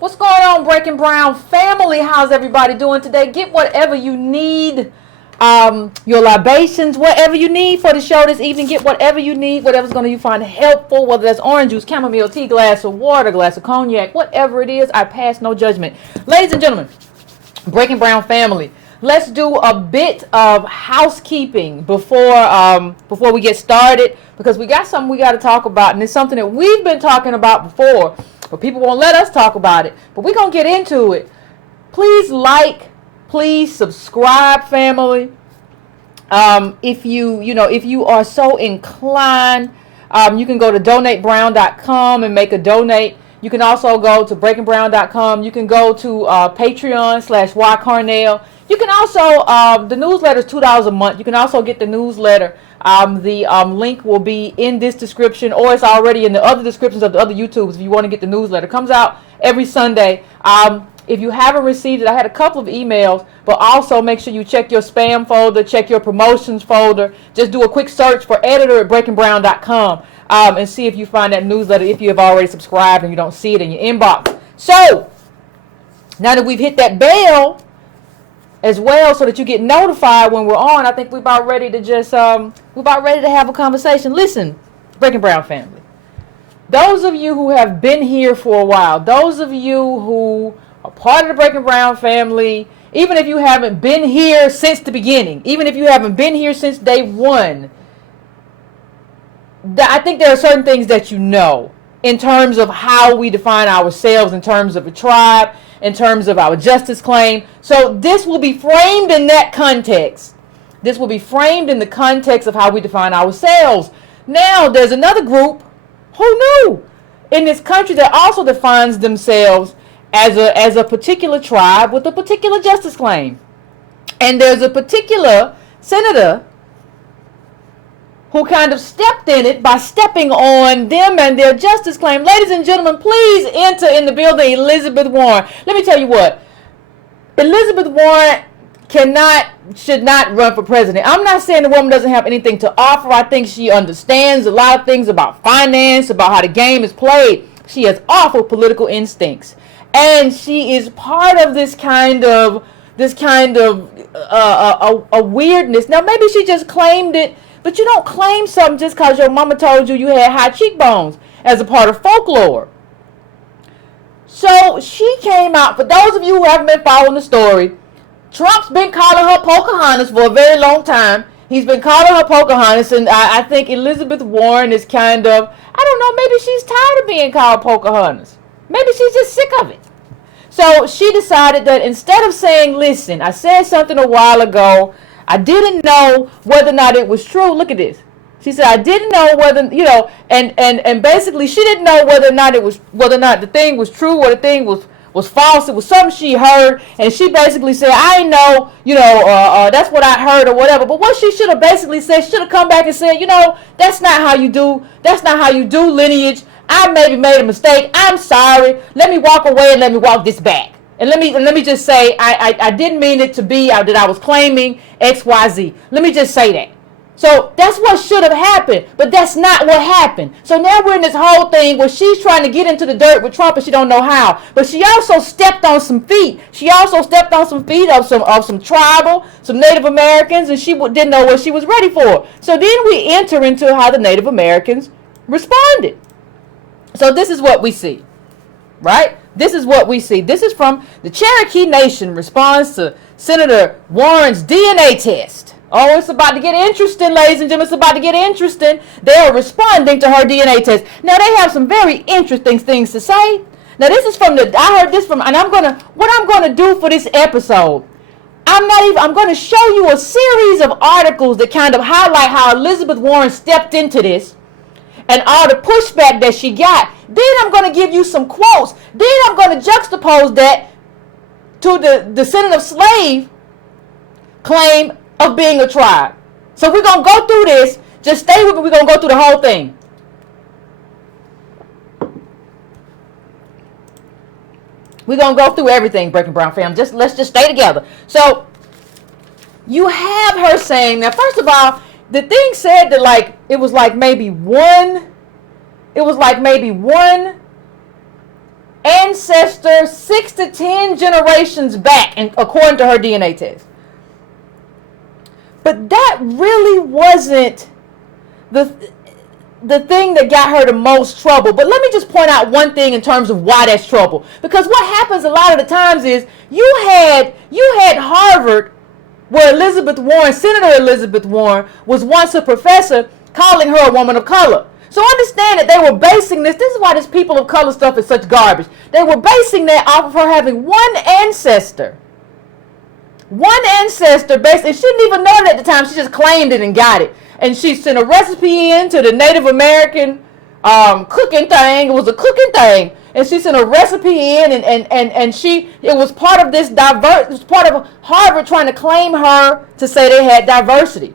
What's going on, Breaking Brown family? How's everybody doing today? Get whatever you need, your libations, whatever you need for the show this evening. Get whatever you need, whatever's going to you find helpful, whether that's orange juice, chamomile tea, glass of water, glass of cognac, whatever it is. I pass no judgment. Ladies and gentlemen, Breaking Brown family, let's do a bit of housekeeping before we get started, because we got something we got to talk about, and it's something that we've been talking about before, but people won't let us talk about it. But we're going to get into it. Please please subscribe, family. If you are so inclined, you can go to donatebrown.com and make a donate. You can also go to breakingbrown.com. You can go to Patreon/ycarnell. You can also, the newsletter is $2 a month. You can also get the newsletter. The link will be in this description, or it's already in the other descriptions of the other YouTubes if you want to get the newsletter. It comes out every Sunday. If you haven't received it, I had a couple of emails, but also make sure you check your spam folder, check your promotions folder. Just do a quick search for editor at breakingbrown.com and see if you find that newsletter if you have already subscribed and you don't see it in your inbox. So, now that we've hit that bell as well, so that you get notified when we're on, I think we're about ready to just we're about ready to have a conversation. Listen, Breaking Brown family, those of you who have been here for a while, those of you who are part of the Breaking Brown family, even if you haven't been here since the beginning, even if you haven't been here since day one, I think there are certain things that you know in terms of how we define ourselves, in terms of a tribe, in terms of our justice claim. So this will be framed in that context. This will be framed in the context of how we define ourselves. Now, there's another group, who knew, in this country that also defines themselves as a particular tribe with a particular justice claim. And there's a particular senator who kind of stepped in it by stepping on them and their justice claim. Ladies and gentlemen, please enter in the building Elizabeth Warren. Let me tell you what, Elizabeth Warren should not run for president. I'm not saying the woman doesn't have anything to offer. I think she understands a lot of things about finance, about how the game is played. She has awful political instincts, and she is part of this kind of a weirdness. Now, maybe she just claimed it. But you don't claim something just because your mama told you you had high cheekbones as a part of folklore. So she came out. For those of you who haven't been following the story, Trump's been calling her Pocahontas for a very long time. He's been calling her Pocahontas, and I think Elizabeth Warren is kind of, I don't know, maybe she's tired of being called Pocahontas. Maybe she's just sick of it. So she decided that instead of saying, listen, I said something a while ago, I didn't know whether or not it was true. Look at this. She said, I didn't know whether, and basically she didn't know whether or not the thing was true or the thing was false. It was something she heard, and she basically said, I know, that's what I heard or whatever. But what she should have basically said, she should have come back and said, that's not how you do lineage. I maybe made a mistake. I'm sorry. Let me walk away and let me walk this back. And let me just say, I didn't mean it to be that I was claiming XYZ. Let me just say that. So that's what should have happened, but that's not what happened. So now we're in this whole thing where she's trying to get into the dirt with Trump and she don't know how. But she also stepped on some feet. She also stepped on some feet of some tribal, some Native Americans, and she didn't know what she was ready for. So then we enter into how the Native Americans responded. So this is what we see, right? This is what we see. This is from the Cherokee Nation responds to Senator Warren's DNA test. Oh, it's about to get interesting, ladies and gentlemen. It's about to get interesting. They are responding to her DNA test. Now, they have some very interesting things to say. Now, this is I heard this from, and what I'm going to do for this episode, I'm going to show you a series of articles that kind of highlight how Elizabeth Warren stepped into this and all the pushback that she got. Then I'm going to give you some quotes. Then I'm going to juxtapose that to the descendant of slave claim of being a tribe. So we're going to go through this. Just stay with me. We're going to go through the whole thing. We're going to go through everything, Breaking Brown fam. Let's just stay together. So you have her saying, now first of all, the thing said that it was maybe one ancestor 6 to 10 generations back, and according to her DNA test. But that really wasn't the thing that got her the most trouble. But let me just point out one thing in terms of why that's trouble. Because what happens a lot of the times is you had Harvard, where Senator Elizabeth Warren was once a professor, calling her a woman of color. So understand that they were basing this is why this people of color stuff is such garbage. They were basing that off of her having one ancestor. One ancestor, basically, she didn't even know it at the time. She just claimed it and got it. And she sent a recipe in to the Native American cooking thing. It was a cooking thing. And she sent a recipe in, and it was part of this it was part of Harvard trying to claim her to say they had diversity.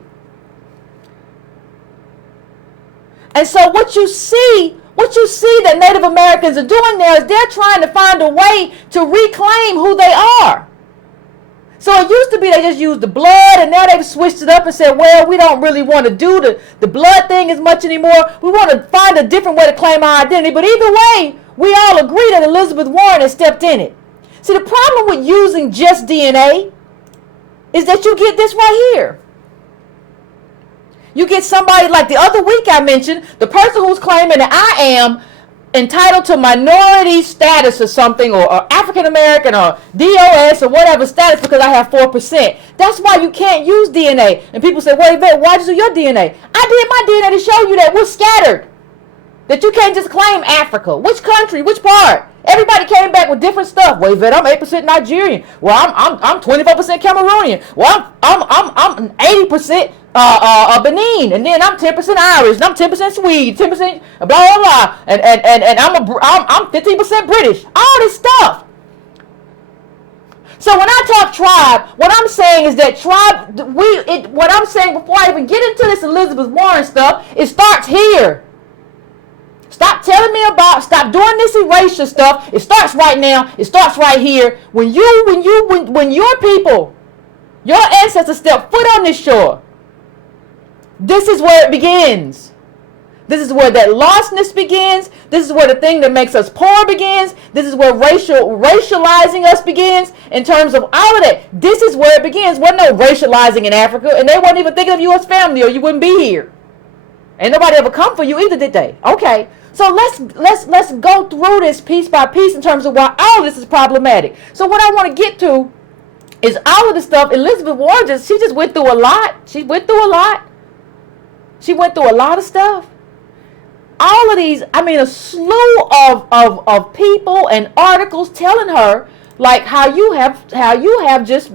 And so what you see that Native Americans are doing now is they're trying to find a way to reclaim who they are. So it used to be they just used the blood, and now they've switched it up and said, well, we don't really want to do the blood thing as much anymore. We want to find a different way to claim our identity. But either way, we all agree that Elizabeth Warren has stepped in it. See, the problem with using just DNA is that you get this right here. You get somebody like the other week I mentioned, the person who's claiming that I am entitled to minority status or something, or African American or DOS or whatever status because I have 4%. That's why you can't use DNA. And people say, well, Yvette, why did you do your DNA? I did my DNA to show you that we're scattered. That you can't just claim Africa. Which country? Which part? Everybody came back with different stuff. Well, Yvette, I'm 8% Nigerian. Well, I'm 24% Cameroonian. Well, I'm 80% Benin, and then I'm 10% Irish, and I'm 10% Swede, 10% blah blah blah, and I'm 15% British. All this stuff. So when I talk tribe, what I'm saying is that what I'm saying before I even get into this Elizabeth Warren stuff, it starts here. Stop stop doing this erasure stuff. It starts right now. It starts right here. When your people, your ancestors step foot on this shore, this is where it begins. This is where that lostness begins. This is where the thing that makes us poor begins. This is where racializing us begins in terms of all of that. This is where it begins. Wasn't no racializing in Africa, and they weren't even thinking of you as family, or you wouldn't be here. Ain't nobody ever come for you either, did they? Okay. So let's go through this piece by piece in terms of why all of this is problematic. So what I want to get to is all of the stuff Elizabeth Warren she just went through a lot. She went through a lot. She went through a lot of stuff. All of these, I mean, a slew of people and articles telling her like how you have just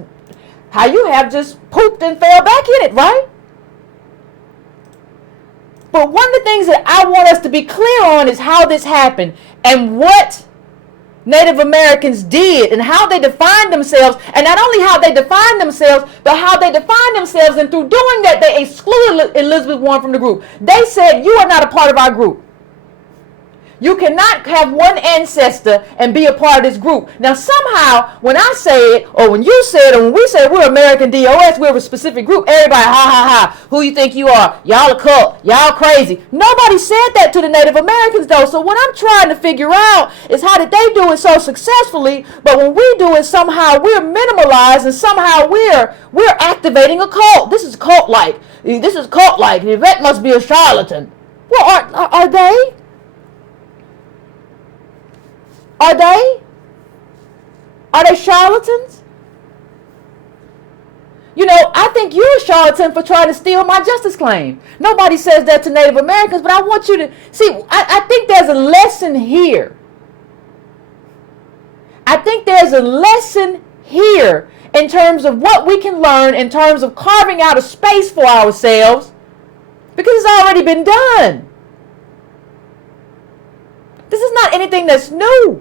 pooped and fell back in it, right? But one of the things that I want us to be clear on is how this happened and what Native Americans did and how they defined themselves, and not only how they defined themselves, but how they defined themselves, and through doing that, they excluded Elizabeth Warren from the group. They said, you are not a part of our group. You cannot have one ancestor and be a part of this group. Now, somehow, when I say it, or when you say it, or when we say we're American DOS, we're a specific group, everybody, ha, ha, ha, who you think you are? Y'all a cult. Y'all crazy. Nobody said that to the Native Americans, though. So what I'm trying to figure out is how did they do it so successfully, but when we do it, somehow we're minimalized, and somehow we're activating a cult. This is cult-like. This is cult-like. Yvette must be a charlatan. Well, are they? Are they? Are they charlatans? You know, I think you're a charlatan for trying to steal my justice claim. Nobody says that to Native Americans, but I want you to see, I think there's a lesson here. I think there's a lesson here in terms of what we can learn in terms of carving out a space for ourselves, because it's already been done. This is not anything that's new.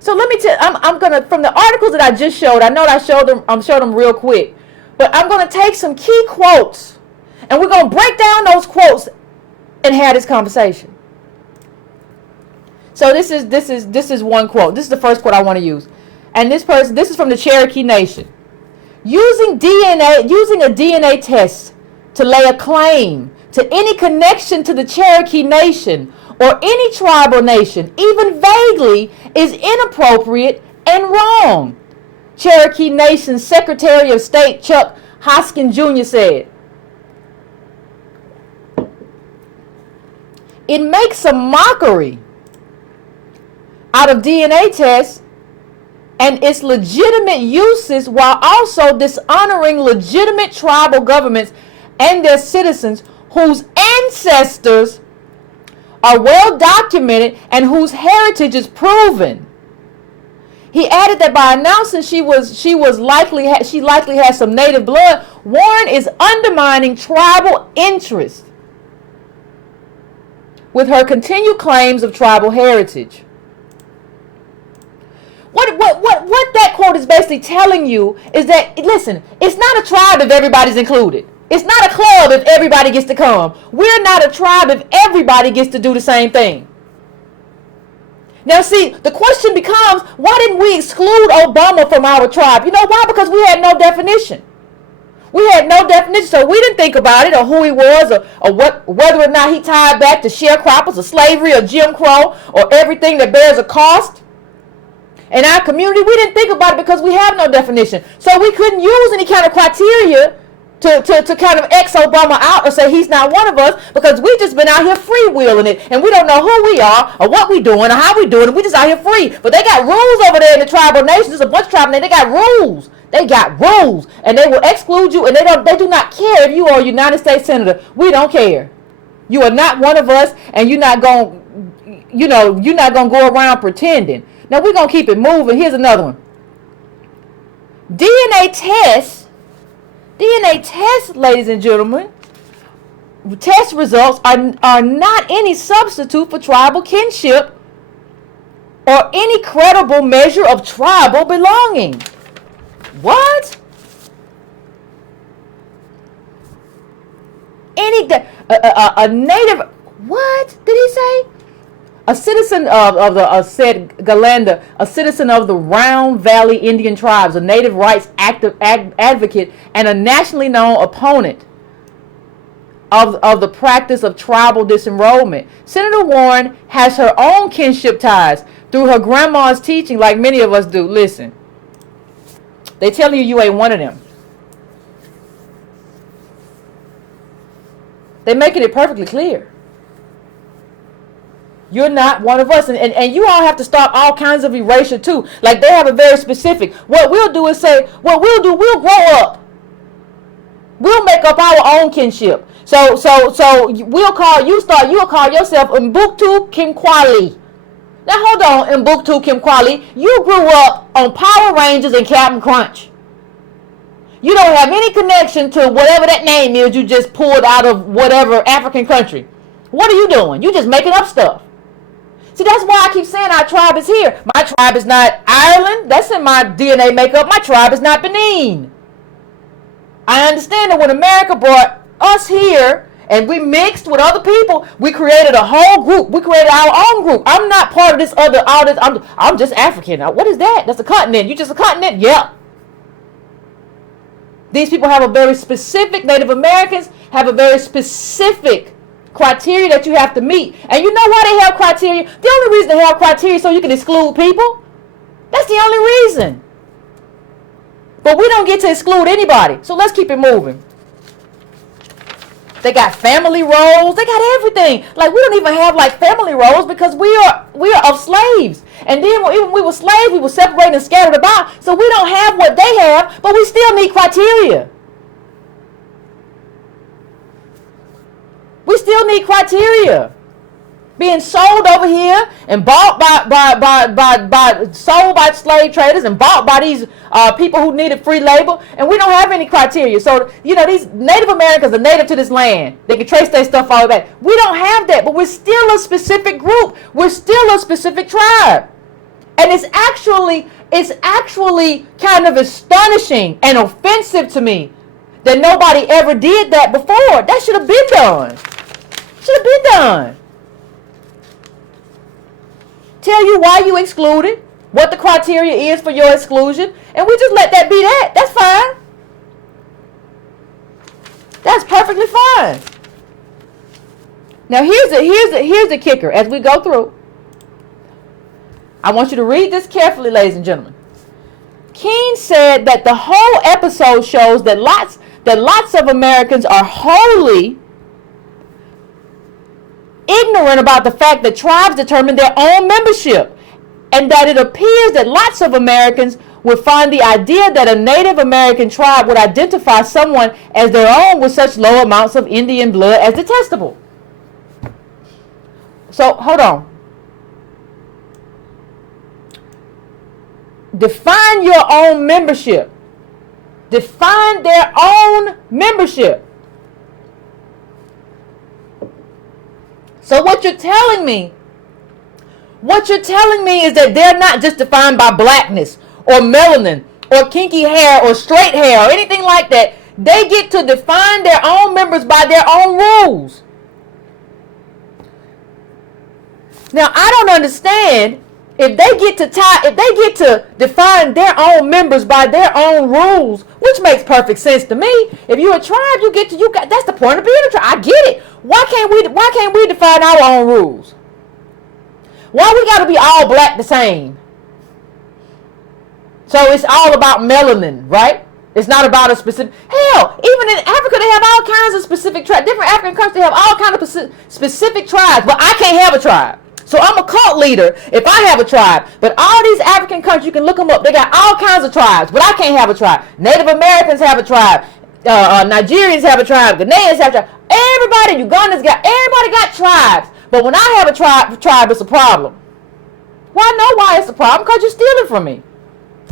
So let me tell, I'm gonna, from the articles that I just showed, I know that I showed them real quick, but I'm gonna take some key quotes, and we're gonna break down those quotes and have this conversation. So this is one quote. This is the first quote I want to use, and this is from the Cherokee Nation. Using a DNA test to lay a claim to any connection to the Cherokee Nation or any tribal nation, even vaguely, is inappropriate and wrong. Cherokee Nation Secretary of State Chuck Hoskins Jr. said, it makes a mockery out of DNA tests and its legitimate uses, while also dishonoring legitimate tribal governments and their citizens whose ancestors are well documented and whose heritage is proven. He added that by announcing she likely has some native blood, Warren is undermining tribal interest with her continued claims of tribal heritage. What that quote is basically telling you is that, listen, it's not a tribe if everybody's included. It's not a club if everybody gets to come. We're not a tribe if everybody gets to do the same thing. Now see, the question becomes, why didn't we exclude Obama from our tribe? You know why? Because we had no definition. We had no definition, so we didn't think about it, or who he was, or whether or not he tied back to sharecroppers or slavery or Jim Crow or everything that bears a cost. In our community, we didn't think about it because we have no definition. So we couldn't use any kind of criteria to kind of X Obama out or say he's not one of us, because we just been out here freewheeling it, and we don't know who we are or what we doing or how we doing it. We just out here free. But they got rules over there in the tribal nations. There's a bunch of tribal nations. They got rules. They got rules, and they will exclude you, and they do not care if you are a United States Senator. We don't care. You are not one of us, and you're not gonna go around pretending. Now we're gonna keep it moving. Here's another one. DNA tests, ladies and gentlemen, test results are not any substitute for tribal kinship or any credible measure of tribal belonging. What? A native, what did he say? A citizen said Galanda, a citizen of the Round Valley Indian tribes, a native rights advocate, and a nationally known opponent of the practice of tribal disenrollment. Senator Warren has her own kinship ties through her grandma's teaching, like many of us do. Listen, they tell you ain't one of them. They're making it perfectly clear. You're not one of us. And you all have to stop all kinds of erasure too. Like they have a very specific. What we'll do is say, what we'll do, we'll grow up. We'll make up our own kinship. So you'll call yourself Mbuktu Kimkwali. Now hold on, Mbuktu Kimkwali. You grew up on Power Rangers and Captain Crunch. You don't have any connection to whatever that name is you just pulled out of whatever African country. What are you doing? You just making up stuff. See, that's why I keep saying our tribe is here. My tribe is not Ireland. That's in my DNA makeup. My tribe is not Benin. I understand that when America brought us here and we mixed with other people, we created a whole group. We created our own group. I'm not part of this other. I'm just African. Now, what is that? That's a continent. You just a continent? Yeah. These people have a very specific, Native Americans have a very specific criteria that you have to meet. And you know why they have criteria? The only reason they have criteria is so you can exclude people. That's the only reason. But we don't get to exclude anybody. So let's keep it moving. They got family roles. They got everything. Like we don't even have like family roles because we are of slaves. And then even when we were slaves, we were separated and scattered about. So we don't have what they have, but we still need criteria. We still need criteria. Being sold over here and bought sold by slave traders and bought by these people who needed free labor, and we don't have any criteria. So these Native Americans are native to this land. They can trace their stuff all the way back. We don't have that, but we're still a specific group. We're still a specific tribe, and it's actually kind of astonishing and offensive to me that nobody ever did that before. That should have been done. Should have been done. Tell you why you excluded, what the criteria is for your exclusion, and we just let that be that. That's fine. That's perfectly fine. Now here's the kicker as we go through. I want you to read this carefully, ladies and gentlemen. Keene said that the whole episode shows that lots of Americans are wholly ignorant about the fact that tribes determine their own membership, and that it appears that lots of Americans would find the idea that a Native American tribe would identify someone as their own with such low amounts of Indian blood as detestable. So, hold on. Define your own membership. Define their own membership. So what you're telling me is that they're not just defined by blackness or melanin or kinky hair or straight hair or anything like that. They get to define their own members by their own rules. Now, I don't understand if they get to define their own members by their own rules, which makes perfect sense to me. If you're a tribe, that's the point of being a tribe. I get it. Why can't we define our own rules? Why we got to be all black the same? So it's all about melanin, right? It's not about a specific. Hell, even in Africa, they have all kinds of specific tribes. Different African countries have all kinds of specific tribes, but I can't have a tribe. So I'm a cult leader if I have a tribe. But all these African countries, you can look them up. They got all kinds of tribes, but I can't have a tribe. Native Americans have a tribe. Nigerians have a tribe. Ghanaians have a tribe. Everybody, everybody got tribes. But when I have a tribe, it's a problem. Well, I know why it's a problem, because you're stealing from me.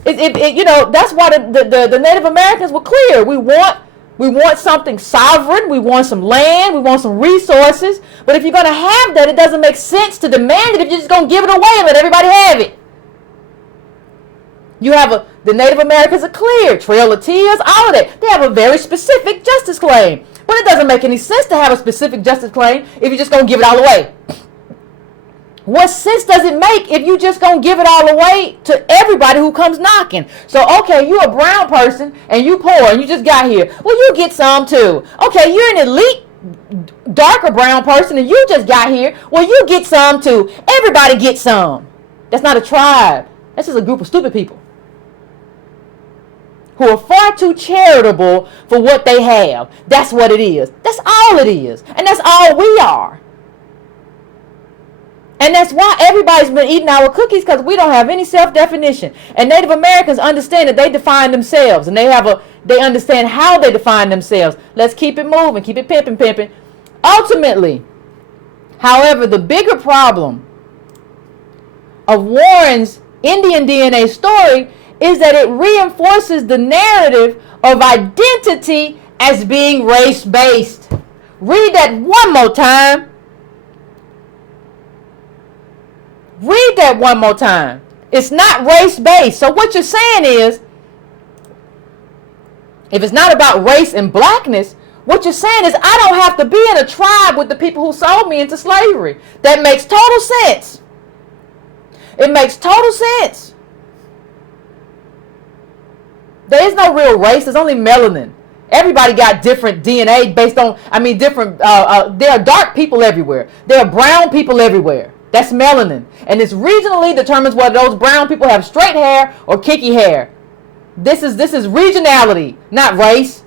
That's why the Native Americans were clear. We want something sovereign. We want some land. We want some resources. But if you're going to have that, it doesn't make sense to demand it if you're just going to give it away and let everybody have it. The Native Americans are clear. Trail of Tears, all of that. They have a very specific justice claim. But it doesn't make any sense to have a specific justice claim if you're just going to give it all away. What sense does it make if you just gonna give it all away to everybody who comes knocking? So, okay, you're a brown person and you poor and you just got here. Well, you get some too. Okay, you're an elite darker brown person and you just got here. Well, you get some too. Everybody gets some. That's not a tribe. That's just a group of stupid people who are far too charitable for what they have. That's what it is. That's all it is. And that's all we are. And that's why everybody's been eating our cookies, because we don't have any self-definition. And Native Americans understand that they define themselves, and they understand how they define themselves. Let's keep it moving, keep it pimping. Ultimately, however, the bigger problem of Warren's Indian DNA story is that it reinforces the narrative of identity as being race-based. Read that one more time. Read that one more time. It's not race-based. So what you're saying is, if it's not about race and blackness, what you're saying is I don't have to be in a tribe with the people who sold me into slavery. That makes total sense. It makes total sense. There is no real race. There's only melanin. Everybody got different DNA based on, different, there are dark people everywhere. There are brown people everywhere. That's melanin. And it's regionally determines whether those brown people have straight hair or kinky hair. This is regionality, not race.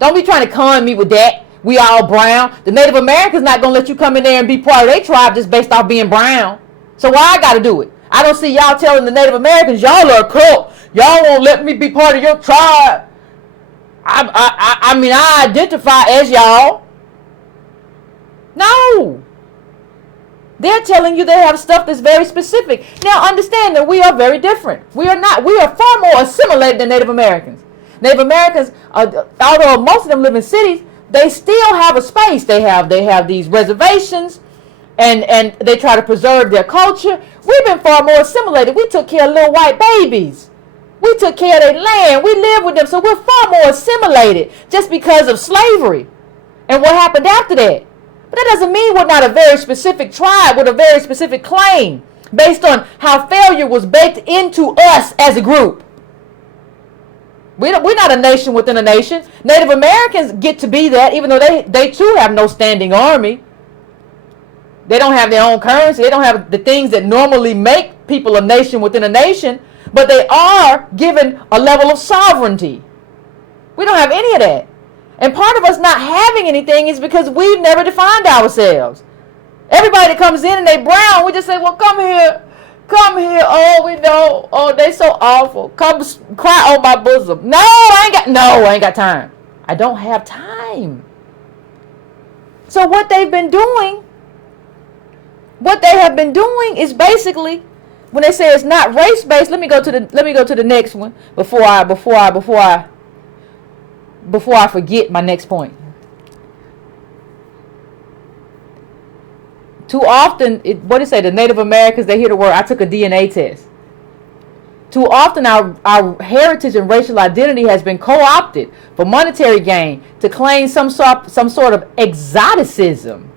Don't be trying to con me with that. We all brown. The Native Americans not going to let you come in there and be part of their tribe just based off being brown. So why I got to do it? I don't see y'all telling the Native Americans, y'all are a cult. Y'all won't let me be part of your tribe. I identify as y'all. No. They're telling you they have stuff that's very specific. Now understand that we are very different. We are far more assimilated than Native Americans. Native Americans, although most of them live in cities, they still have a space. They have these reservations, and they try to preserve their culture. We've been far more assimilated. We took care of little white babies. We took care of their land. We lived with them. So we're far more assimilated just because of slavery and what happened after that. But that doesn't mean we're not a very specific tribe with a very specific claim based on how failure was baked into us as a group. We're not a nation within a nation. Native Americans get to be that, even though they too have no standing army. They don't have their own currency. They don't have the things that normally make people a nation within a nation. But they are given a level of sovereignty. We don't have any of that. And part of us not having anything is because we've never defined ourselves. Everybody that comes in and they brown, we just say, well, come here. Oh, we know. Oh, they so awful. Come cry on my bosom. No, I ain't got time. I don't have time. So what they have been doing is basically, when they say it's not race-based, let me go to the next one before I forget my next point. Too often, the Native Americans, they hear the word, I took a DNA test. Too often our heritage and racial identity has been co-opted for monetary gain to claim some sort of exoticism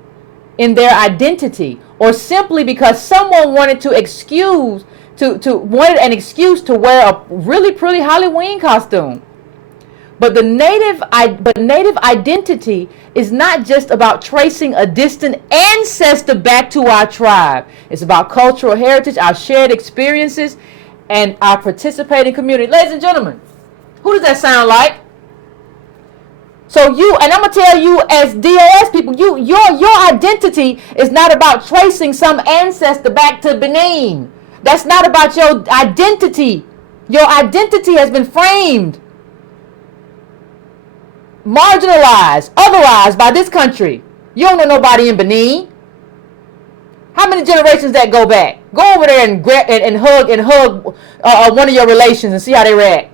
in their identity, or simply because someone wanted an excuse to wear a really pretty Halloween costume. But native identity is not just about tracing a distant ancestor back to our tribe. It's about cultural heritage, our shared experiences, and our participating community. Ladies and gentlemen, who does that sound like? So and I'm gonna tell you, as DOS people, your identity is not about tracing some ancestor back to Benin. That's not about your identity. Your identity has been framed, marginalized, otherized by this country. You don't know nobody in Benin. How many generations that go back? Go over there and hug one of your relations and see how they react.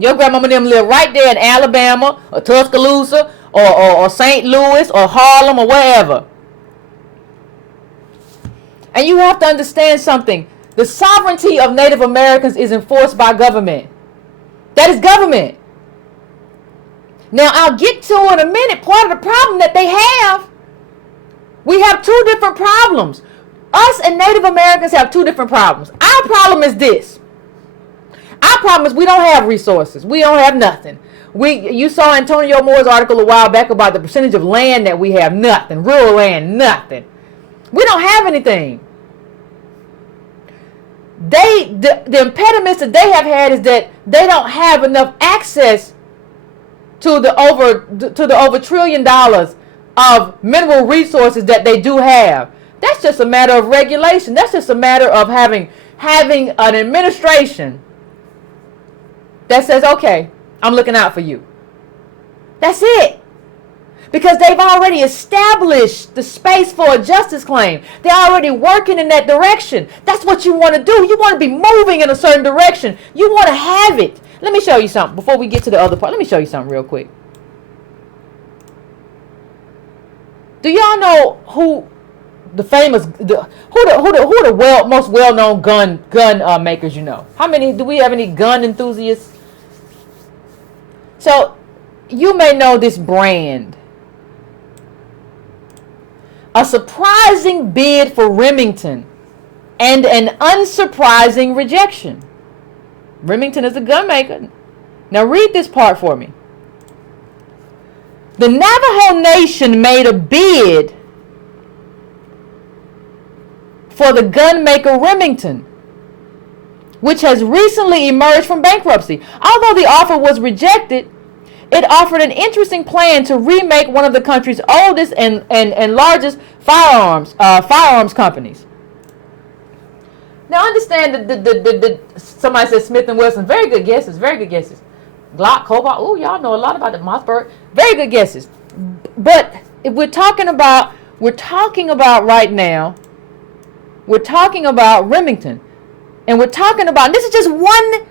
Your grandmama and them live right there in Alabama or Tuscaloosa or St. Louis or Harlem or wherever. And you have to understand something. The sovereignty of Native Americans is enforced by government. That is government. Now, I'll get to in a minute part of the problem that they have. We have two different problems. Us and Native Americans have two different problems. Our problem is this. Our problem is we don't have resources. We don't have nothing. You saw Antonio Moore's article a while back about the percentage of land that we have. Nothing. Rural land, nothing. We don't have anything. The impediments that they have had is that they don't have enough access to the over $1 trillion of mineral resources that they do have. That's just a matter of regulation. That's just a matter of having an administration that says, okay, I'm looking out for you. That's it. Because they've already established the space for a justice claim. They're already working in that direction. That's what you want to do. You want to be moving in a certain direction. You want to have it. Let me show you something before we get to the other part. Let me show you something real quick. Do y'all know who the famous, most well-known gun makers you know? How many, do we have any gun enthusiasts? So, you may know this brand. A surprising bid for Remington and an unsurprising rejection. Remington is a gun maker. Now read this part for me. The Navajo Nation made a bid for the gun maker Remington, which has recently emerged from bankruptcy. Although the offer was rejected, it offered an interesting plan to remake one of the country's oldest and largest firearms companies. Now understand that somebody said Smith & Wesson. Very good guesses. Very good guesses. Glock, Cobalt. Oh, y'all know a lot about the Mossberg. Very good guesses. But if we're talking about right now, we're talking about Remington. And we're talking about, this is just one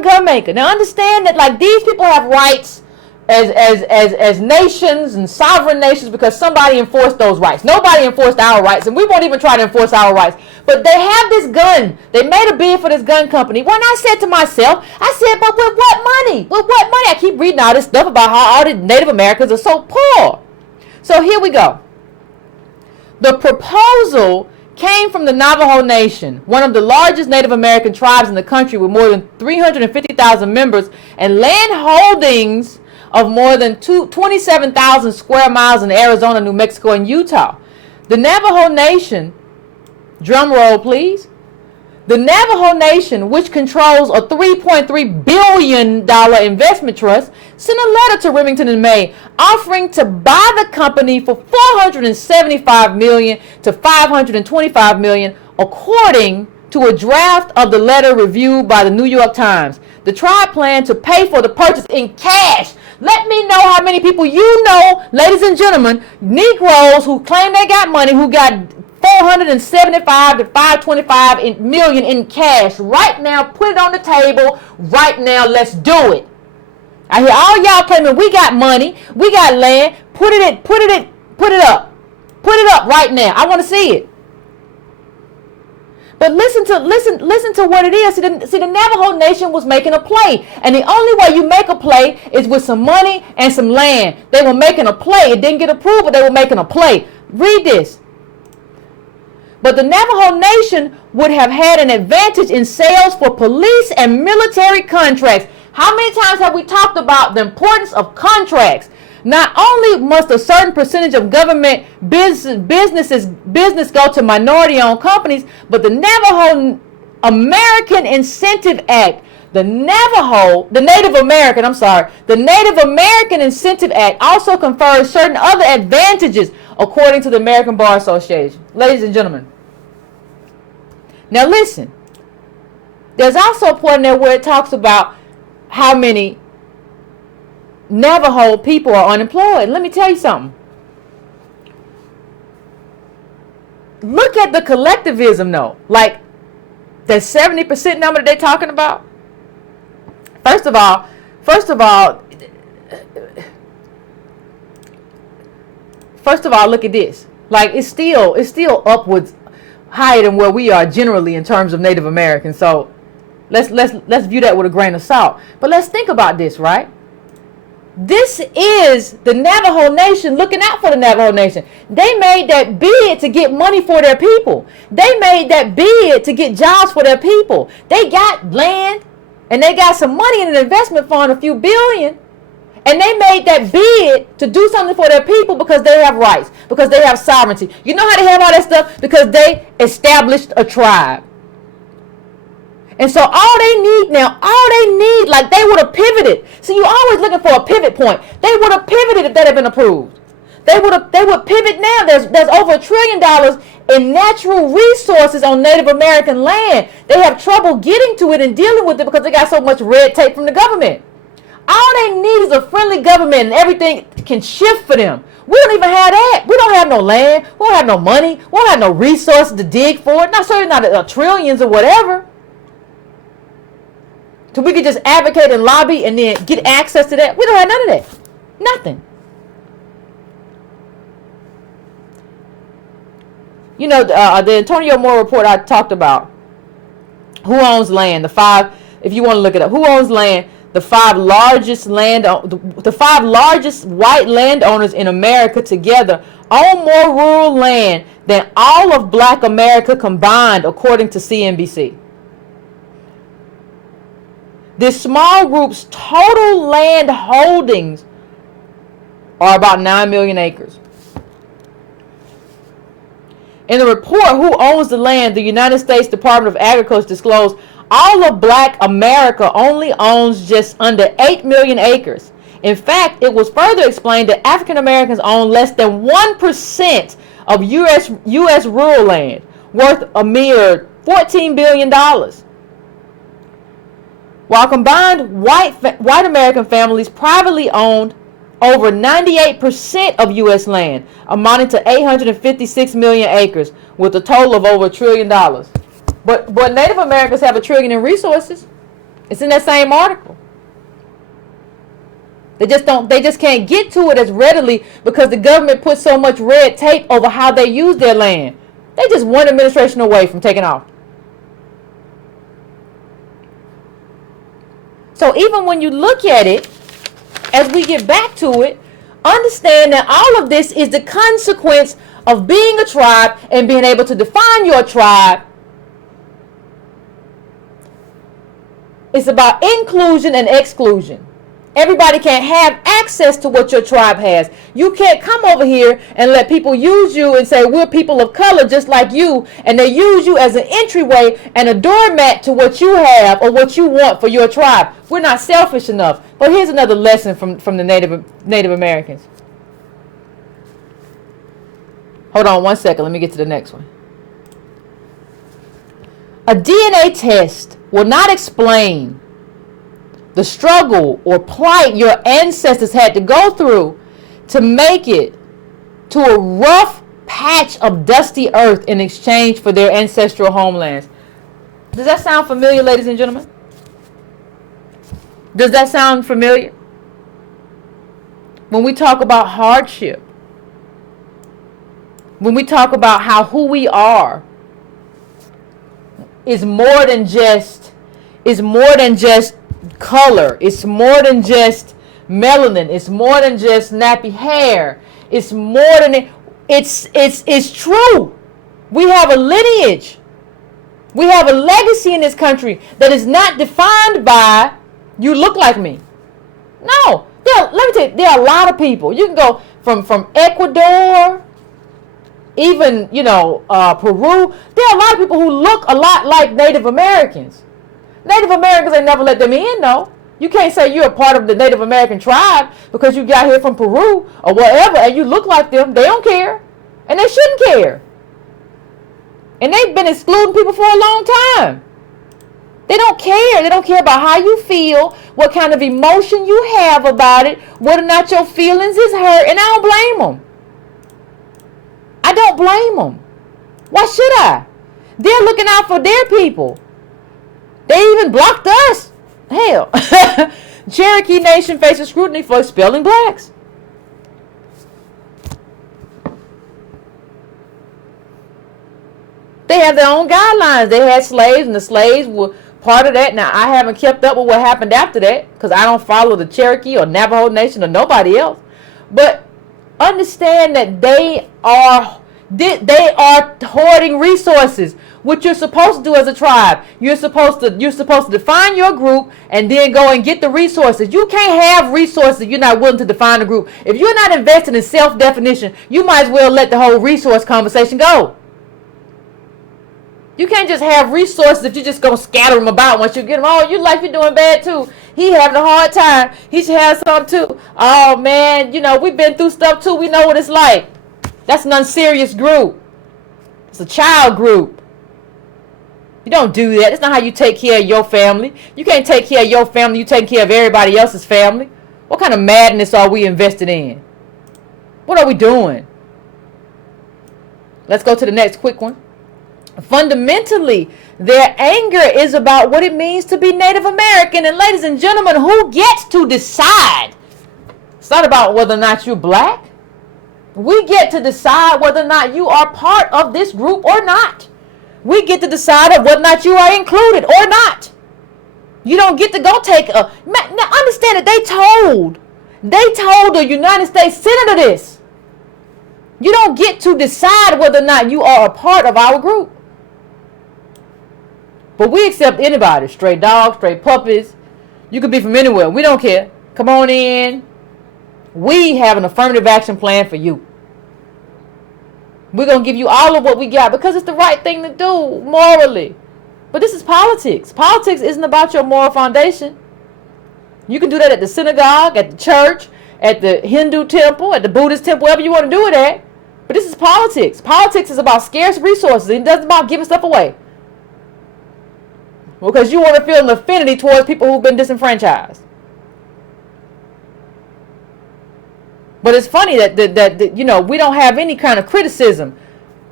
gun maker. Now understand that, like, these people have rights as nations and sovereign nations because somebody enforced those rights. Nobody enforced our rights, and we won't even try to enforce our rights. But they have this gun. They made a bid for this gun company. When I said to myself, I said, but with what money? With what money? I keep reading all this stuff about how all the Native Americans are so poor. So here we go. The proposal came from the Navajo Nation, one of the largest Native American tribes in the country with more than 350,000 members and land holdings of more than 27,000 square miles in Arizona, New Mexico, and Utah. The Navajo Nation, drum roll please, the Navajo Nation, which controls a $3.3 billion investment trust, sent a letter to Remington in May offering to buy the company for $475 million to $525 million, according to a draft of the letter reviewed by the New York Times. The tribe planned to pay for the purchase in cash. Let me know how many people you know, ladies and gentlemen, Negroes who claim they got money, who got $475 to $525 million in cash right now. Put it on the table right now. Let's do it. I hear all y'all claiming we got money, we got land. Put it up. Put it up right now. I want to see it. But listen to what it is. See, the Navajo Nation was making a play. And the only way you make a play is with some money and some land. They were making a play. It didn't get approved, but they were making a play. Read this. But the Navajo Nation would have had an advantage in sales for police and military contracts. How many times have we talked about the importance of contracts? Not only must a certain percentage of government business go to minority-owned companies, but the Navajo American Incentive Act, the Native American Incentive Act also confers certain other advantages according to the American Bar Association. Ladies and gentlemen, now listen. There's also a point in there where it talks about how many Navajo people are unemployed. Let me tell you something. Look at the collectivism though. Like the 70% number that they're talking about. First of all, look at this. Like it's still upwards higher than where we are generally in terms of Native Americans. So let's view that with a grain of salt. But let's think about this, right? This is the Navajo Nation looking out for the Navajo Nation. They made that bid to get money for their people. They made that bid to get jobs for their people. They got land and they got some money in an investment fund, a few billion. And they made that bid to do something for their people because they have rights, because they have sovereignty. You know how they have all that stuff? Because they established a tribe. And so all they need, like they would have pivoted. So you always looking for a pivot point. They would have pivoted if that had been approved. They would pivot now. There's over $1 trillion in natural resources on Native American land. They have trouble getting to it and dealing with it because they got so much red tape from the government. All they need is a friendly government and everything can shift for them. We don't even have that. We don't have no land. We don't have no money. We don't have no resources to dig for it. Not certainly not trillions or whatever. So we could just advocate and lobby and then get access to that. We don't have none of that. Nothing. You know, the Antonio Moore report I talked about. Who owns land? If you want to look it up, who owns land? The five largest white landowners in America together own more rural land than all of Black America combined, according to CNBC. This small group's total land holdings are about 9 million acres. In the report, Who Owns the Land, the United States Department of Agriculture disclosed all of Black America only owns just under 8 million acres. In fact, it was further explained that African Americans own less than 1% of U.S. rural land, worth a mere $14 billion. While combined, white American families privately owned over 98% of U.S. land, amounting to 856 million acres, with a total of over $1 trillion. But Native Americans have $1 trillion in resources. It's in that same article. They just can't get to it as readily because the government puts so much red tape over how they use their land. They just one administration away from taking off. So even when you look at it, as we get back to it, understand that all of this is the consequence of being a tribe and being able to define your tribe. It's about inclusion and exclusion. Everybody can't have access to what your tribe has. You can't come over here and let people use you and say, we're people of color just like you, and they use you as an entryway and a doormat to what you have or what you want for your tribe. We're not selfish enough. But here's another lesson from the Native Americans. Hold on one second. Let me get to the next one. A DNA test will not explain the struggle or plight your ancestors had to go through to make it to a rough patch of dusty earth in exchange for their ancestral homelands. Does that sound familiar, ladies and gentlemen? Does that sound familiar? When we talk about hardship, when we talk about how who we are is more than just color, it's more than just melanin, it's more than just nappy hair, it's more than it's true. We have a lineage, we have a legacy in this country that is not defined by you look like me. No, let me tell you, there are a lot of people. You can go from Ecuador, even Peru. There are a lot of people who look a lot like Native Americans. Native Americans ain't never let them in, though. You can't say you're a part of the Native American tribe because you got here from Peru or whatever and you look like them. They don't care. And they shouldn't care. And they've been excluding people for a long time. They don't care. They don't care about how you feel, what kind of emotion you have about it, whether or not your feelings is hurt. And I don't blame them. I don't blame them. Why should I? They're looking out for their people. They even blocked us. Hell. Cherokee Nation faces scrutiny for expelling blacks. They have their own guidelines. They had slaves, and the slaves were part of that. Now, I haven't kept up with what happened after that because I don't follow the Cherokee or Navajo Nation or nobody else. But understand that they are hoarding resources. What you're supposed to do as a tribe, you're supposed to define your group and then go and get the resources. You can't have resources if you're not willing to define a group. If you're not invested in self-definition, you might as well let the whole resource conversation go. You can't just have resources if you just gonna scatter them about once you get them. Oh, your life, you're doing bad too. He having a hard time. He should have some too. Oh man, you know, we've been through stuff too. We know what it's like. That's an unserious group. It's a child group. You don't do that. It's not how you take care of your family. You can't take care of your family. You taking care of everybody else's family. What kind of madness are we invested in? What are we doing? Let's go to the next quick one. Fundamentally, their anger is about what it means to be Native American. And ladies and gentlemen, who gets to decide? It's not about whether or not you're black. We get to decide whether or not you are part of this group or not. We get to decide whether or not you are included or not. You don't get to go take a... Now understand that they told the United States Senator this. You don't get to decide whether or not you are a part of our group. But we accept anybody. Stray dogs, stray puppies. You could be from anywhere. We don't care. Come on in. We have an affirmative action plan for you. We're going to give you all of what we got because it's the right thing to do morally. But this is politics. Politics isn't about your moral foundation. You can do that at the synagogue, at the church, at the Hindu temple, at the Buddhist temple, wherever you want to do it at. But this is politics. Politics is about scarce resources. It doesn't about giving stuff away. Because you want to feel an affinity towards people who've been disenfranchised. But it's funny that you know, we don't have any kind of criticism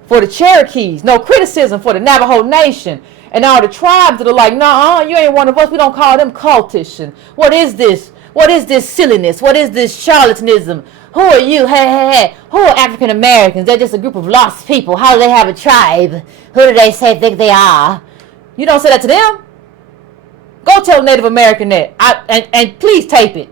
for the Cherokees. No criticism for the Navajo Nation. And all the tribes that are like, nah, you ain't one of us. We don't call them cultish. And what is this? What is this silliness? What is this charlatanism? Who are you? Hey. Who are African Americans? They're just a group of lost people. How do they have a tribe? Who do they think they are? You don't say that to them. Go tell Native American that. And please tape it.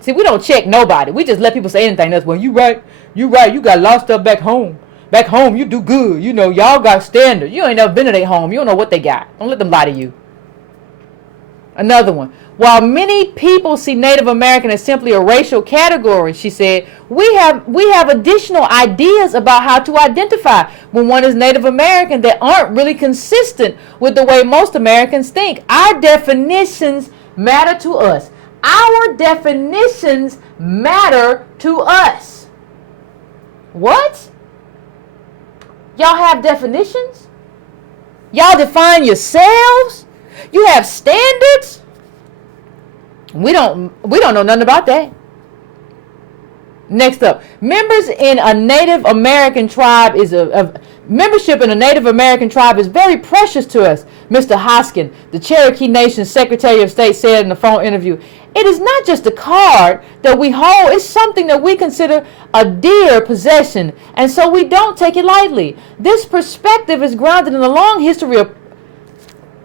See, we don't check nobody. We just let people say anything else. Well, you right. You got lost stuff back home. Back home, you do good. You know, y'all got standards. You ain't never been to their home. You don't know what they got. Don't let them lie to you. Another one. While many people see Native American as simply a racial category, she said, we have additional ideas about how to identify when one is Native American that aren't really consistent with the way most Americans think. Our definitions matter to us. Our definitions matter to us. What? Y'all have definitions? Y'all define yourselves? You have standards? We don't know nothing about that. Next up, members in a Native American tribe is membership in a Native American tribe is very precious to us, Mr. Hoskin, the Cherokee Nation's Secretary of State, said in a phone interview. It is not just a card that we hold, it's something that we consider a dear possession, and so we don't take it lightly. This perspective is grounded in a long history of...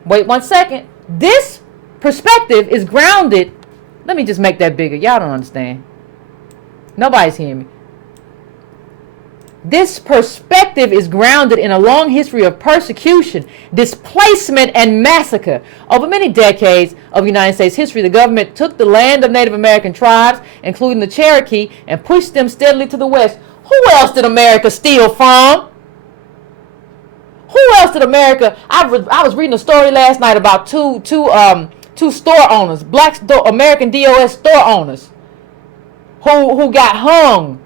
Wait 1 second. This perspective is grounded... Let me just make that bigger. Y'all don't understand. Nobody's hearing me. This perspective is grounded in a long history of persecution, displacement, and massacre. Over many decades of United States history, the government took the land of Native American tribes, including the Cherokee, and pushed them steadily to the west. Who else did America steal from? Who else did America... I was reading a story last night about two store owners, American DOS store owners, who got hung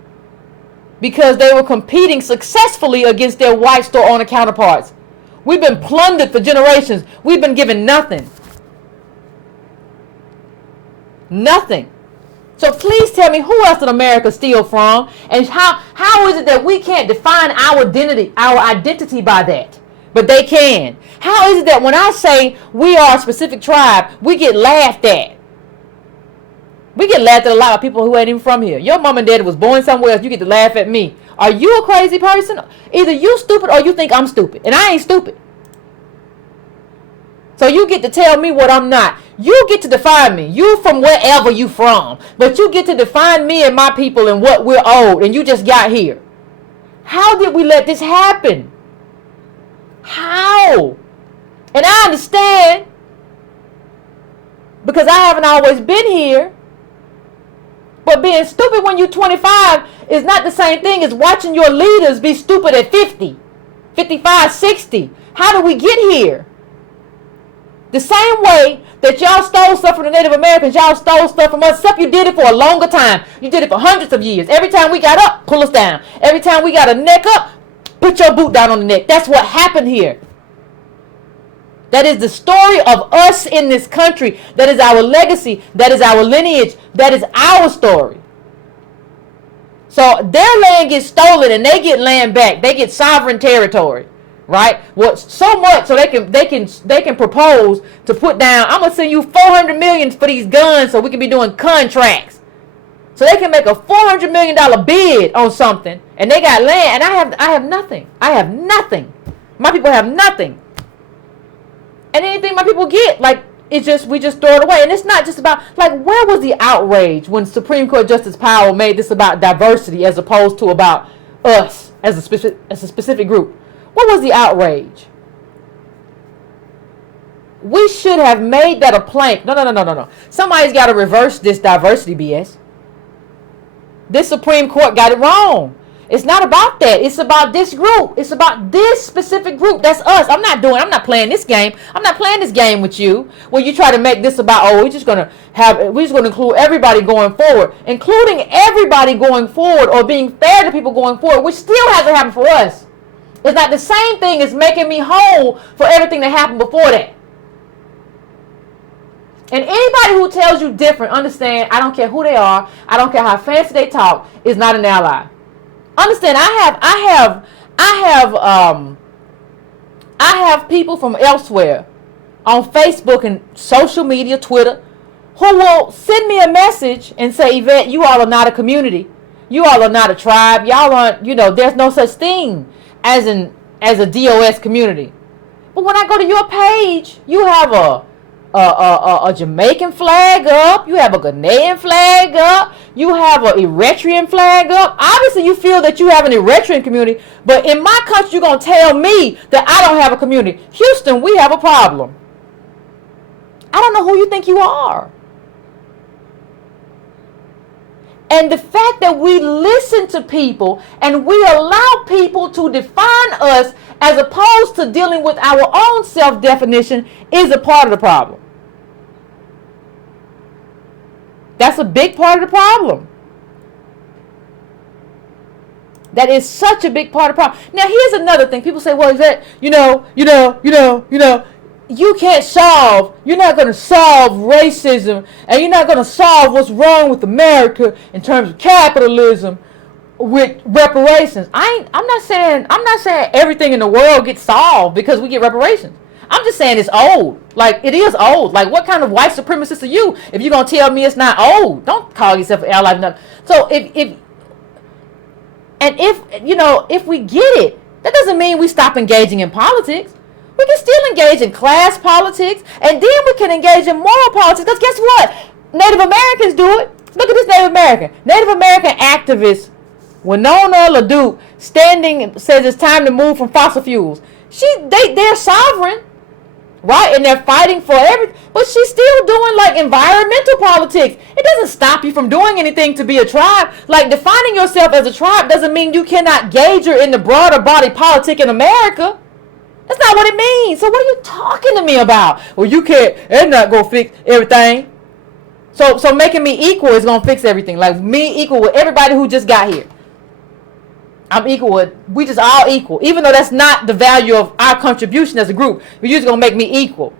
because they were competing successfully against their white store owner counterparts. We've been plundered for generations. We've been given nothing. Nothing. So please tell me, who else did America steal from? And how is it that we can't define our identity by that? But they can. How is it that when I say we are a specific tribe, we get laughed at? We get laughed at a lot of people who ain't even from here. Your mom and dad was born somewhere else. You get to laugh at me. Are you a crazy person? Either you stupid or you think I'm stupid. And I ain't stupid. So you get to tell me what I'm not. You get to define me. You from wherever you from. But you get to define me and my people and what we're owed. And you just got here. How did we let this happen? How? And I understand. Because I haven't always been here. But being stupid when you're 25 is not the same thing as watching your leaders be stupid at 50. 55, 60. How did we get here? The same way that y'all stole stuff from the Native Americans, y'all stole stuff from us, except you did it for a longer time. You did it for hundreds of years. Every time we got up, pull us down. Every time we got a neck up, put your boot down on the neck. That's what happened here. That is the story of us in this country. That is our legacy. That is our lineage. That is our story. So their land gets stolen and they get land back. They get sovereign territory, right? Well, so much so they can propose to put down. I'm gonna send you $400 million for these guns so we can be doing contracts. So they can make a $400 million bid on something, and they got land, and I have nothing. I have nothing. My people have nothing. And anything my people get, like, it's just, we just throw it away. And it's not just about, like, where was the outrage when Supreme Court Justice Powell made this about diversity as opposed to about us as a specific group? What was the outrage? We should have made that a plank. No. Somebody's got to reverse this diversity BS. This Supreme Court got it wrong. It's not about that. It's about this group. It's about this specific group. That's us. I'm not playing this game. I'm not playing this game with you. When you try to make this about, we're just gonna include everybody going forward, including everybody going forward, or being fair to people going forward, which still hasn't happened for us. It's not the same thing as making me whole for everything that happened before that. And anybody who tells you different, understand, I don't care who they are, I don't care how fancy they talk, is not an ally. Understand, I have people from elsewhere on Facebook and social media, Twitter, who will send me a message and say, Yvette, you all are not a community. You all are not a tribe. Y'all aren't, there's no such thing as a DOS community. But when I go to your page, you have a Jamaican flag up, you have a Ghanaian flag up, you have an Eritrean flag up. Obviously you feel that you have an Eritrean community, but in my country you're going to tell me that I don't have a community. Houston, we have a problem. I don't know who you think you are. And the fact that we listen to people and we allow people to define us as opposed to dealing with our own self-definition is a part of the problem. That's a big part of the problem. That is such a big part of the problem. Now, here's another thing. People say, well, is that, you can't solve, you're not going to solve racism, and you're not going to solve what's wrong with America in terms of capitalism with reparations. I'm not saying everything in the world gets solved because we get reparations. I'm just saying it's old. Like, it is old. Like, what kind of white supremacist are you if you're going to tell me it's not old? Don't call yourself an ally. So if we get it, that doesn't mean we stop engaging in politics. We can still engage in class politics, and then we can engage in moral politics. Because guess what? Native Americans do it. Look at this Native American. Native American activist Winona LaDuke standing says it's time to move from fossil fuels. They're sovereign, right? And they're fighting for everything. But she's still doing like environmental politics. It doesn't stop you from doing anything to be a tribe. Like, defining yourself as a tribe doesn't mean you cannot engage in the broader body politic in America. That's not what it means. So what are you talking to me about? Well, you can't, it's not going to fix everything. So making me equal is going to fix everything. Like, me equal with everybody who just got here. I'm equal with, we just all equal. Even though that's not the value of our contribution as a group. You're just going to make me equal.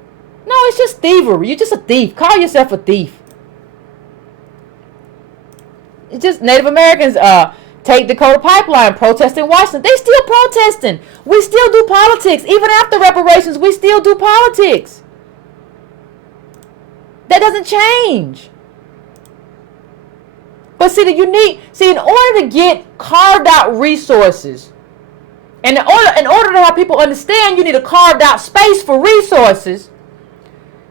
No, it's just thievery. You're just a thief. Call yourself a thief. It's just Native Americans, take Dakota Pipeline, protesting Washington. They still protesting. We still do politics. Even after reparations, we still do politics. That doesn't change. But see, in order to get carved out resources, and in order to have people understand you need a carved out space for resources,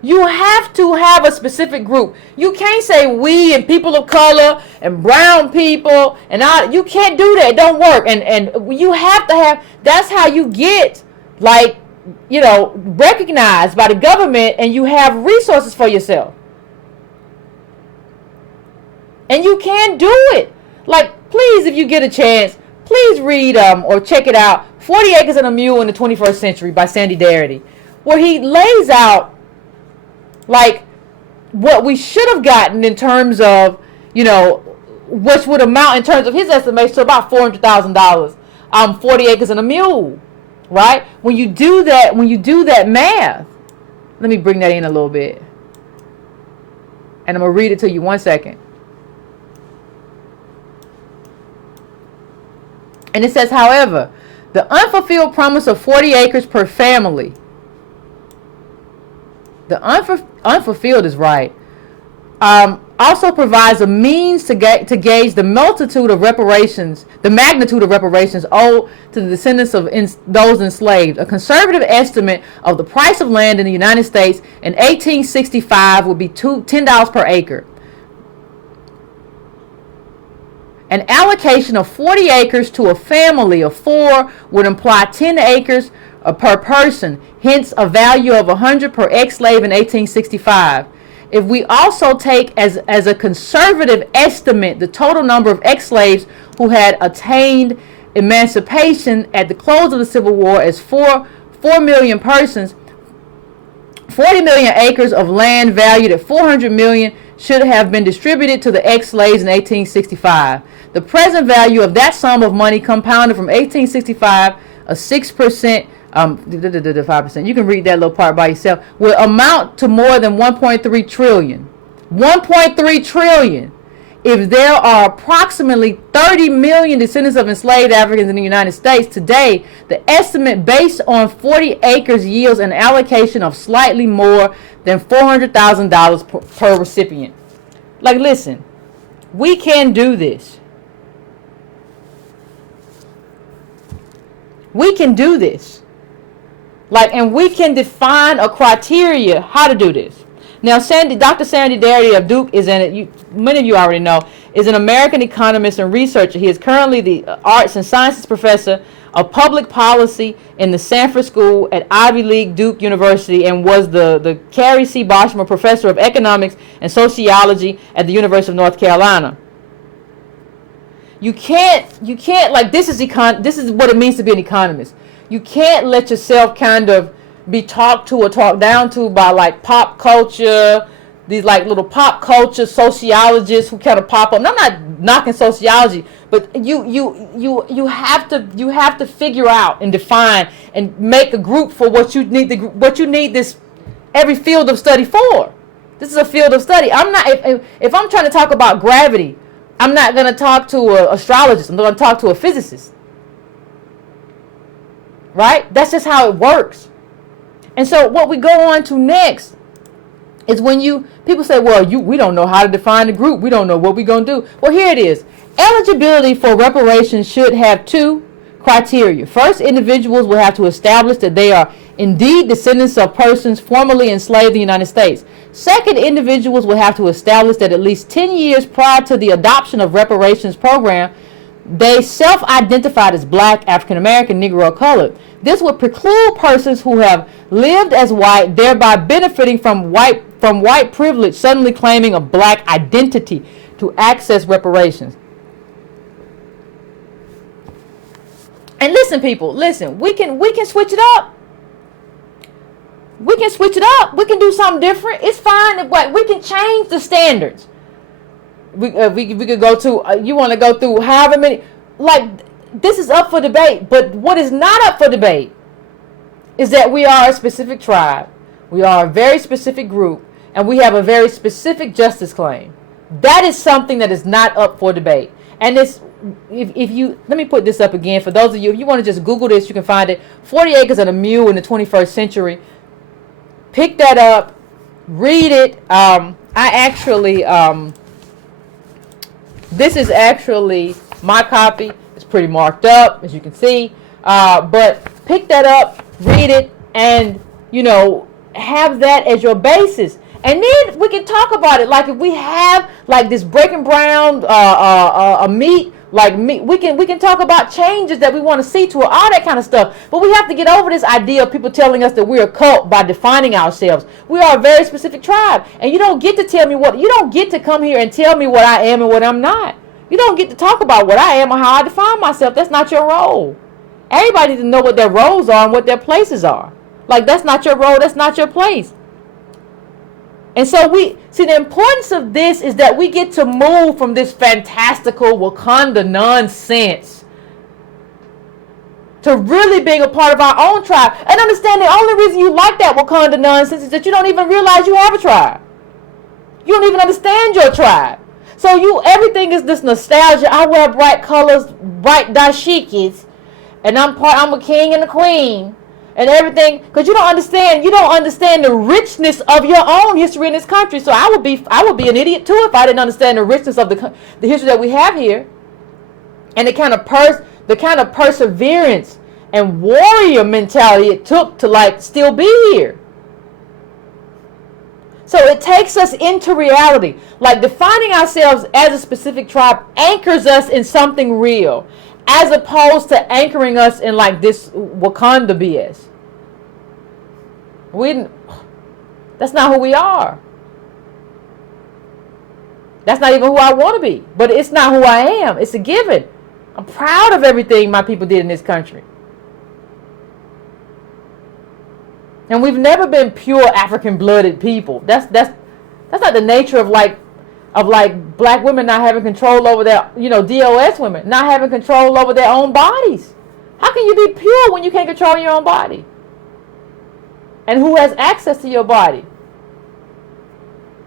you have to have a specific group. You can't say we and people of color and brown people and all. You can't do that. It don't work. And you have to have, that's how you get, like, recognized by the government, and you have resources for yourself. And you can do it. Like, please, if you get a chance, please read or check it out, 40 Acres and a Mule in the 21st Century by Sandy Darity, where he lays out like what we should have gotten in terms of, you know, which would amount in terms of his estimates to about $400,000. 40 Acres and a Mule, right? When you do that math, let me bring that in a little bit, and I'm gonna read it to you 1 second. And it says, however, the unfulfilled promise of 40 acres per family. The unfulfilled is right. Also provides a means to gauge the magnitude of reparations owed to the descendants of those enslaved. A conservative estimate of the price of land in the United States in 1865 would be $10 per acre. An allocation of 40 acres to a family of 4 would imply 10 acres per person, hence a value of 100 per ex-slave in 1865. If we also take as a conservative estimate the total number of ex-slaves who had attained emancipation at the close of the Civil War as 4 million persons, 40 million acres of land valued at $400 million should have been distributed to the ex-slaves in 1865. The present value of that sum of money compounded from 1865, a 6%, 5%, you can read that little part by yourself, will amount to more than 1.3 trillion. 1.3 trillion. If there are approximately 30 million descendants of enslaved Africans in the United States today, the estimate based on 40 acres yields an allocation of slightly more than $400,000 per recipient. Like, listen, we can do this. We can do this. Like, and we can define a criteria how to do this. Now, Dr. Sandy Darity of Duke is many of you already know, is an American economist and researcher. He is currently the Arts and Sciences Professor of Public Policy in the Sanford School at Ivy League Duke University, and was the Carrie C. Boschmer Professor of Economics and Sociology at the University of North Carolina. You can't like, this is what it means to be an economist. You can't let yourself kind of be talked to or talked down to by like pop culture, these like little pop culture sociologists who kind of pop up. And I'm not knocking sociology, but you have to figure out and define and make a group for what you need this every field of study for. This is a field of study. I'm not, if I'm trying to talk about gravity, I'm not going to talk to an astrologist. I'm going to talk to a physicist. Right? That's just how it works. And so what we go on to next is when people say, well, we don't know how to define the group. We don't know what we're going to do. Well, here it is. Eligibility for reparations should have 2 criteria. First, individuals will have to establish that they are indeed descendants of persons formerly enslaved in the United States. Second, individuals will have to establish that at least 10 years prior to the adoption of reparations program, they self-identified as black, African American, Negro, or colored. This would preclude persons who have lived as white, thereby benefiting from white privilege, suddenly claiming a black identity to access reparations. And listen, people, listen. We can switch it up. We can switch it up. We can do something different. It's fine. We can change the standards. We could go to, you want to go through however many, like, this is up for debate. But what is not up for debate is that we are a specific tribe. We are a very specific group. And we have a very specific justice claim. That is something that is not up for debate. And it's, if you, let me put this up again. For those of you, if you want to just Google this, you can find it. 40 Acres and a Mule in the 21st Century. Pick that up. Read it. I actually, this is actually my copy. It's pretty marked up, as you can see. But pick that up, read it, and, you know, have that as your basis. And then we can talk about it. Like, if we have like this breaking brown meat, like meat, we can talk about changes that we want to see to it, all that kind of stuff. But we have to get over this idea of people telling us that we're a cult by defining ourselves. We are a very specific tribe, and you don't get to tell me what, you don't get to come here and tell me what I am and what I'm not. You don't get to talk about what I am or how I define myself. That's not your role. Everybody needs to know what their roles are and what their places are. Like, that's not your role, that's not your place. And so we see the importance of this is that we get to move from this fantastical Wakanda nonsense to really being a part of our own tribe. And understand the only reason you like that Wakanda nonsense is that you don't even realize you have a tribe. You don't even understand your tribe. So everything is this nostalgia. I wear bright colors, bright dashikis, and I'm a king and a queen. And everything, because you don't understand the richness of your own history in this country. So I would be an idiot too if I didn't understand the richness of the history that we have here, and the kind of perseverance and warrior mentality it took to like still be here. So it takes us into reality. Like, defining ourselves as a specific tribe anchors us in something real, as opposed to anchoring us in like this Wakanda BS. That's not who we are. That's not even who I want to be. But it's not who I am. It's a given. I'm proud of everything my people did in this country. And we've never been pure African-blooded people. That's not the nature of black women not having control over their, DOS women not having control over their own bodies. How can you be pure when you can't control your own body? And who has access to your body?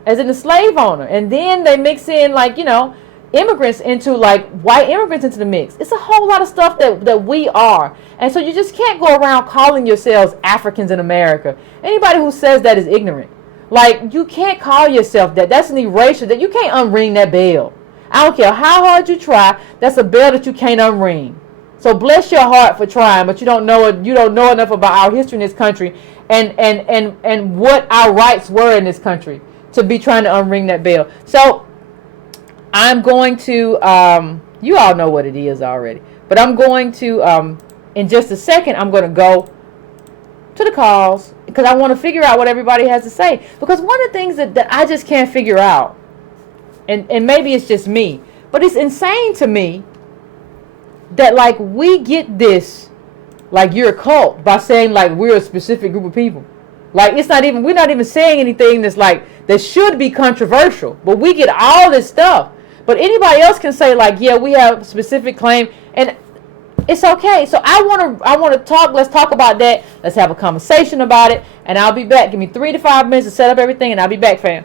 As in the slave owner. And then they mix in immigrants into white immigrants into the mix. It's a whole lot of stuff that we are. And so you just can't go around calling yourselves Africans in America. Anybody who says that is ignorant. Like, you can't call yourself that. That's an erasure. That you can't unring that bell. I don't care how hard you try. That's a bell that you can't unring. So bless your heart for trying, but you don't know enough about our history in this country and what our rights were in this country to be trying to unring that bell. So I'm going to you all know what it is already, but I'm going to in just a second I'm going to go to the calls because I want to figure out what everybody has to say, because one of the things that I just can't figure out, and maybe it's just me, but it's insane to me that we get this you're a cult by saying we're a specific group of people. We're not even saying anything that should be controversial, but we get all this stuff. But anybody else can say yeah, we have a specific claim, and it's okay. So I want to talk. Let's talk about that. Let's have a conversation about it, and I'll be back. Give me 3 to 5 minutes to set up everything, and I'll be back, fam.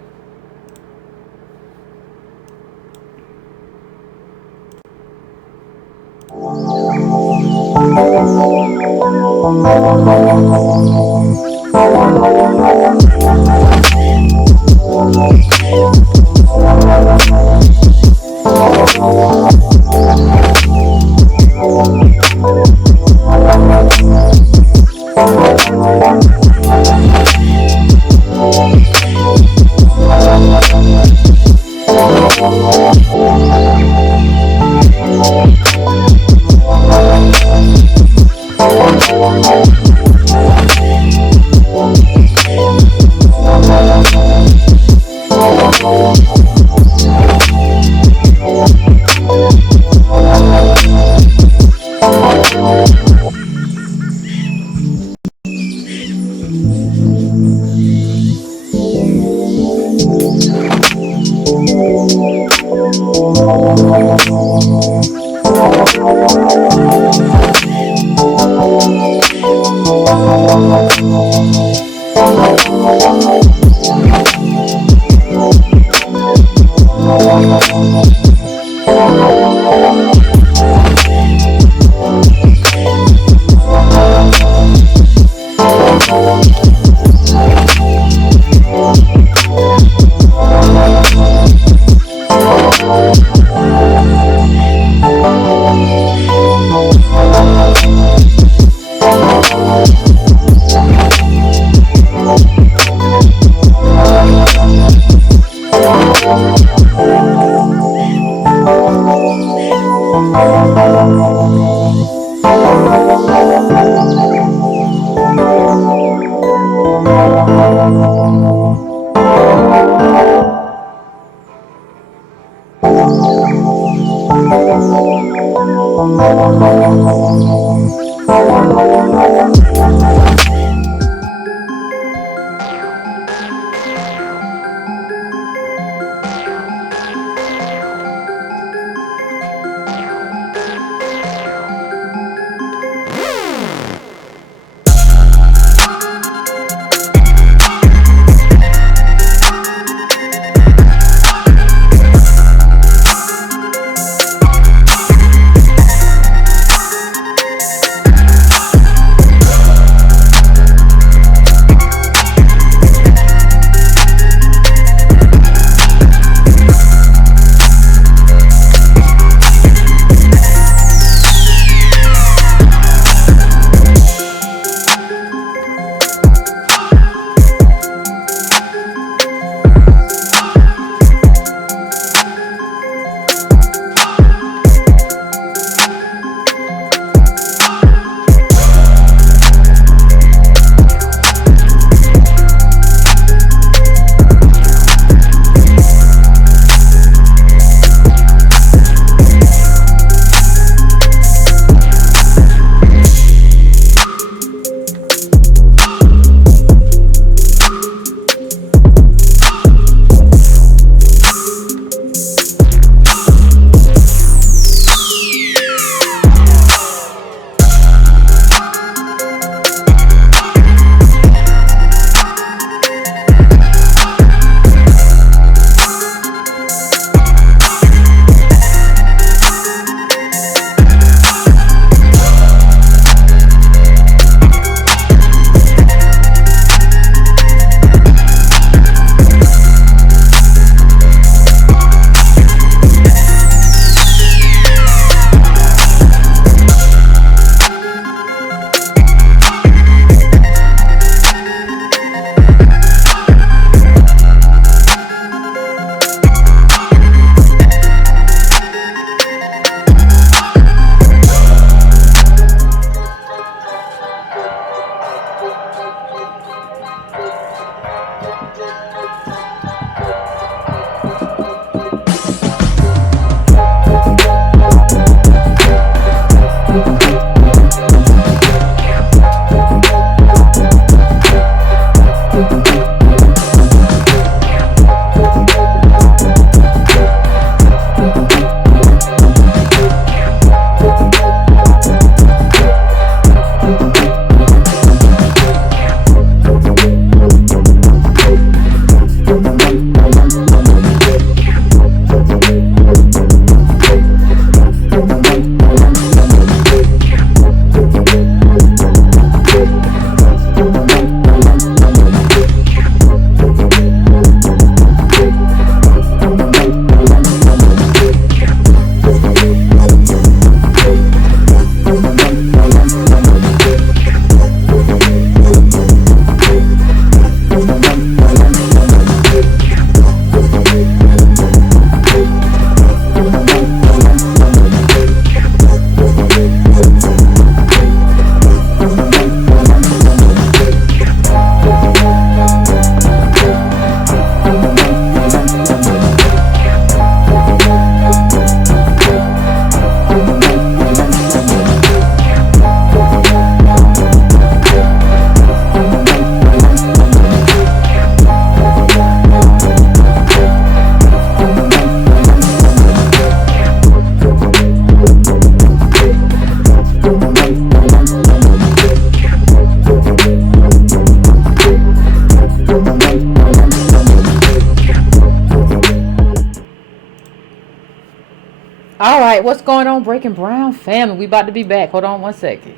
All right, what's going on, Breaking Brown family? We about to be back. Hold on one second.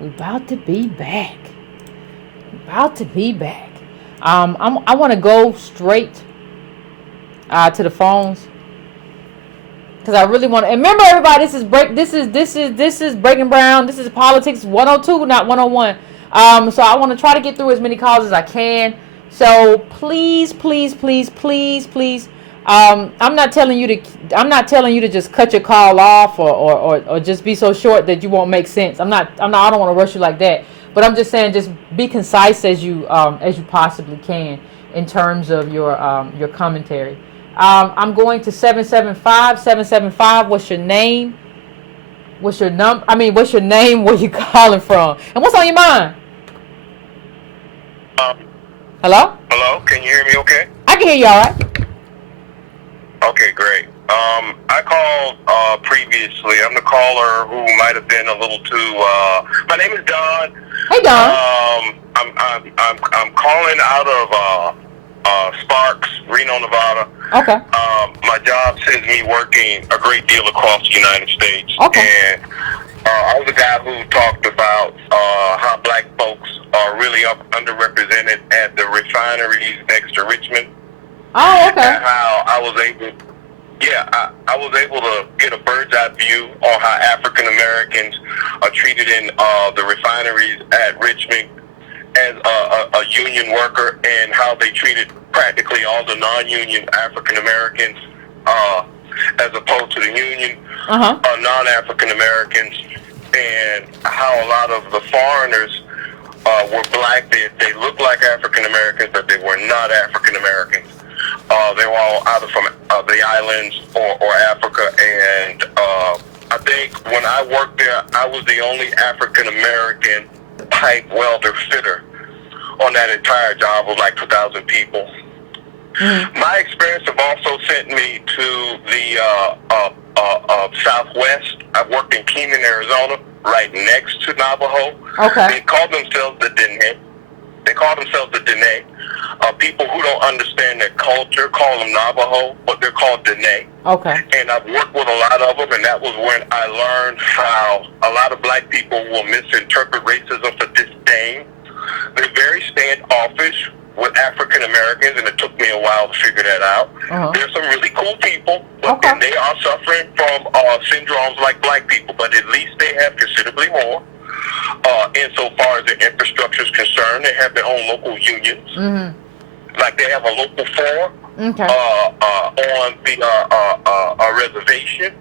We about to be back. About to be back. I want to go straight to the phones because I really want to. And remember, everybody, this is Breaking Brown. This is Politics 102, not 101. So I want to try to get through as many calls as I can. So please. I'm not telling you to just cut your call off or just be so short that you won't make sense. I don't want to rush you like that. But I'm just saying, just be concise as you possibly can in terms of your commentary. I'm going to 775. What's your name? What's your what's your name? Where you calling from? And what's on your mind? Hello? Hello? Can you hear me okay? I can hear you all right. Okay, great. I called previously. I'm the caller who might have been a little too. My name is Don. Hey, Don. I'm calling out of Sparks, Reno, Nevada. Okay. My job sends me working a great deal across the United States. Okay. And I was the guy who talked about how black folks are really underrepresented at the refineries next to Richmond. Oh, okay. And how I was able to get a bird's eye view on how African Americans are treated in the refineries at Richmond as a union worker, and how they treated practically all the non-union African Americans as opposed to the union non-African Americans, and how a lot of the foreigners were black. They looked like African Americans, but they were not African Americans. They were all either from the islands or Africa, and I think when I worked there, I was the only African American pipe welder fitter on that entire job of like 2,000 people. Mm-hmm. My experience have also sent me to the Southwest. I worked in Keenan, Arizona, right next to Navajo. Okay. They call themselves the Dene. People who don't understand their culture call them Navajo, but they're called Dene. Okay. And I've worked with a lot of them, and that was when I learned how a lot of black people will misinterpret racism for disdain. They're very standoffish with African Americans, and it took me a while to figure that out. There's some really cool people, and they are suffering from syndromes like black people, but at least they have considerably more. Insofar as their infrastructure is concerned, they have their own local unions. Mm-hmm. Like they have a local 4 on the reservation,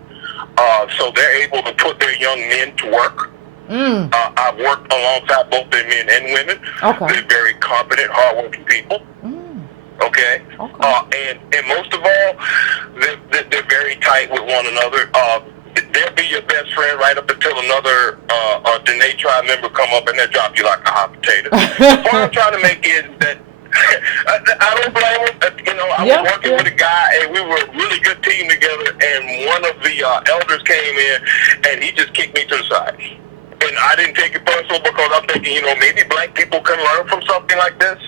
so they're able to put their young men to work. I've worked alongside both their men and women. Okay. They're very competent, hardworking people. Okay. And most of all, they're very tight with one another. They'll be your best friend right up until another Dene tribe member come up and they'll drop you like a hot potato. The point I'm trying to make is that I don't blame them. I was working with a guy, and we were a really good team together, and one of the elders came in, and he just kicked me to the side. And I didn't take it personal because I'm thinking, maybe black people can learn from something like this.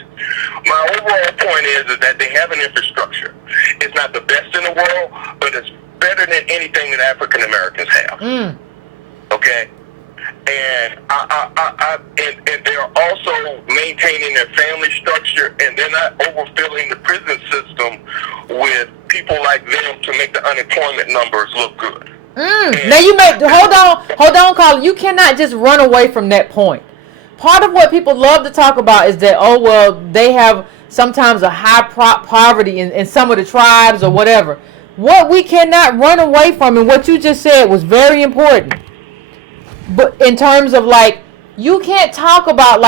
My overall point is that they have an infrastructure. It's not the best in the world, but it's better than anything that African Americans have. Okay? And and they're also maintaining their family structure, and they're not overfilling the prison system with people like them to make the unemployment numbers look good. Now you hold on, Colin. You cannot just run away from that point. Part of what people love to talk about is that they have sometimes a high poverty in some of the tribes or whatever. What we cannot run away from, and what you just said was very important. But in terms of you can't talk about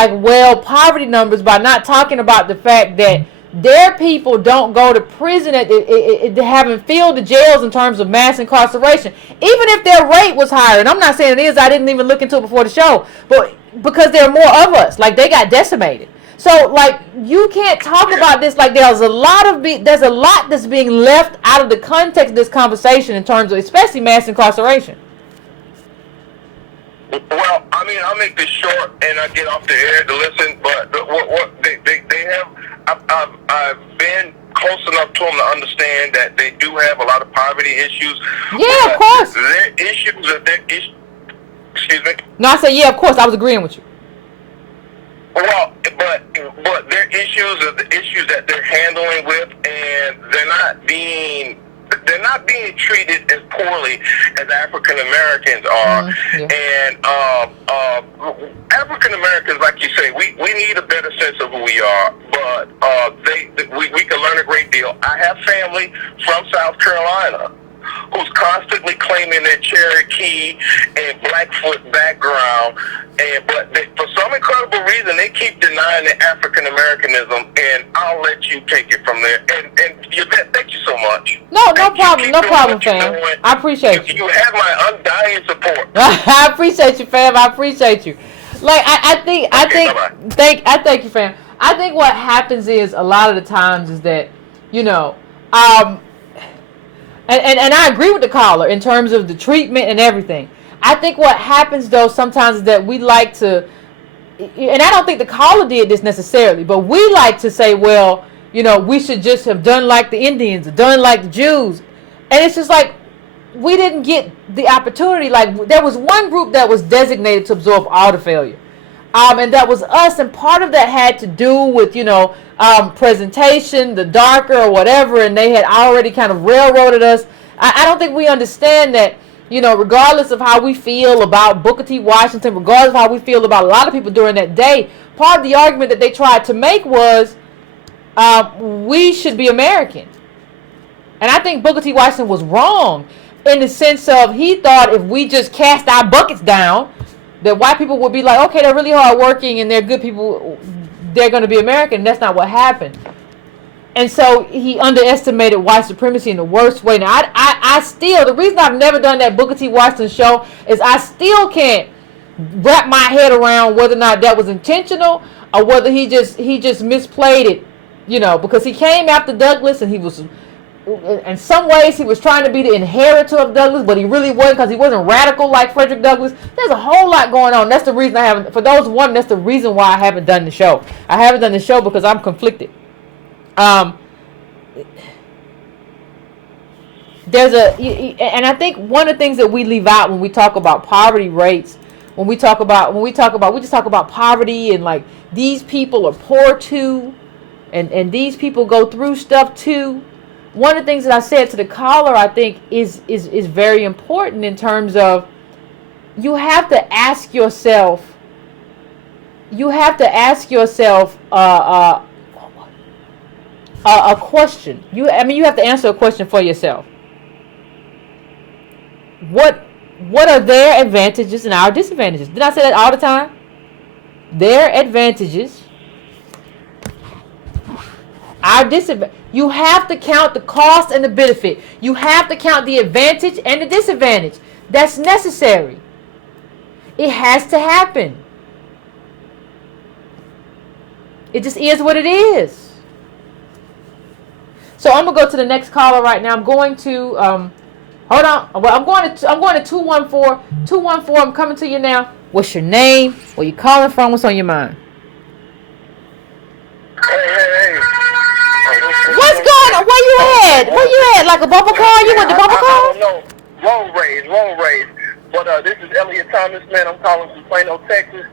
poverty numbers by not talking about the fact that their people don't go to prison they haven't filled the jails in terms of mass incarceration, even if their rate was higher. And I'm not saying it is. I didn't even look into it before the show, but because there are more of us, they got decimated. So you can't talk about this there's a lot that's being left out of the context of this conversation in terms of especially mass incarceration. Well, I'll make this short and I get off the air to listen. But what they have, I've been close enough to them to understand that they do have a lot of poverty issues. Yeah, of course. Their issues are excuse me. No, I said yeah, of course. I was agreeing with you. Well, but their issues are the issues that they're handling with, and they're not being treated as poorly as African Americans are. And African Americans, like you say, we need a better sense of who we are, but we can learn a great deal. I have family from South Carolina who's constantly claiming their Cherokee and Blackfoot background, but for some incredible reason, they keep denying their African Americanism, and I'll let you take it from there. And Yvette, thank you so much. No problem, fam. I appreciate you. You have my undying support. I appreciate you, fam. I appreciate you. Like I thank you, fam. I think what happens is a lot of the times is that, you know, and I agree with the caller in terms of the treatment and everything. I think what happens though sometimes is that we like to, and I don't think the caller did this necessarily, but we like to say, well, you know, we should just have done like the Indians, or done like the Jews, and it's just like we didn't get the opportunity. Like there was one group that was designated to absorb all the failure, and that was us, and part of that had to do with, you know, presentation, the darker or whatever, and they had already kind of railroaded us. I don't think we understand that, you know, regardless of how we feel about Booker T. Washington, regardless of how we feel about a lot of people during that day, part of the argument that they tried to make was we should be American. And I think Booker T. Washington was wrong in the sense of he thought if we just cast our buckets down, that white people would be like, okay, they're really hard working and they're good people, they're going to be American. And that's not what happened. And so he underestimated white supremacy in the worst way. Now, I still, the reason I've never done that Booker T. Washington show is I still can't wrap my head around whether or not that was intentional or whether he just misplayed it, you know, because he came after Douglas and he was, in some ways, he was trying to be the inheritor of Douglas, but he really wasn't because he wasn't radical like Frederick Douglass. There's a whole lot going on. That's the reason I haven't, for those wondering, that's the reason why I haven't done the show. I haven't done the show because I'm conflicted. There's and I think one of the things that we leave out when we talk about poverty rates, we just talk about poverty and like these people are poor too, and these people go through stuff too. One of the things that I said to the caller, I think is very important in terms of you have to ask yourself a question. You have to answer a question for yourself. What are their advantages and our disadvantages? Did I say that all the time? Their advantages, our disadvantage. You have to count the cost and the benefit. You have to count the advantage and the disadvantage. That's necessary. It has to happen. It just is what it is. So I'm gonna go to the next caller right now. I'm going to hold on. Well, I'm going to 214. 214. I'm coming to you now. What's your name? Where you calling from? What's on your mind? Hey. What's going on? Where you at? Where you at? Like a bumper car? You want the bumper car? I don't know. Road rage. But this is Elliot Thomas, man. I'm calling from Plano, Texas.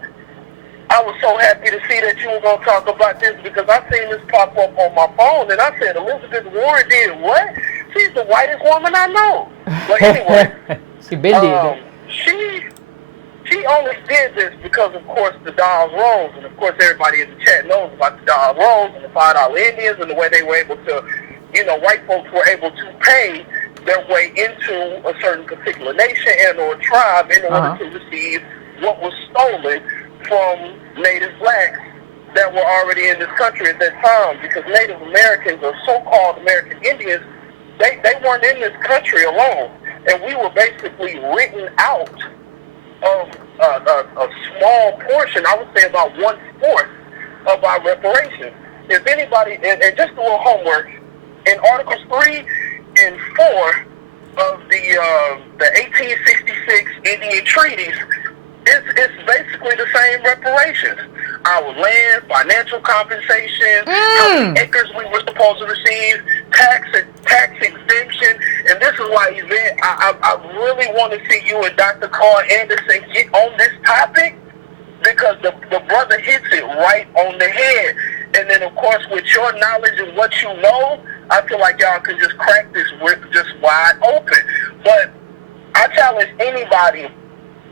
I was so happy to see that you were going to talk about this because I seen this pop up on my phone, and I said, Elizabeth Warren did what? She's the whitest woman I know. But anyway, she been did. She only did this because, of course, the Dawes Rolls, and of course everybody in the chat knows about the Dawes Rolls and the $5 Indians and the way they were able to, you know, white folks were able to pay their way into a certain particular nation and or tribe in order to receive what was stolen from Native blacks that were already in this country at that time, because Native Americans or so-called American Indians, they weren't in this country alone, and we were basically written out of a small portion, I would say about 1/4 of our reparations. If anybody, and just a little homework, in Articles 3 and 4 of the 1866 Indian Treaties, it's basically the same reparations. Our land, financial compensation, how many acres we were supposed to receive, tax exemption, and this is why, Yvette, I really want to see you and Dr. Carl Anderson get on this topic, because the brother hits it right on the head. And then, of course, with your knowledge and what you know, I feel like y'all can just crack this whip just wide open. But I challenge anybody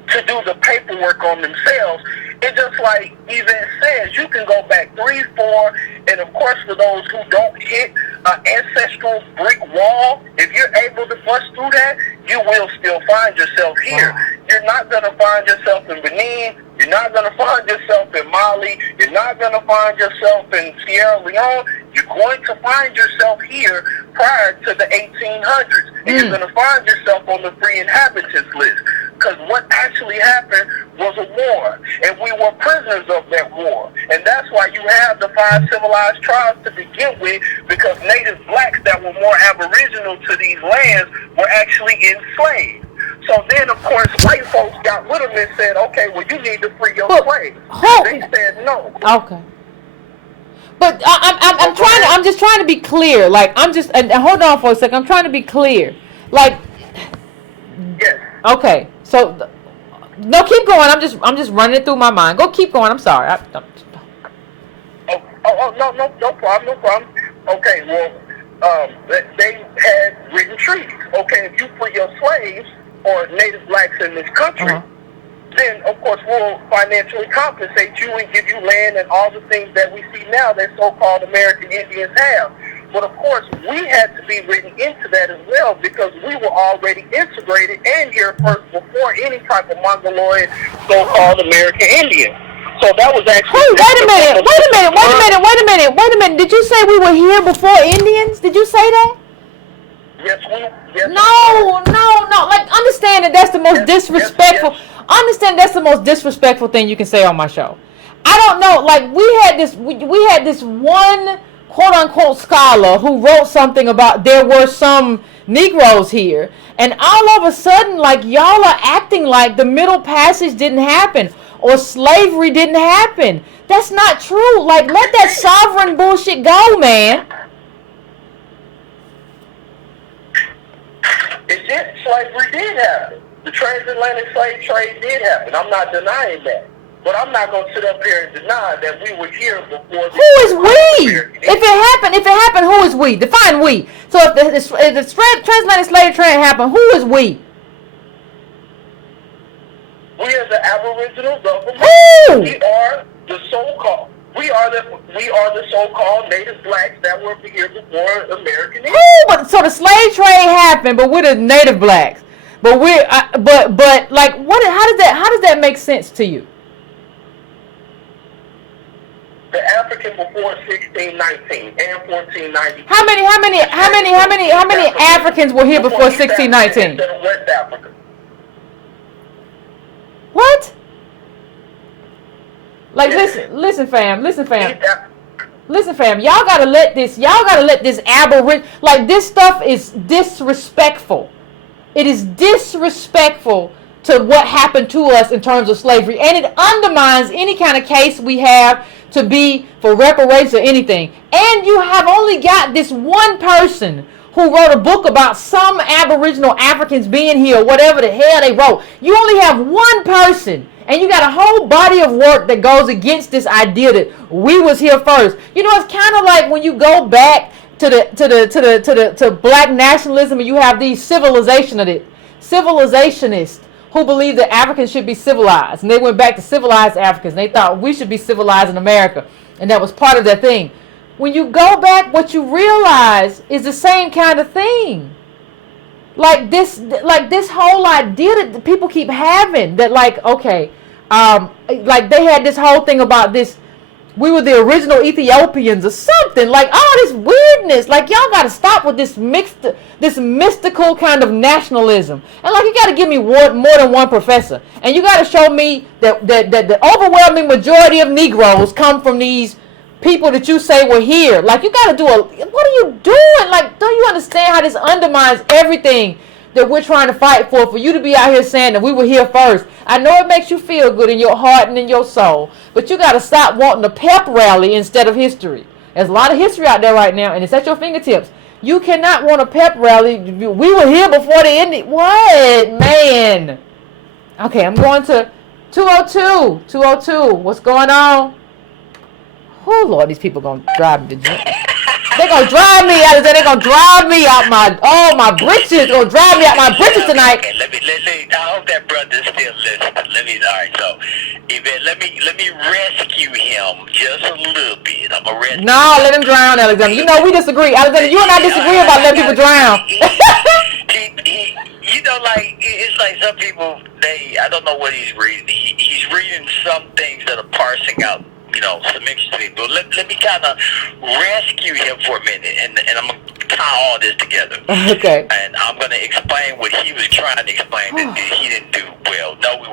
to do the paperwork on themselves. It's just like Yvette says, you can go back 3, 4, and of course for those who don't hit an ancestral brick wall, if you're able to bust through that, you will still find yourself here. You're not going to find yourself in Benin. You're not going to find yourself in Mali. You're not going to find yourself in Sierra Leone. You're going to find yourself here prior to the 1800s. And you're going to find yourself on the free inhabitants list. Because what actually happened was a war, and we were prisoners of that war. And that's why you have the 5 civilized tribes to begin with, because native blacks that were more aboriginal to these lands were actually enslaved. So then, of course, white folks got with them and said, okay, well, you need to free your slaves. They said no. Okay. But I'm just trying to be clear. Like, and hold on for a second. I'm trying to be clear. Like, yes. Okay. So, no, keep going. I'm just running it through my mind. Go, keep going. I'm sorry. No problem. Okay, well, they had written treaties. Okay, if you free your slaves or native blacks in this country, then of course we'll financially compensate you and give you land and all the things that we see now that so-called American Indians have. But of course we had to be written into that as well, because we were already integrated and here first before any type of Mongoloid so-called American Indian. So that was actually... Wait a minute. Did you say we were here before Indians? Did you say that? Yes, No. Like, understand that that's the most disrespectful... Understand that's the most disrespectful thing you can say on my show. I don't know. Like, we had this one quote-unquote scholar who wrote something about there were some Negroes here. And all of a sudden, like, y'all are acting like the Middle Passage didn't happen or slavery didn't happen. That's not true. Like, let that sovereign bullshit go, man. Slavery did happen. The transatlantic slave trade did happen. I'm not denying that. But I'm not going to sit up here and deny that we were here before. Who is we? If it happened, who is we? Define we. So if the transatlantic slave trade happened, who is we? We are the Aboriginals of America. Who? We are the so-called native blacks that were here before American Indians. Who? But so the slave trade happened, but we're the native blacks. But we're but like what? How does that make sense to you? The African before 1619 and 1490. How many Africans were here before 1619? West Africa. What? Like, listen, fam. Y'all gotta let this aberrant, like, this stuff is disrespectful. It is disrespectful to what happened to us in terms of slavery, and it undermines any kind of case we have to be for reparations or anything. And you have only got this one person who wrote a book about some Aboriginal Africans being here, whatever the hell they wrote. You only have one person, and you got a whole body of work that goes against this idea that we was here first. You know, it's kind of like when you go back to black nationalism, and you have these civilizationists who believe that Africans should be civilized, and they went back to civilized Africans, and they thought we should be civilized in America, and that was part of their thing. When you go back, what you realize is the same kind of thing. Like this whole idea that people keep having, that like, okay, like they had this whole thing about this, we were the original Ethiopians or something, like all this weirdness. Like, y'all got to stop with this mystical kind of nationalism. And like, you got to give me more than one professor, and you got to show me that the overwhelming majority of Negroes come from these people that you say were here. Like, you got to what are you doing? Like, don't you understand how this undermines everything that we're trying to fight for you to be out here saying that we were here first? I know it makes you feel good in your heart and in your soul, but you got to stop wanting a pep rally instead of history. There's a lot of history out there right now, and it's at your fingertips. You cannot want a pep rally. We were here before the ending. What, man? Okay, I'm going to 202. 202. What's going on? Oh, Lord, these people going to drive me to jail. They're going to drive me out. They're going to drive me out my britches. They're going to drive me out my britches tonight. Okay, let me, I hope that brother's still listening. All right, so, Yvette, let me rescue him just a little bit. I'm going to rescue him. No, let him drown, Alexander. You know, we disagree. Alexander, you and I disagree about letting people drown. You know, like, it's like some people, I don't know what he's reading. He's reading some things that are parsing out, you know, some interesting. But let me kind of rescue him for a minute, and I'm going to tie all this together. Okay. And I'm going to explain what he was trying to explain that he didn't do well. No, we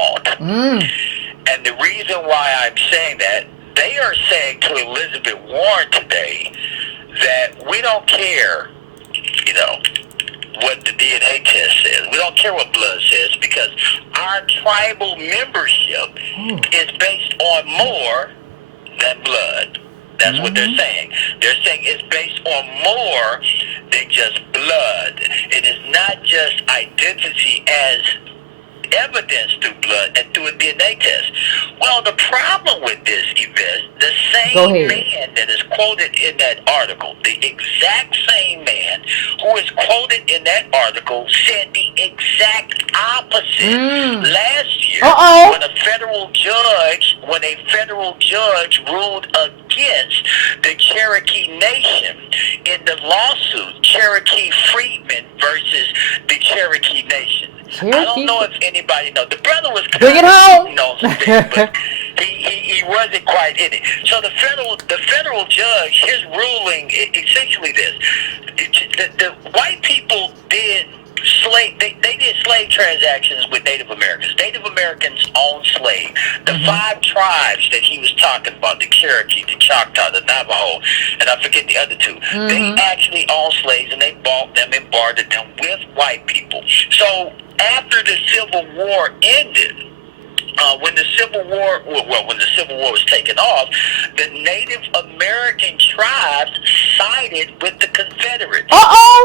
thought. And the reason why I'm saying that, they are saying to Elizabeth Warren today that we don't care, you know, what the DNA test says. We don't care what blood says, because our tribal membership is based on more than blood. That's what they're saying. They're saying it's based on more than just blood. It is not just identity as evidence through blood and through a DNA test. Well, the problem with this, Yvette, the same man that is quoted in that article, the exact same man who is quoted in that article, said the exact opposite last year when a federal judge ruled against the Cherokee Nation in the lawsuit, Cherokee freedmen versus the Cherokee Nation. I don't know if anybody knows. The brother was bring it home. Some things, but he wasn't quite in it. So the federal judge, his ruling, essentially this: the white people did they did slave transactions with Native Americans. Native Americans owned slaves. The 5 tribes that he was talking about, the Cherokee, the Choctaw, the Navajo, and I forget the other 2, they actually owned slaves, and they bought them and bartered them with white people. So after the Civil War ended, when the Civil War was taken off, the Native American tribes sided with the Confederates.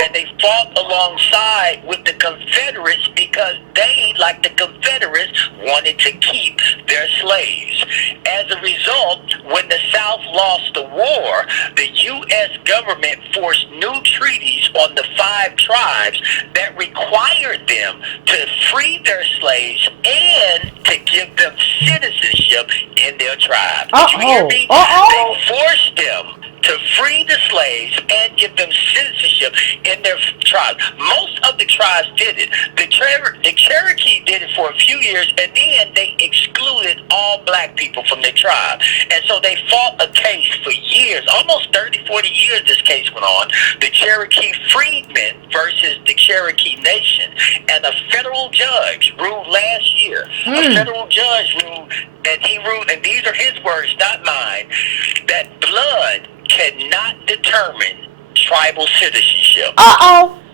And they fought alongside with the Confederates because they, like the Confederates, wanted to keep their slaves. As a result, when the South lost the war, the U.S. government forced new treaties on the 5 tribes that required them to free their slaves and to give them citizenship in their tribe. Did you hear me? They forced them to free the slaves and give them citizenship in their tribes. Most of the tribes did it. The Cherokee did it for a few years, and then they excluded all black people from their tribe. And so they fought a case for years, almost 30, 40 years this case went on, the Cherokee freedmen versus the Cherokee Nation. And a federal judge ruled last year. A federal judge ruled, and these are his words, not mine, that blood cannot determine tribal citizenship.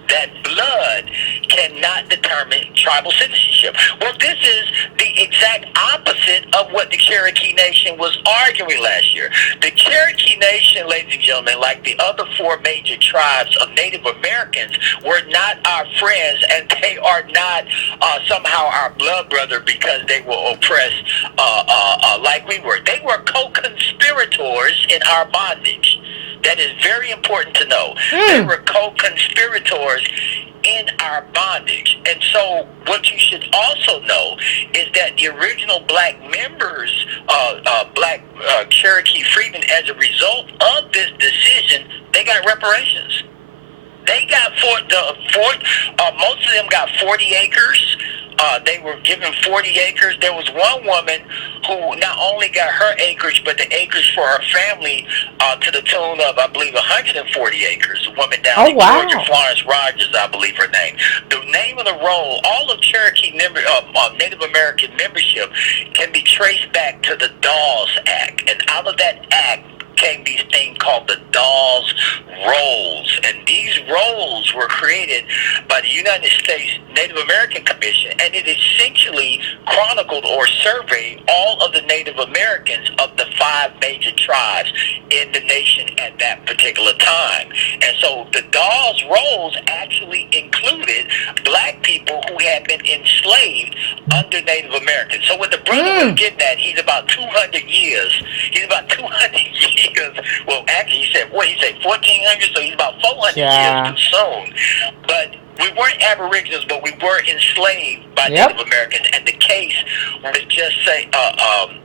That blood cannot determine tribal citizenship. Well, this is the exact opposite of what the Cherokee Nation was arguing last year. The Cherokee Nation, ladies and gentlemen, like the other 4 major tribes of Native Americans, were not our friends, and they are not somehow our blood brother because they were oppressed like we were. They were co-conspirators in our bondage. That is very important to know. They were co-conspirators in our bondage. And so what you should also know is that the original black members, black Cherokee freedmen, as a result of this decision, they got reparations. They got most of them got 40 acres. They were given 40 acres. There was one woman who not only got her acreage, but the acres for her family to the tune of, I believe, 140 acres. A woman down in Georgia, Florence Rogers, I believe her name. The name of the roll, all of Cherokee Native American membership can be traced back to the Dawes Act. And out of that act came these thing called the Dawes Rolls, and these rolls were created by the United States Native American Commission, and it essentially chronicled or surveyed all of the Native Americans of the 5 major tribes in the nation at that particular time. And so the Dawes Rolls actually included black people who had been enslaved under Native Americans. So what the brother was getting at, he's about 200 years. He's about 200 years. Well, actually, he said 1,400, so he's about 400 years too soon. But we weren't Aborigines, but we were enslaved by Native Americans, and the case was just say,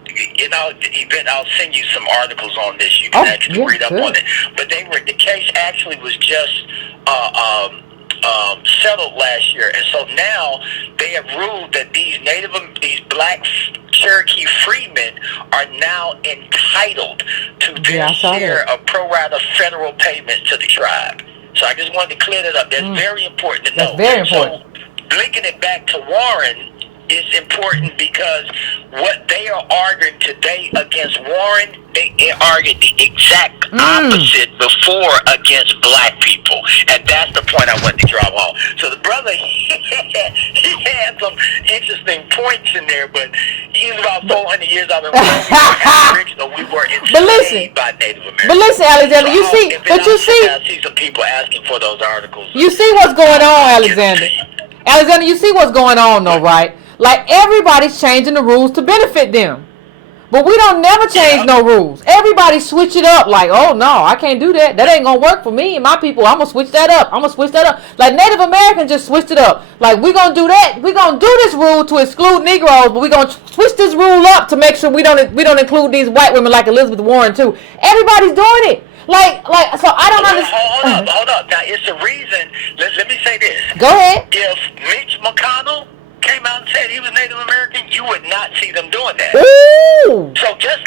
Yvette, I'll send you some articles on this. You can actually read up on it. But the case actually was just settled last year, and so now they have ruled that these black Cherokee freedmen are now entitled to their share of pro rata federal payments to the tribe. So I just wanted to clear that up. That's very important to know. That's very important. So linking it back to Warren, is important because what they are arguing today against Warren, they argued the exact opposite before against black people. And that's the point I wanted to drive home. So the brother, he had some interesting points in there, but he's about 400 years out of the world. We were enslaved by Native Americans. But listen, Alexander, you see, I see some people asking for those articles. You see what's going on, Alexander. Alexander, you see what's going on, though, right? Like, everybody's changing the rules to benefit them. But we don't never change no rules. Everybody switch it up like, oh, no, I can't do that. That ain't going to work for me and my people. I'm going to switch that up. Like, Native Americans just switched it up. Like, we're going to do that. We're going to do this rule to exclude Negroes, but we're going to switch this rule up to make sure we don't include these white women like Elizabeth Warren, too. Everybody's doing it. Like, so I don't understand. Hold up. Now, it's the reason. Let me say this. Go ahead. If Mitch McConnell came out and said he was Native American, you would not see them doing that. Ooh. So just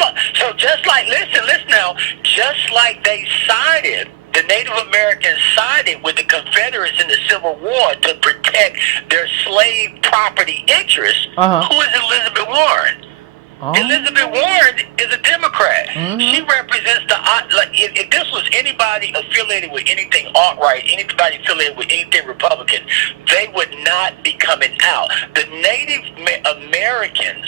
like listen now, just like they sided, the Native Americans sided with the Confederates in the Civil War to protect their slave property interests. Who is Elizabeth Warren? Elizabeth Warren is a Democrat. She represents the if this was anybody affiliated with anything alt-right, anybody affiliated with anything Republican, they would not be coming out. The Native Americans,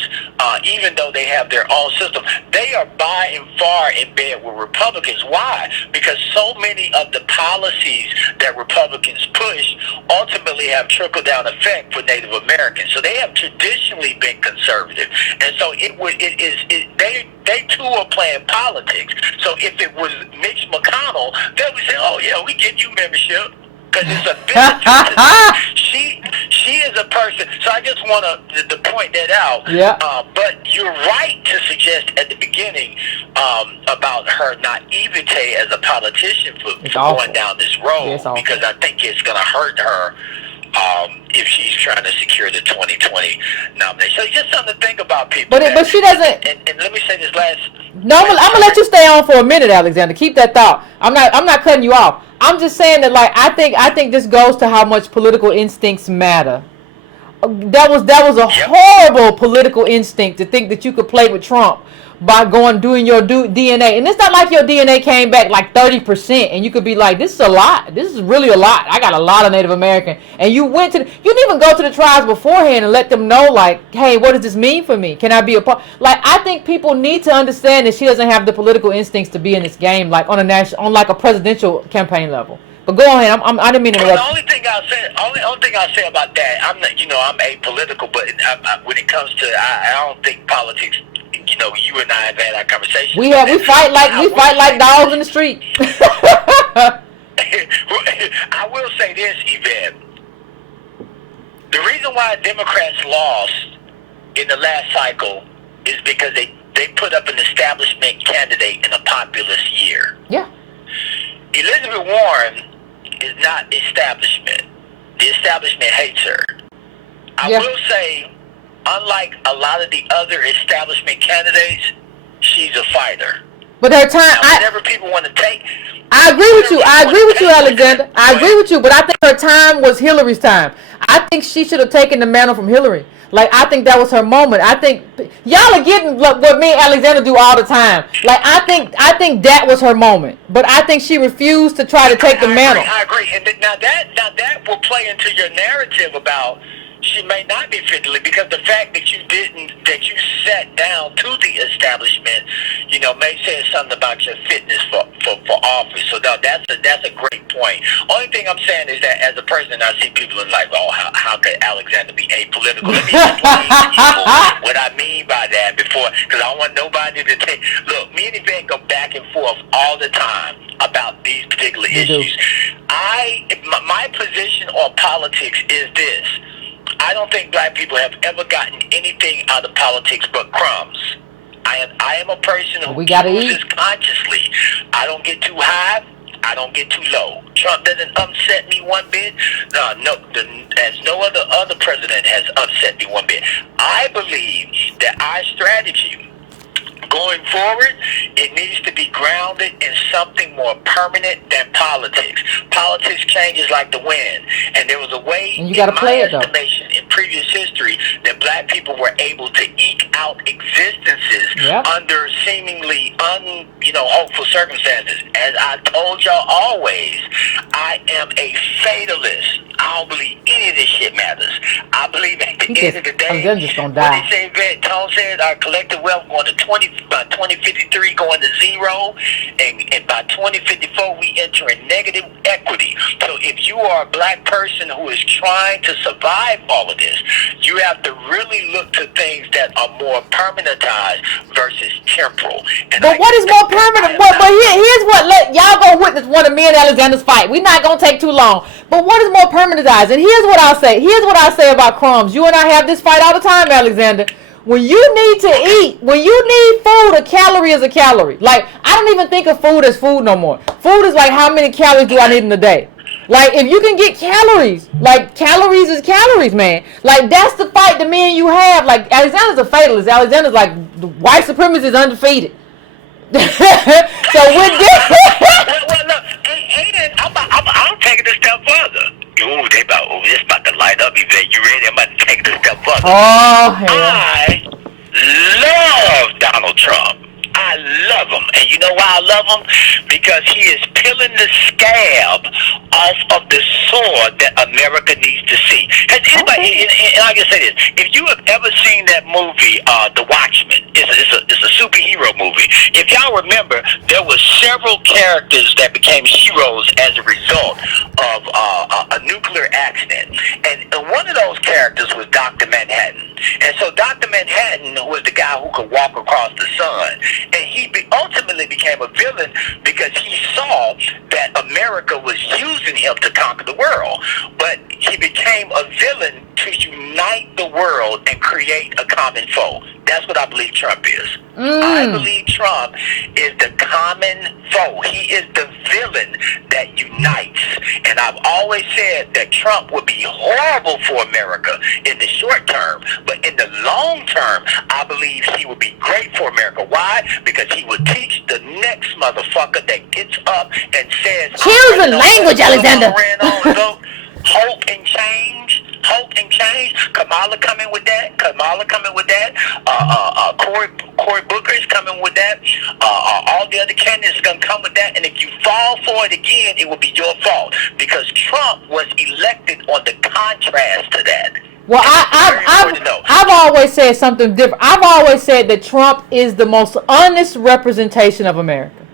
even though they have their own system, they are by and far in bed with Republicans. Why? Because so many of the policies that Republicans push ultimately have trickle-down effect for Native Americans. So they have traditionally been conservative, and so they too are playing politics. So if it was Mitch McConnell, they would say, "Oh yeah, we get you membership because it's a business." She is a person. So I just want to point that out. Yeah. But you're right to suggest at the beginning about her naivete as a politician for going down this road, because I think it's going to hurt her. If she's trying to secure the 2020 nomination. So it's just something to think about, people. But she doesn't. And let me say this last. No, I'm gonna let you stay on for a minute, Alexander. Keep that thought. I'm not cutting you off. I'm just saying that, like, I think this goes to how much political instincts matter. That was a horrible political instinct to think that you could play with Trump by doing your DNA. And it's not like your DNA came back like 30% and you could be like, this is a lot. This is really a lot. I got a lot of Native American. And you you didn't even go to the tribes beforehand and let them know, like, hey, what does this mean for me? Can I be a part? Like, I think people need to understand that she doesn't have the political instincts to be in this game, like on a presidential campaign level. But go ahead. I didn't mean to interrupt. The only thing I'll say about that, I'm apolitical, but when it comes to, I don't think politics. You know, you and I have had our conversation. We fight like dogs in the street. I will say this, Yvette. The reason why Democrats lost in the last cycle is because they put up an establishment candidate in a populist year. Yeah. Elizabeth Warren is not establishment. The establishment hates her. I will say, unlike a lot of the other establishment candidates, she's a fighter. But her time, whatever people want to take. I agree with you. I agree with you, Alexander. I agree with you. But I think her time was Hillary's time. I think she should have taken the mantle from Hillary. Like, I think that was her moment. I think y'all are getting what me and Alexander do all the time. Like, I think that was her moment. But I think she refused to try to take the mantle. I agree. And now that will play into your narrative about she may not be fitly, because the fact that you sat down to the establishment, may say something about your fitness for office. So that's a great point. Only thing I'm saying is that as a president, I see people in like, oh, how could Alexander be apolitical? Let me explain to people what I mean by that before, because I don't want nobody to take. Look, me and Yvette go back and forth all the time about these particular issues. My position on politics is this. I don't think black people have ever gotten anything out of politics but crumbs. I am a person who chooses consciously. I don't get too high. I don't get too low. Trump doesn't upset me one bit. As no other president has upset me one bit. I believe that our strategy going forward, it needs to be grounded in something more permanent than politics. Politics changes like the wind, and there was a way, and you gotta play it, though, in previous history that black people were able to eke out existences under seemingly hopeful circumstances. As I told y'all always, I am a fatalist. I don't believe any of this shit matters. I believe at the end of the day, just gonna die. What they say, Yvette, Tone said, our collective wealth going to by 2053 going to zero, and by 2054 we enter in negative equity. So if you are a black person who is trying to survive all of this, you have to really look to things that are more permanentized versus temporal. And but what is more permanent? But here's what, y'all go witness one of me and Alexander's fight. We're not gonna take too long. But what is more permanentized? And here's what I'll say. Here's what I say about crumbs. You and I have this fight all the time, Alexander. When you need to eat, when you need food, a calorie is a calorie. Like, I don't even think of food as food no more. Food is like, how many calories do I need in a day? Like, if you can get calories, like, calories is calories, man. Like, that's the fight the me and you have. Like, Alexander's a fatalist. Alexander's like, white supremacy is undefeated. So with this, well, look, I'm taking it a step further. Ooh, it's about to light up, Yvette. You ready? I'm about to take it a step further. Oh, hell. I love Donald Trump. I love him. And you know why I love him? Because he is peeling the scab off of the sword that America needs to see. Has anybody, and I can say this, if you have ever seen that movie, The Watchmen, it's a superhero movie. If y'all remember, there were several characters that became heroes as a result of a nuclear accident. And one of those characters was Dr. Manhattan. And so Dr. Manhattan was the guy who could walk across the sun. And he ultimately became a villain because he saw that America was using him to conquer the world. But he became a villain to unite the world and create a common foe. That's what I believe Trump is. I believe Trump is the common foe. He is the villain that unites. And I've always said that Trump would be horrible for America in the short term, but in the long term, I believe he would be great for America. Why? Because he would teach the next motherfucker that gets up and says, choose the language, Alexander. Hope and change. Hope and change. Kamala coming with that. Cory Booker is coming with that. All the other candidates are going to come with that. And if you fall for it again, it will be your fault. Because Trump was elected on the contrast to that. Well, I've always said something different. I've always said that Trump is the most honest representation of America.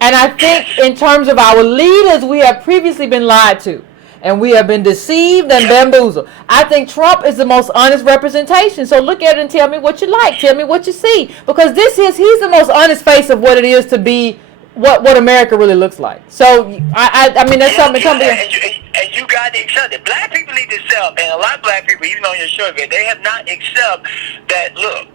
And I think in terms of our leaders, we have previously been lied to. And we have been deceived and bamboozled. I think Trump is the most honest representation. So look at it and tell me what you like. Tell me what you see. Because he's the most honest face of what it is to be what America really looks like. So I mean that's something to come here. And you got to accept it. Black people need to accept, and a lot of black people, even on your show, they have not accepted that. Look,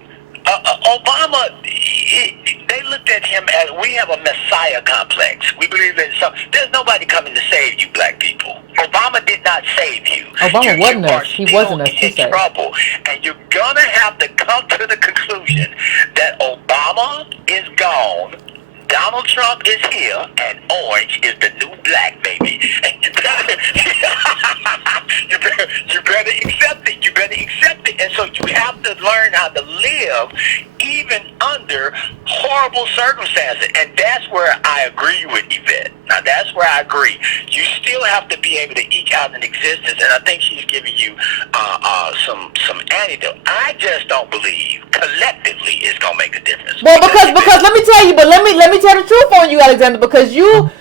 Obama, they looked at him as, we have a messiah complex. We believe that there's nobody coming to save you, black people. Obama did not save you. Obama wasn't us. He wasn't us. In trouble, and you're gonna have to come to the conclusion that Obama is gone. Donald Trump is here, and orange is the new black, baby. And you better accept it. You better accept it. And so you have to learn how to live even under horrible circumstances. And that's where I agree with Yvette. Now, that's where I agree. You still have to be able to eke out an existence, and I think she's giving you some antidote. I just don't believe collectively it's gonna make a difference. Well, because let me tell you, but let me tell the truth on you, Alexander, because you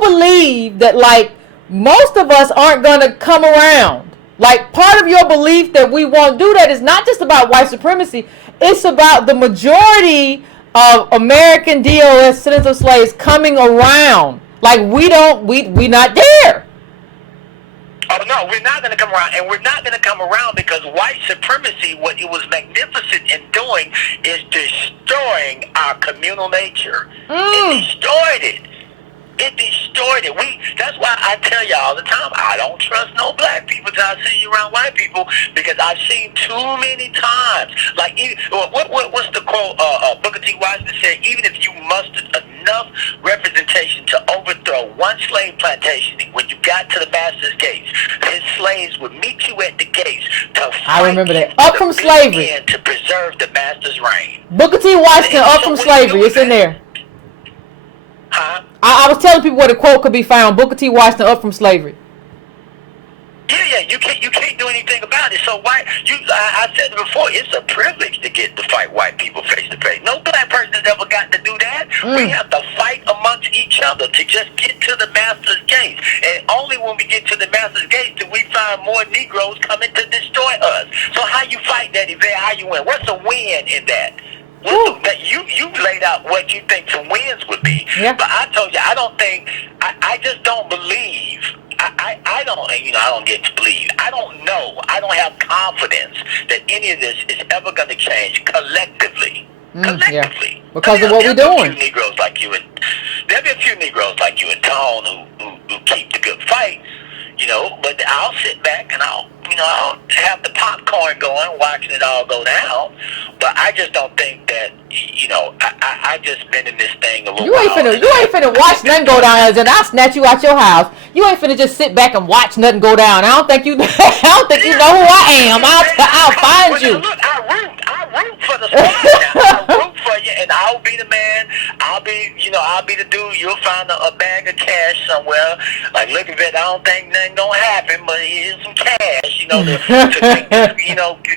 believe that like most of us aren't gonna come around. Like part of your belief that we won't do that is not just about white supremacy. It's about the majority of American DOS citizens of slaves coming around. Like we not there. Oh no, we're not going to come around, and we're not going to come around because white supremacy, what it was magnificent in doing, is destroying our communal nature. It destroyed it. It destroyed it. That's why I tell you all the time, I don't trust no black people till I see you around white people, because I've seen too many times. Like, what's the quote? Booker T Washington said, even if you mustered enough representation to overthrow one slave plantation, when you got to the master's gates, his slaves would meet you at the gates to fight. I remember that. Up from slavery. To preserve the master's reign. Booker T. Washington, Up from Slavery. It's in there. Huh? I was telling people where the quote could be found. Booker T. Washington, Up from Slavery. Yeah, you can't do anything about it. So why I said it before, it's a privilege to get to fight white people face to face. No black person has ever got to do that. We have to fight amongst each other to just get to the master's gates. And only when we get to the master's gates do we find more Negroes coming to destroy us. So how you fight that, Yvette? How you win? What's a win in that? You laid out what you think some wins would be. Yeah. But I told you, I just don't believe. I don't get to believe. I don't know. I don't have confidence that any of this is ever going to change collectively. Collectively. Yeah. Because of what we're doing. There'll be a few Negroes like you in town who keep the good fight, but I'll sit back and I'll have the popcorn going, watching it all go down. But I just don't think that, I just been in this thing a little while. You ain't finna watch nothing go down, Alexander. I'll snatch you out your house. You ain't finna just sit back and watch nothing go down. I don't think you know who I am. I'll find you. Look, I root for the squad now. I root for you, and I'll be the man. I'll be the dude. You'll find a bag of cash somewhere. Like, look, Yvette, I don't think nothing gonna happen, but here's some cash, to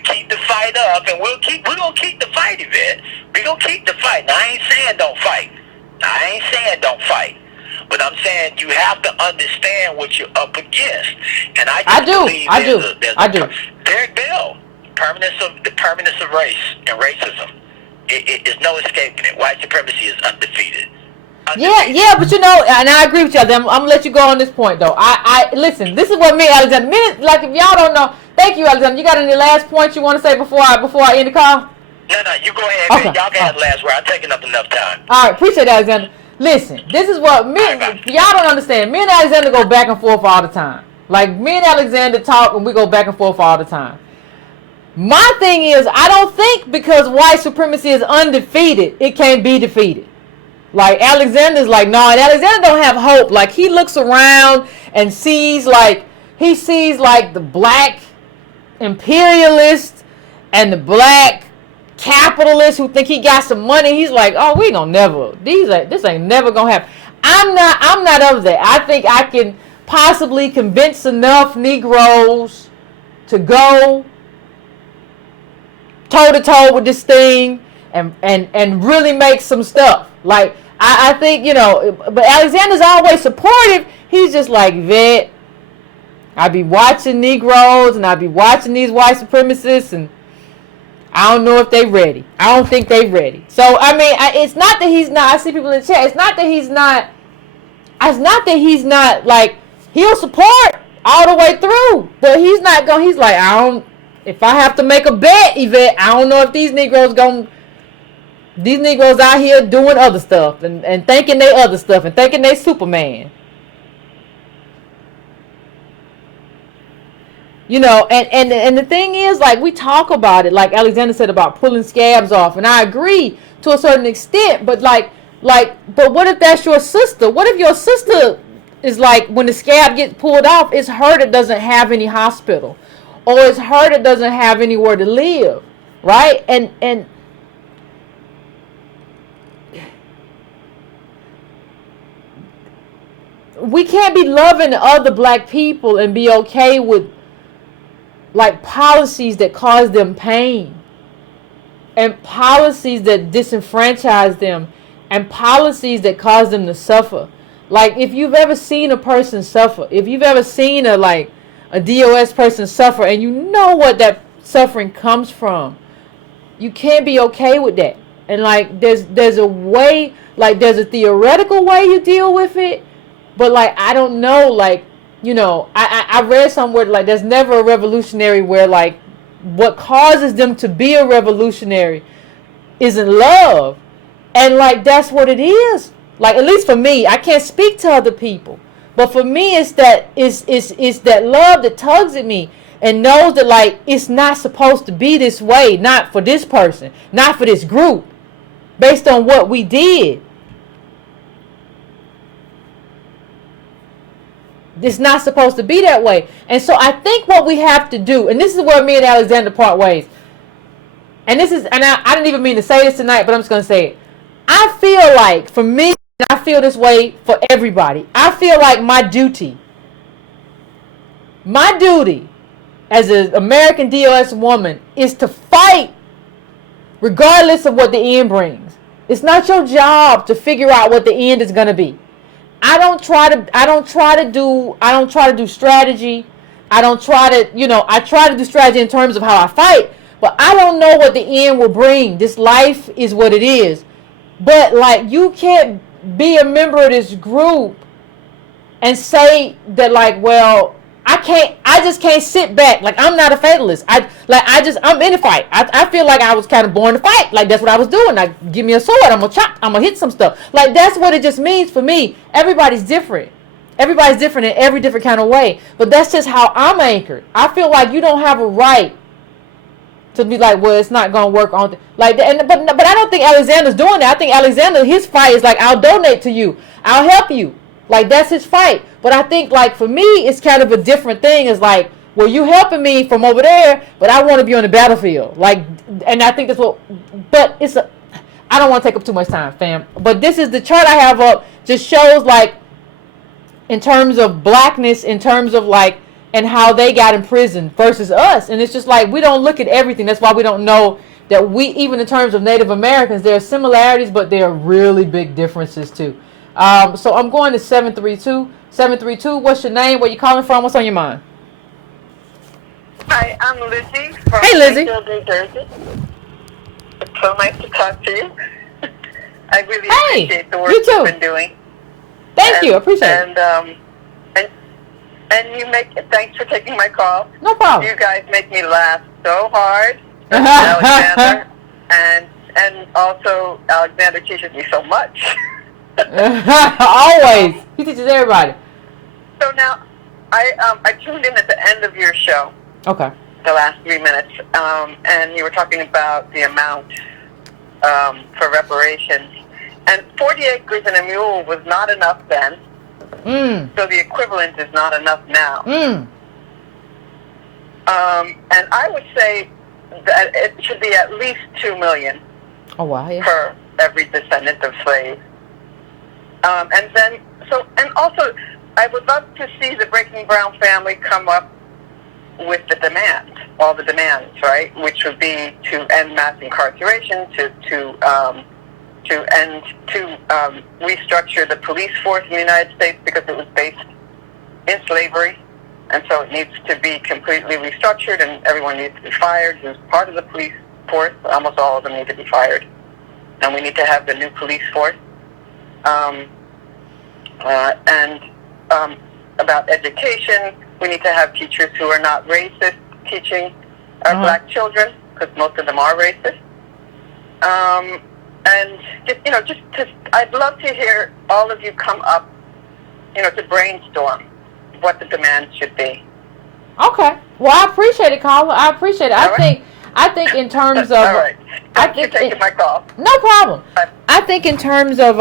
keep the fight up, and we're gonna keep the fight, Yvette. We're gonna keep the fight. Now, I ain't saying don't fight. But I'm saying you have to understand what you're up against. And I do. Derek Bell, the permanence of race and racism. There's no escaping it. White supremacy is undefeated. Yeah, but and I agree with you. I'm gonna let you go on this point though. I listen. This is what me, Alexander. Like if y'all don't know, thank you, Alexander. You got any last points you want to say before I end the call? No, you go ahead. Okay. Man. Y'all can have the last word. I've taken up enough time. All right, appreciate it, Alexander. Listen, this is what y'all don't understand. Me and Alexander go back and forth all the time. Like me and Alexander talk and we go back and forth all the time. My thing is, I don't think because white supremacy is undefeated, it can't be defeated. Like Alexander's like, no, and Alexander don't have hope. Like he looks around and sees the black imperialist and the black capitalist who think he got some money. He's like, oh, this ain't never gonna happen. I'm not of that. I think I can possibly convince enough Negroes to go toe to toe with this thing and really make some stuff. Like I think, but Alexander's always supportive. He's just like, Vet, I be watching Negroes and I be watching these white supremacists and I don't know if they ready. I don't think they ready. So, I mean, it's not that he's not. I see people in the chat. It's not that he's not. It's not that he's not, like, he'll support all the way through. But he's not going. He's like, if I have to make a bet, Yvette, I don't know if these Negroes out here doing other stuff and thinking they other stuff and thinking they Superman. And the thing is, like, we talk about it, like Alexander said about pulling scabs off, and I agree to a certain extent, but but what if that's your sister? What if your sister is like, when the scab gets pulled off, it's her that doesn't have any hospital, or it's her that doesn't have anywhere to live, right? And we can't be loving other black people and be okay with like policies that cause them pain and policies that disenfranchise them and policies that cause them to suffer. Like if you've ever seen a person suffer, if you've ever seen a DOS person suffer and you know what that suffering comes from, you can't be okay with that. And like there's a way, like there's a theoretical way you deal with it, but like I don't know, like I read somewhere like there's never a revolutionary where like what causes them to be a revolutionary isn't love. And like that's what it is. Like at least for me, I can't speak to other people, but for me it's that love that tugs at me and knows that like it's not supposed to be this way, not for this person, not for this group. based on what we did. It's not supposed to be that way. And so I think what we have to do, and this is where me and Alexander part ways. And this is, and I didn't even mean to say this tonight, but I'm just going to say it. I feel like, for me, and I feel this way for everybody, I feel like my duty as an American DOS woman is to fight regardless of what the end brings. It's not your job to figure out what the end is going to be. I don't try to do strategy. I try to do strategy in terms of how I fight, but I don't know what the end will bring. This life is what it is. But like, you can't be a member of this group and say that, like, well, I just can't sit back. Like, I'm not a fatalist. I'm in the fight. I feel like I was kind of born to fight. Like, that's what I was doing. Like, give me a sword, I'm gonna chop, I'm gonna hit some stuff. Like, that's what it just means for me. Everybody's different. Everybody's different in every different kind of way. But that's just how I'm anchored. I feel like you don't have a right to be like, well, it's not gonna work on like that. But I don't think Alexander's doing that. I think Alexander, his fight is like, I'll donate to you, I'll help you. Like, that's his fight. But I think, like, for me, it's kind of a different thing. It's like, well, you helping me from over there, but I want to be on the battlefield. Like, and I think that's what, but I don't want to take up too much time, fam. But this is the chart I have up, just shows, like, in terms of blackness, in terms of, like, and how they got imprisoned versus us. And it's just like, we don't look at everything. That's why we don't know that even in terms of Native Americans, there are similarities, but there are really big differences, too. So I'm going to 732. 732, what's your name? Where you calling from? What's on your mind? Hi, I'm Lizzie from Hey, Lizzie. Springfield, New Jersey. It's so nice to talk to you. I really appreciate the work you've been doing. Thank you. Appreciate it. And thanks for taking my call. No problem. You guys make me laugh so hard. Alexander. And also, Alexander teaches me so much. Always. He teaches everybody. So now, I tuned in at the end of your show. Okay. The last 3 minutes, and you were talking about the amount for reparations. And 40 acres and a mule was not enough then. So the equivalent is not enough now. And I would say that it should be at least $2 million. Oh, wow. Yeah. For every descendant of slaves. And also, I would love to see the Breaking Brown family come up with the demand, all the demands, right? Which would be to end mass incarceration, to restructure the police force in the United States because it was based in slavery, and so it needs to be completely restructured, and everyone needs to be fired who's part of the police force. Almost all of them need to be fired, and we need to have the new police force. About education, we need to have teachers who are not racist teaching our black children, because most of them are racist. And I'd love to hear all of you come up, to brainstorm what the demands should be. Okay. Well, I appreciate it, Carla. I appreciate it. I think in terms of. All right. Thank you for taking my call. No problem. I think in terms of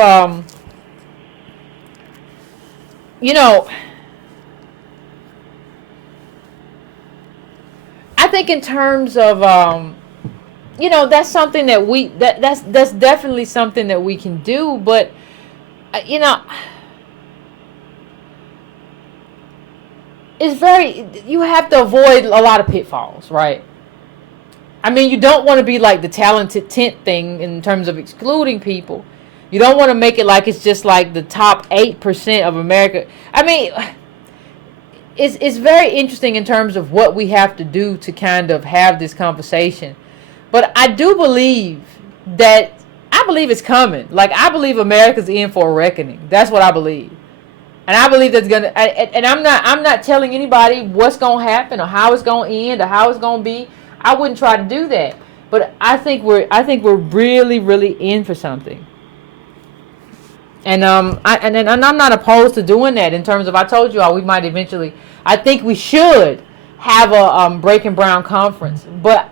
that's something that that's definitely something that we can do, but you have to avoid a lot of pitfalls, right? I mean, you don't want to be like the talented tent thing in terms of excluding people. You don't want to make it like it's just like the top 8% of America. I mean, it's very interesting in terms of what we have to do to kind of have this conversation. But I do believe it's coming. Like, I believe America's in for a reckoning. That's what I believe. And I believe that's gonna. And I'm not telling anybody what's gonna happen or how it's gonna end or how it's gonna be. I wouldn't try to do that. But I think we're really, really in for something. And I'm not opposed to doing that in terms of, I told you all we might eventually. I think we should have a Breaking Brown conference, but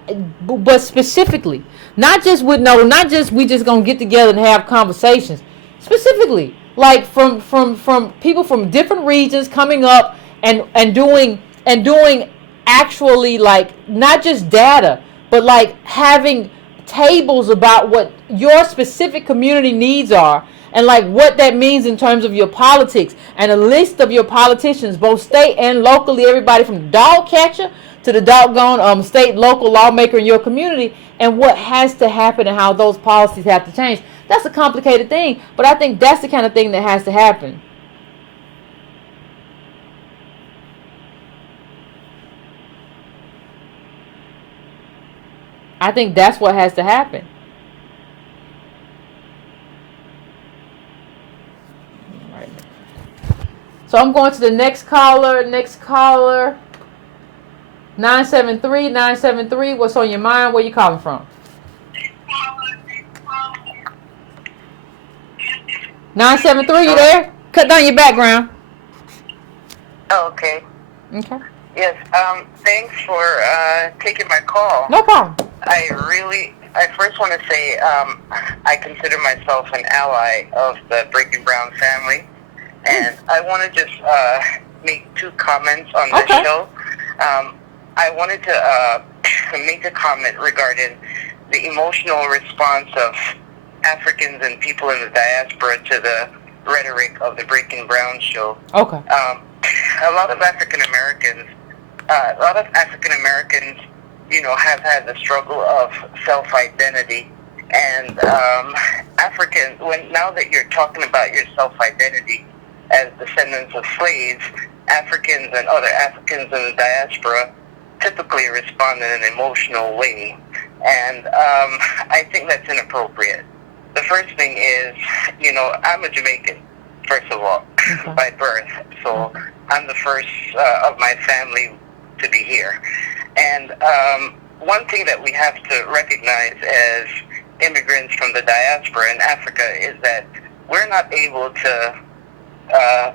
specifically, not just we just gonna get together and have conversations. Specifically, like from people from different regions coming up and doing actually, like, not just data, but like having tables about what your specific community needs are, and like what that means in terms of your politics, and a list of your politicians, both state and locally, everybody from the dog catcher to the doggone state, local lawmaker in your community, and what has to happen and how those policies have to change. That's a complicated thing, but I think that's the kind of thing that has to happen. I think that's what has to happen. Right. So I'm going to the next caller. 973. What's on your mind? Where you calling from? 973, you there? Cut down your background. Okay. Okay. Yes. Thanks for taking my call. No problem. I first want to say I consider myself an ally of the Breaking Brown family, and I want to just make 2 comments on this show. I wanted to make a comment regarding the emotional response of Africans and people in the diaspora to the rhetoric of the Breaking Brown show. Okay. A lot of African Americans, have had the struggle of self-identity, and now that you're talking about your self-identity as descendants of slaves, Africans and other Africans in the diaspora typically respond in an emotional way, and I think that's inappropriate. The first thing is, I'm a Jamaican, first of all, by birth, so I'm the first of my family to be here. And one thing that we have to recognize as immigrants from the diaspora in Africa is that we're not able to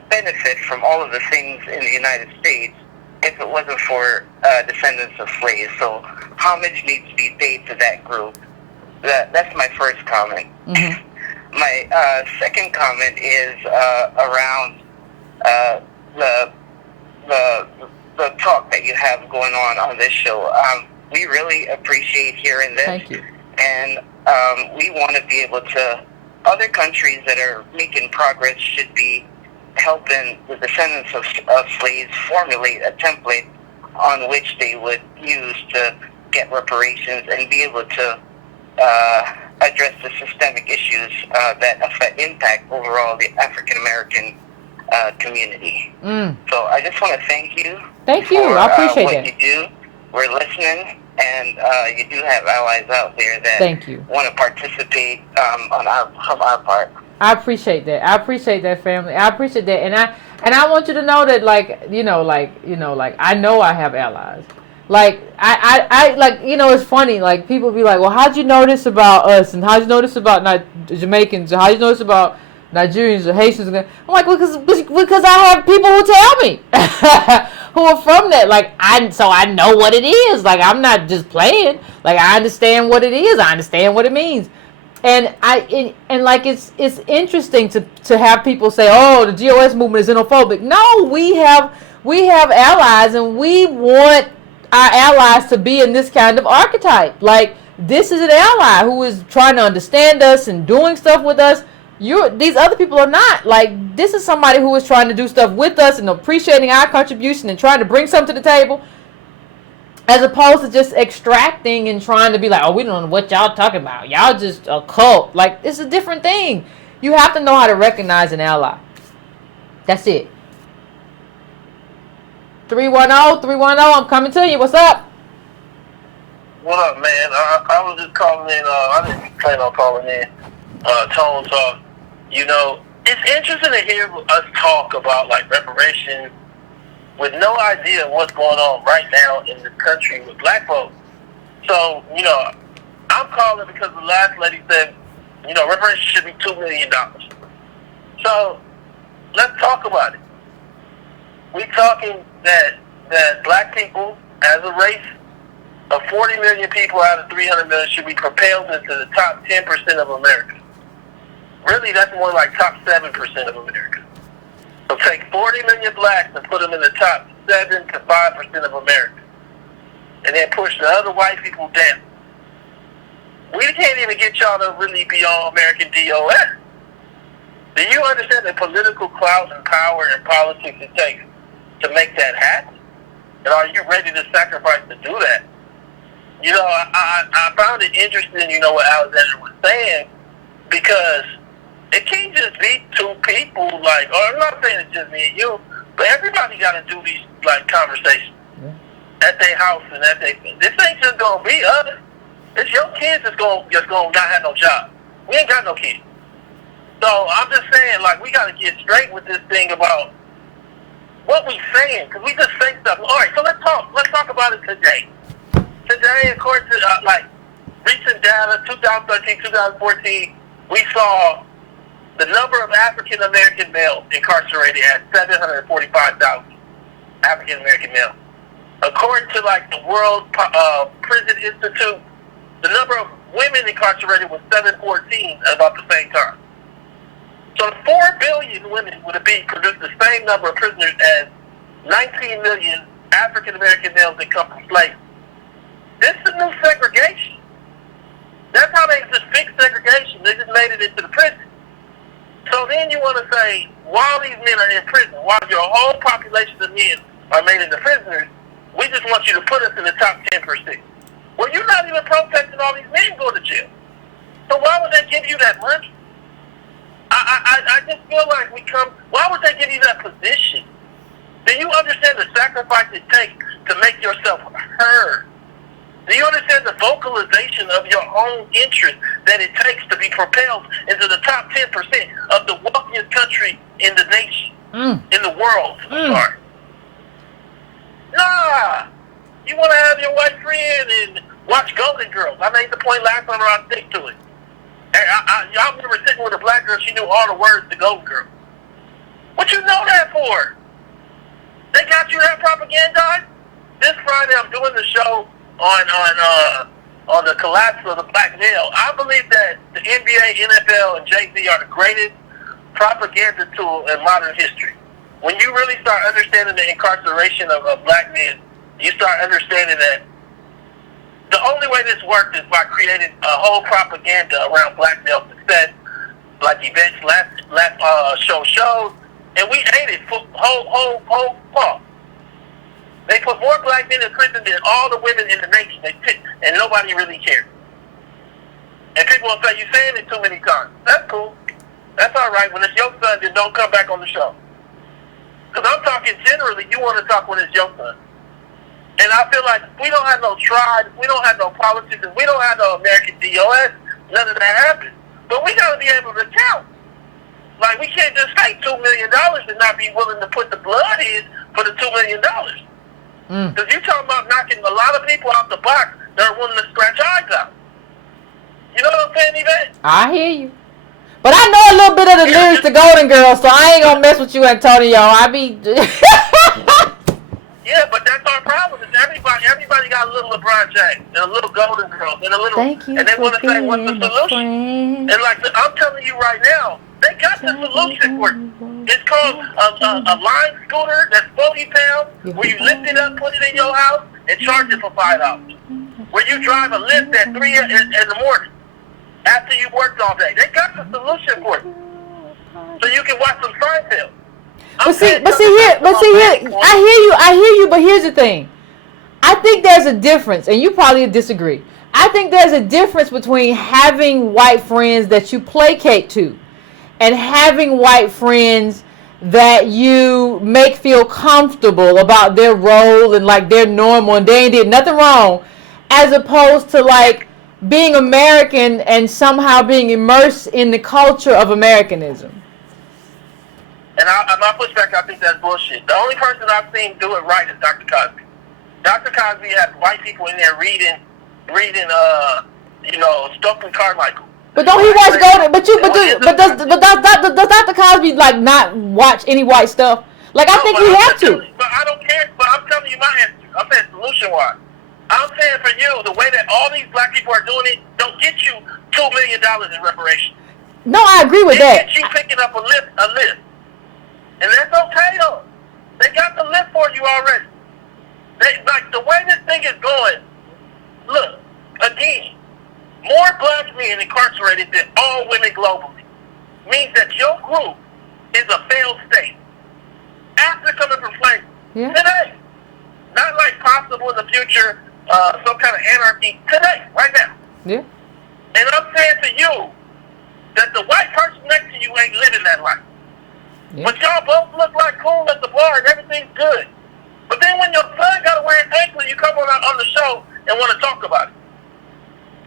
benefit from all of the things in the United States if it wasn't for descendants of slaves. So homage needs to be paid to that group. That's my first comment. Mm-hmm. My second comment is around the talk that you have going on this show. We really appreciate hearing this. Thank you. And we want to be able to, other countries that are making progress should be helping the descendants of slaves formulate a template on which they would use to get reparations and be able to address the systemic issues that impact overall the African American community. So I just want to thank you. Thank you. I appreciate what that. you do. We're listening, and you do have allies out there that thank you. Want to participate from our part. I appreciate that. I appreciate that, family. I appreciate that, and I want you to know that, like I know I have allies. Like I it's funny. Like people be like, well, how'd you know this about us, and how'd you know this about Jamaicans, and how'd you know this about Nigerians or Haitians? I'm like, because I have people who tell me who are from that. Like I know what it is. Like I'm not just playing. Like I understand what it is. I understand what it means. And it's interesting to have people say, oh, the GOS movement is xenophobic. No, we have allies, and we want our allies to be in this kind of archetype. Like this is an ally who is trying to understand us and doing stuff with us. These other people are not. Like this is somebody who is trying to do stuff with us and appreciating our contribution and trying to bring something to the table, as opposed to just extracting and trying to be like, oh, we don't know what y'all talking about. Y'all just a cult. Like it's a different thing. You have to know how to recognize an ally. That's it. 310, I'm coming to you. What's up? What up, man? I was just calling in. I didn't plan on calling in. Tone Talk. It's interesting to hear us talk about like reparations with no idea what's going on right now in this country with black folks. So, I'm calling because the last lady said, reparations should be $2 million. So, let's talk about it. We're talking that that black people, as a race, of 40 million people out of 300 million should be propelled into the top 10% of America. Really, that's more like top 7% of America. So take 40 million blacks and put them in the top 7 to 5% of America. And then push the other white people down. We can't even get y'all to really be on American DOS. Do you understand the political clout and power and politics it takes to make that happen? And are you ready to sacrifice to do that? You know, I found it interesting, you know, what Alexander was saying, because it can't just be two people, like, or I'm not saying it's just me and you, but everybody got to do these, like, conversations at their house and at their, this ain't just going to be us. It's your kids that's going to not have no job. We ain't got no kids. So I'm just saying, like, we got to get straight with this thing about what we saying, because we just say stuff. All right, so let's talk about it today. Today, according to like recent data, 2013, 2014, we saw the number of African American males incarcerated at 745,000 African American males. According to like the World Prison Institute, the number of women incarcerated was 714 at about the same time. So 4 billion women would have produced the same number of prisoners as 19 million African American males that come from slavery. This is a new segregation. That's how they just fixed segregation. They just made it into the prison. So then you want to say, while these men are in prison, while your whole population of men are made into prisoners, we just want you to put us in the top 10%. Well, you're not even protecting all these men going to jail. So why would they give you that money? I just feel like why would they give you that position? Do you understand the sacrifice it takes to make yourself heard? Do you understand the vocalization of your own interest that it takes to be propelled into the top 10% of the wealthiest country in the nation, in the world? Sorry. Nah. You want to have your white friend and watch Golden Girls. I made the point last time, I'll stick to it. Y'all remember sitting with a black girl, she knew all the words to Golden Girl. What you know that for? They got you that propaganda? This Friday I'm doing the show on the collapse of the black male. I believe that the NBA, NFL, and Jay-Z are the greatest propaganda tool in modern history. When you really start understanding the incarceration of black men, you start understanding that the only way this works is by creating a whole propaganda around black male success, like Yvette's last show showed, and we ate it whole fall. They put more black men in prison than all the women in the nation, and nobody really cared. And people will say, you're saying it too many times. That's cool. That's all right. When it's your son, then don't come back on the show. Because I'm talking generally, you want to talk when it's your son. And I feel like we don't have no tribes, we don't have no politics, and we don't have no American DOS, none of that happens. But we got to be able to count. Like, we can't just say $2 million and not be willing to put the blood in for the $2 million. Because you're talking about knocking a lot of people off the box that are willing to scratch eyes out. You know what I'm saying, Yvette? I hear you. But I know a little bit of the lyrics to Golden Girl, so I ain't going to mess with you, Antonio. Yeah, but that's our problem. Is everybody got a little LeBron James and a little Golden Girl and a little, and they want to say what's the solution. And like I'm telling you right now, they got the solution for it. It's called a line scooter that's 40 pounds, where you lift it up, put it in your house, and charge it for $5. Where you drive a Lyft at 3 in the morning after you worked all day. They got the solution for it, so you can watch some Seinfeld. But see here, I hear you, but here's the thing. I think there's a difference, and you probably disagree. I think there's a difference between having white friends that you placate to and having white friends that you make feel comfortable about their role and like they're normal and they ain't did nothing wrong, as opposed to like being American and somehow being immersed in the culture of Americanism. And my pushback, I think that's bullshit. The only person I've seen do it right is Dr. Cosby. Dr. Cosby had white people in there reading, Stokely Carmichael. But don't he watch Golden? Does Dr. Cosby like not watch any white stuff? Like I think he have to. But I don't care. But I'm telling you my answer. I'm saying solution-wise. I'm saying for you, the way that all these black people are doing it don't get you $2 million in reparations. No, I agree with that. It gets you picking up a list. And that's okay, though. They got the list for you already. Like, the way this thing is going, look, again, more black men incarcerated than all women globally means that your group is a failed state. After coming from slavery. Yeah. Today. Not like possible in the future, some kind of anarchy. Today, right now. Yeah. And I'm saying to you that the white person next to you ain't living that life. Yeah. But y'all both look like cool at the bar and everything's good. But then when your son got to wear an anklet, you come on the show and want to talk about it.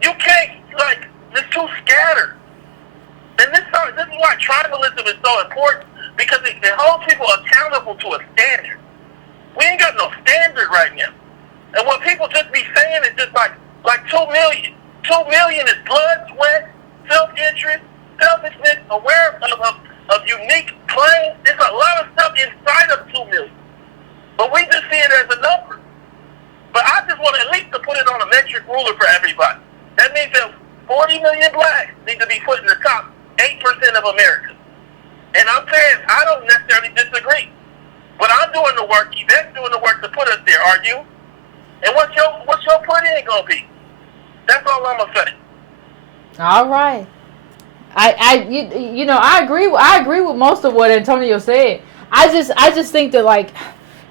You can't, like, it's too scattered. And this is why tribalism is so important, because it holds people accountable to a standard. We ain't got no standard right now. And what people just be saying is just like 2 million. 2 million is blood, sweat, self-interest, selfishness, aware of unique claims. There's a lot of stuff inside of 2 million. But we just see it as a number. But I just want at least to put it on a metric ruler for everybody. That means that 40 million blacks need to be put in the top 8% of America. And I'm saying I don't necessarily disagree. But I'm doing the work, Yvette's doing the work to put us there, are you? And what's your put in gonna be? That's all I'm gonna say. All right. I agree with most of what Antonio said. I just think that, like,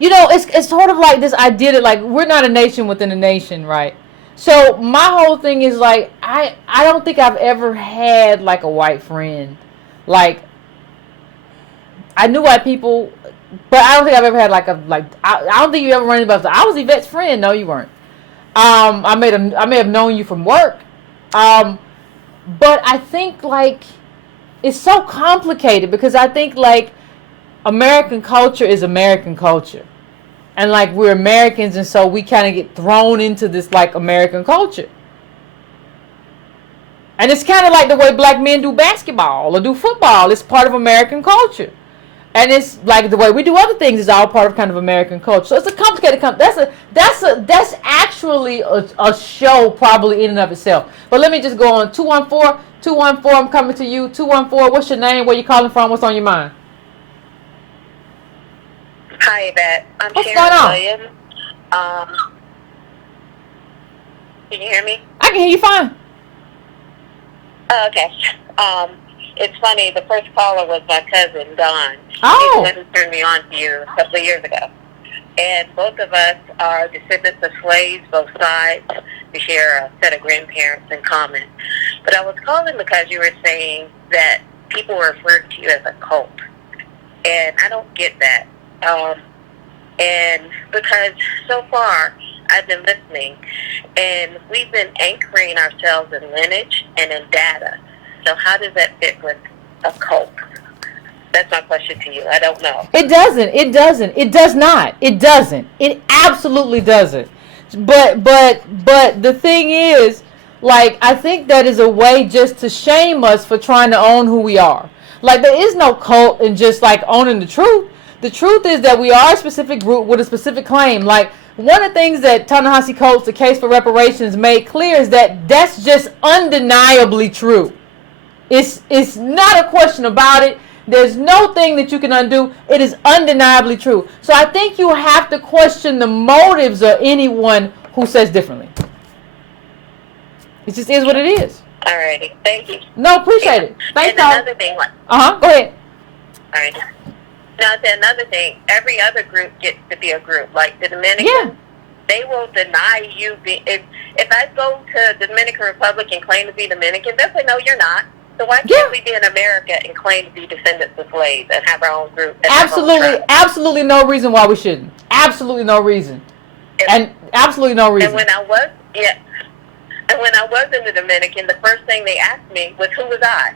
it's sort of like this idea that, like, we're not a nation within a nation, right? So my whole thing is, like, I don't think I've ever had, like, a white friend. Like, I knew white people, but I don't think I've ever had I don't think you ever run about. I was Yvette's friend. No, you weren't. I may have known you from work. But I think, like, it's so complicated because I think, like, American culture is American culture. And, like, we're Americans, and so we kind of get thrown into this, like, American culture. And it's kind of like the way black men do basketball or do football. It's part of American culture. And it's like the way we do other things is all part of kind of American culture. So it's a complicated. That's actually a show probably in and of itself. But let me just go on. 214. I'm coming to you. 214. What's your name? Where you calling from? What's on your mind? Hi, Yvette. What's going on? Williams. Can you hear me? I can hear you fine. Oh, okay. It's funny. The first caller was my cousin, Don. Oh. He's the one who turned me on to you a couple of years ago. And both of us are descendants of slaves, both sides. We share a set of grandparents in common. But I was calling because you were saying that people were referring to you as a cult. And I don't get that. And because so far I've been listening, and we've been anchoring ourselves in lineage and in data. So how does that fit with a cult? That's my question to you. I don't know. It doesn't. It does not. It doesn't. It absolutely doesn't. But the thing is, like, I think that is a way just to shame us for trying to own who we are. Like, there is no cult in just, like, owning the truth. The truth is that we are a specific group with a specific claim. Like, one of the things that Ta-Nehisi Coates, the case for reparations, made clear is that that's just undeniably true. It's not a question about it. There's no thing that you can undo. It is undeniably true. So I think you have to question the motives of anyone who says differently. It just is what it is. Alrighty, thank you. No, appreciate it. Thanks, Tom. Another thing. Go ahead. Alright. Now, another thing. Every other group gets to be a group. Like the Dominicans, yeah. They will deny you. If I go to the Dominican Republic and claim to be Dominican, they'll say, no, you're not. So why can't we be in America and claim to be descendants of slaves and have our own group? Absolutely no reason why we shouldn't. Absolutely no reason. And absolutely no reason. And when I was in the Dominican, the first thing they asked me was, who was I?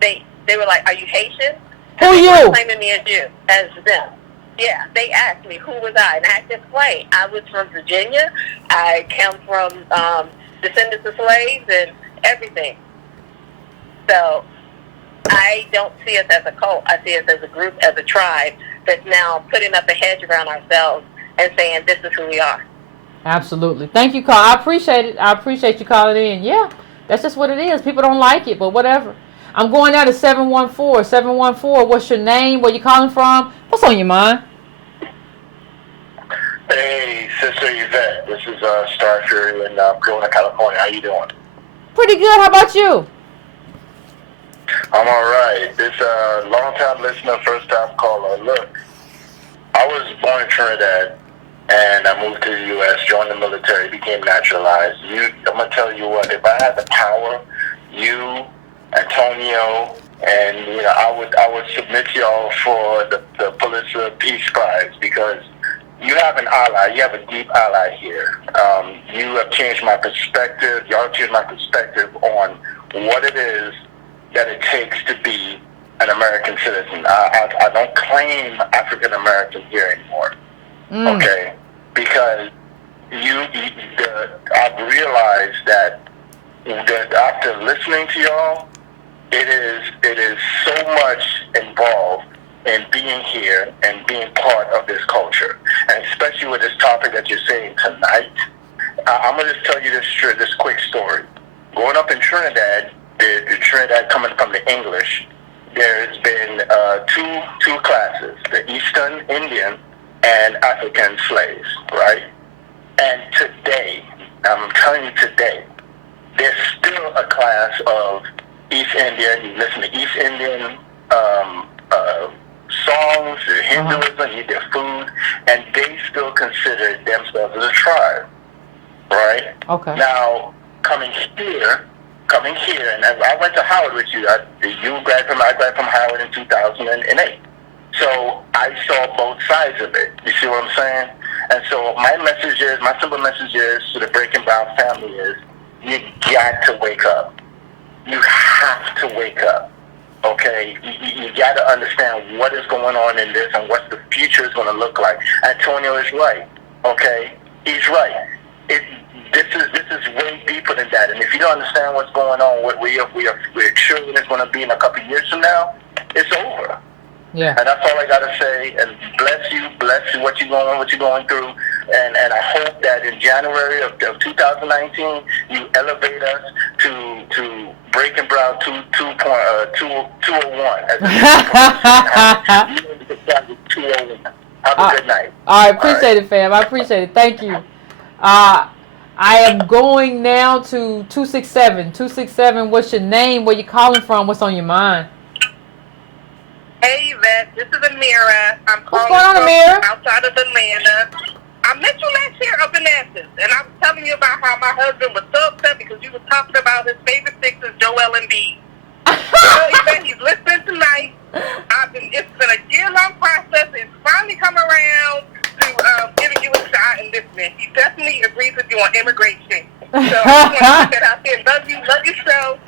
They were like, are you Haitian? Who are you? Claiming me as you, as them. Yeah, they asked me, who was I? And I had to explain. I was from Virginia. I come from descendants of slaves and everything. So I don't see us as a cult. I see us as a group, as a tribe that's now putting up a hedge around ourselves and saying this is who we are. Absolutely. Thank you, Carl. I appreciate it. I appreciate you calling in. Yeah, that's just what it is. People don't like it, but whatever. I'm going out to 714. 714, what's your name? Where you calling from? What's on your mind? Hey, Sister Yvette. This is Star Fury in Corona, California. How you doing? Pretty good. How about you? I'm all right. This long-time listener, first-time caller. Look, I was born in Trinidad, and I moved to the U.S., joined the military, became naturalized. I'm going to tell you what, if I had the power, you, Antonio, and I would submit y'all for the Pulitzer Peace Prize, because you have an ally. You have a deep ally here. You have changed my perspective. Y'all have changed my perspective on what it is that it takes to be an American citizen. I don't claim African American here anymore. Okay, because I've realized that after listening to y'all, it is so much involved in being here and being part of this culture, and especially with this topic that you're saying tonight. I'm gonna just tell you this quick story. Growing up in Trinidad, the Trinidad coming from the English, there's been two classes: the Eastern Indian and African slaves, right? And today, I'm telling you today, there's still a class of East Indian. You listen to East Indian songs, their Hinduism, their food, and they still consider themselves as a tribe, right? Okay. Now, coming here, and I went to Howard with you. I graduated from Howard in 2008. So I saw both sides of it. You see what I'm saying? And so my simple message is to the Breaking Brown family is, you got to wake up. You have to wake up. Okay? You got to understand what is going on in this and what the future is going to look like. Antonio is right. Okay? He's right. This is way deeper than that. And if you don't understand what's going on, what we're sure it's going to be in a couple of years from now, it's over. Yeah. And that's all I gotta say. And bless you what you're going through. And I hope that in January of 2019 you elevate us to Breaking Brown 201. Have a good night. I appreciate it, fam. I appreciate it. Thank you. I am going now to 267. 267, what's your name? Where you calling from? What's on your mind? Hey, Yvette, this is Amira. I'm calling Amira? from outside of Atlanta. I met you last year up in Athens, and I was telling you about how my husband was so upset because you were talking about his favorite Sixers, Joel Embiid. Well, Yvette, he's listening tonight. It's been a year-long process. It's finally come around to giving you a shot and listening. He definitely agrees with you on immigration. So I just want to put that out there. Love your show.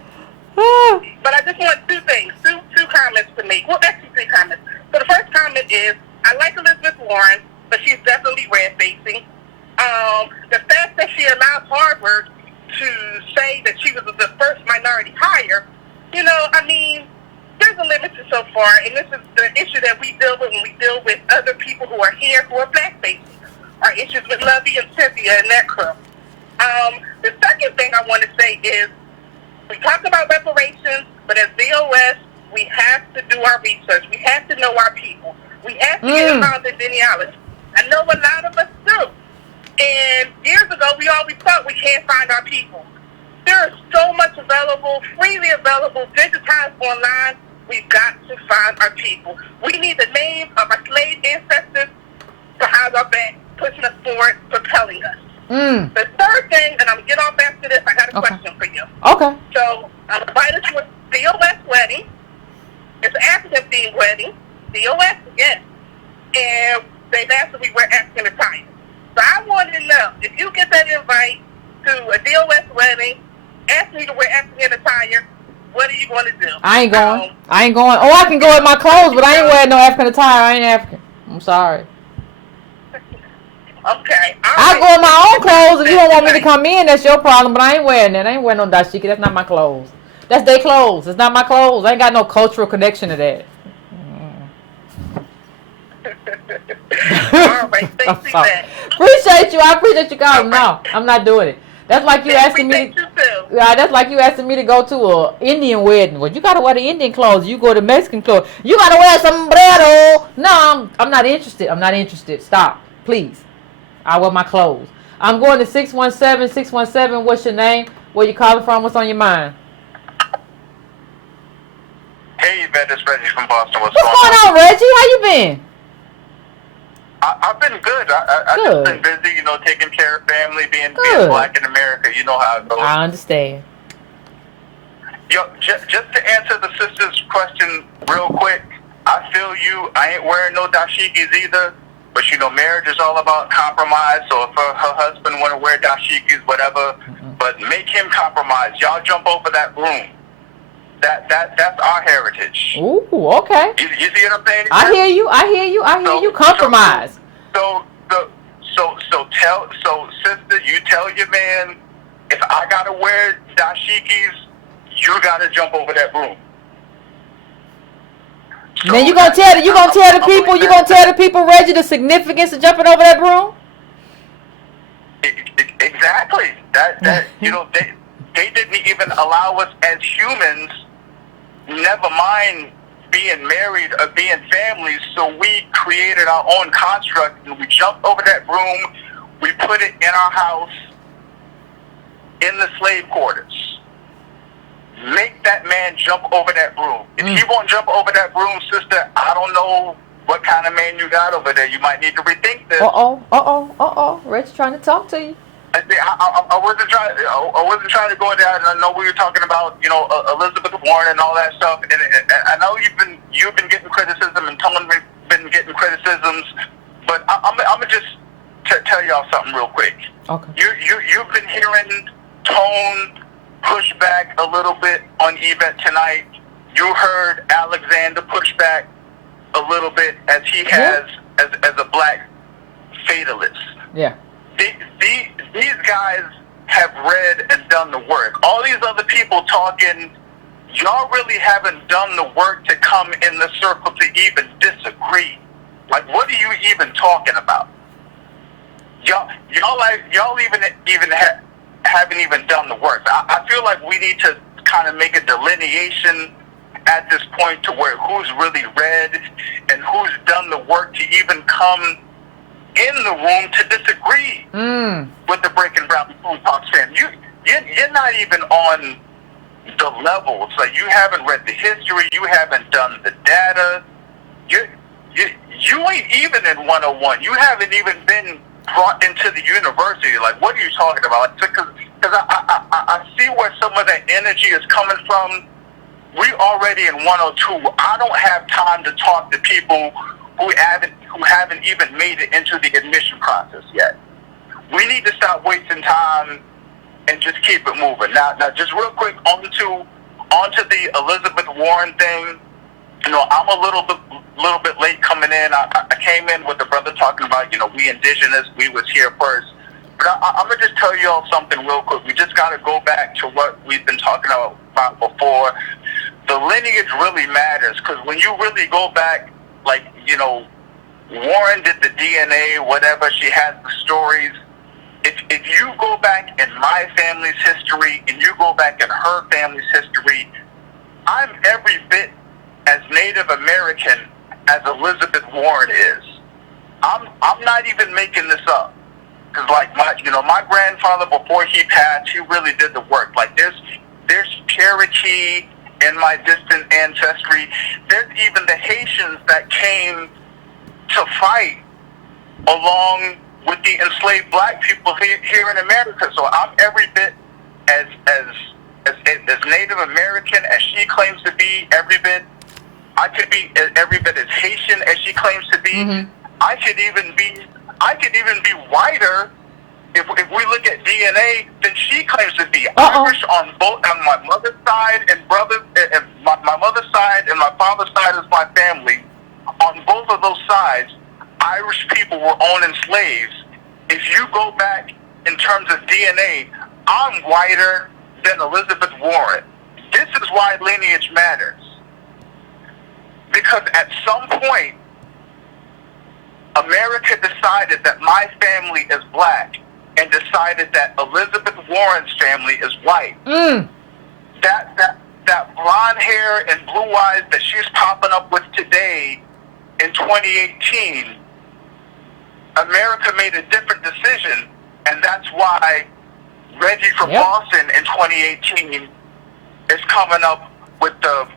But I just want two things, two comments to make. Well, actually 3 comments. So the first comment is, I like Elizabeth Warren, but she's definitely red-facing. The fact that she allowed Harvard to say that she was the first minority hire, there's a limit to so far, and this is the issue that we deal with when we deal with other people who are here who are black-facing. Our issues with Lovey and Cynthia and that crew. The second thing I want to say is, we talk about reparations, but as DOS, we have to do our research. We have to know our people. We have to get involved in genealogy. I know a lot of us do. And years ago, we always thought we can't find our people. There is so much available, freely available, digitized online. We've got to find our people. We need the name of our slave ancestors behind our back, pushing us forward, propelling us. The third thing, and I'm going to get off after this, I got a question for you. Okay. So, I'm invited to a DOS wedding. It's an African-themed wedding. DOS, yes. And they've asked if we wear African attire. So, I want to know, if you get that invite to a DOS wedding, ask me to wear African attire, what are you going to do? I ain't going. Oh, I can go with my clothes, but I ain't wearing no African attire. I ain't African. I'm sorry. Okay. I'll go in my own clothes. If you don't want me to come in, that's your problem, but I ain't wearing that. I ain't wearing no dashiki. That's not my clothes. That's their clothes. It's not my clothes. I ain't got no cultural connection to that. All right, thanks, Yvette. Appreciate you. I appreciate you calling. No, I'm not doing it. That's like you asking me. That's like you asking me to go to a Indian wedding. Well, you gotta wear the Indian clothes. You go to Mexican clothes. You gotta wear sombrero. No, I'm not interested. I'm not interested. Stop, please. I wear my clothes. I'm going to 617. 617. What's your name? Where you calling from? What's on your mind? Hey, Yvette, it's Reggie from Boston. What's going on, Reggie? How you been? I've been good. I've just been busy, you know, taking care of family, being black in America. You know how it goes. I understand. Yo, just to answer the sister's question real quick, I feel you. I ain't wearing no dashikis either. But, you know, marriage is all about compromise. So if her husband want to wear dashikis, whatever, but make him compromise. Y'all jump over that broom. That's our heritage. Ooh, okay. You see what I'm saying? I hear you. Compromise. So sister, you tell your man, if I gotta wear dashikis, you gotta jump over that broom. So then you gonna tell the people, Reggie, the significance of jumping over that broom? Exactly. That you know, they didn't even allow us as humans, never mind being married or being families, so we created our own construct and we jumped over that broom, we put it in our house, in the slave quarters. Make that man jump over that broom. If he won't jump over that broom, sister, I don't know what kind of man you got over there. You might need to rethink this. Reg's trying to talk to you. I wasn't trying to go there, and I know we were talking about, you know, Elizabeth Warren and all that stuff, and I know you've been getting criticism, and Tone been getting criticisms, but I'm gonna just tell y'all something real quick. Okay. You've been hearing Tone push back a little bit on Yvette tonight. You heard Alexander push back a little bit as he has as a black fatalist. Yeah. These guys have read and done the work. All these other people talking, y'all really haven't done the work to come in the circle to even disagree. Like, what are you even talking about? Y'all haven't even done the work. I feel like we need to kind of make a delineation at this point to where who's really read and who's done the work to even come in the room to disagree with the Breaking Brown Food Talks fan. You're not even on the levels. Like, you haven't read the history. You haven't done the data. You ain't even in 101. You haven't even been brought into the university. Like, what are you talking about? Because I see where some of that energy is coming from. We already in 102. I don't have time to talk to people who haven't even made it into the admission process yet. We need to stop wasting time and just keep it moving. Now just real quick onto the Elizabeth Warren thing. You know, I'm a little bit late coming in. I came in with the brother talking about, you know, we indigenous, we was here first. But I'm gonna just tell you all something real quick. We just gotta go back to what we've been talking about before. The lineage really matters, because when you really go back, like, you know, Warren did the DNA, whatever, she has the stories. If you go back in my family's history and you go back in her family's history, I'm every bit as Native American as Elizabeth Warren is. I'm not even making this up. Because, like, my grandfather, before he passed, he really did the work. Like, there's Cherokee in my distant ancestry. There's even the Haitians that came to fight along with the enslaved black people here in America. So I'm every bit as Native American as she claims to be. Every bit, I could be every bit as Haitian as she claims to be. Mm-hmm. I could even be whiter if we look at DNA than she claims to be. Irish on my mother's side and brothers, and my mother's side and my father's side is my family. On both of those sides, Irish people were owning slaves. If you go back in terms of DNA, I'm whiter than Elizabeth Warren. This is why lineage matters. Because at some point, America decided that my family is black and decided that Elizabeth Warren's family is white. That blonde hair and blue eyes that she's popping up with today in 2018, America made a different decision, and that's why Reggie from Boston in 2018 is coming up with the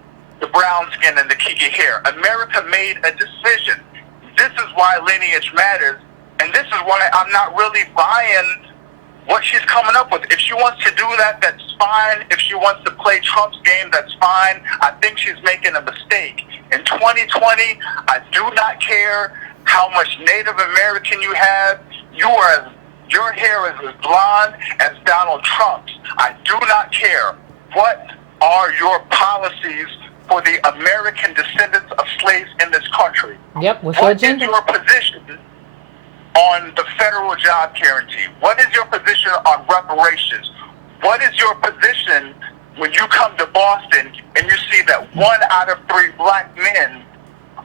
brown skin and the kinky hair. America made a decision. This is why Lineage matters, and this is why I'm not really buying what she's coming up with. If she wants to do that, that's fine. If she wants to play Trump's game, that's fine. I think she's making a mistake. In 2020, I do not care how much Native American you have. Your hair is as blonde as Donald Trump's. I do not care. What are your policies for the American descendants of slaves in this country? Yep. What's your agenda? What is your position on the federal job guarantee? What is your position on reparations? What is your position when you come to Boston and you see that 1 out of 3 black men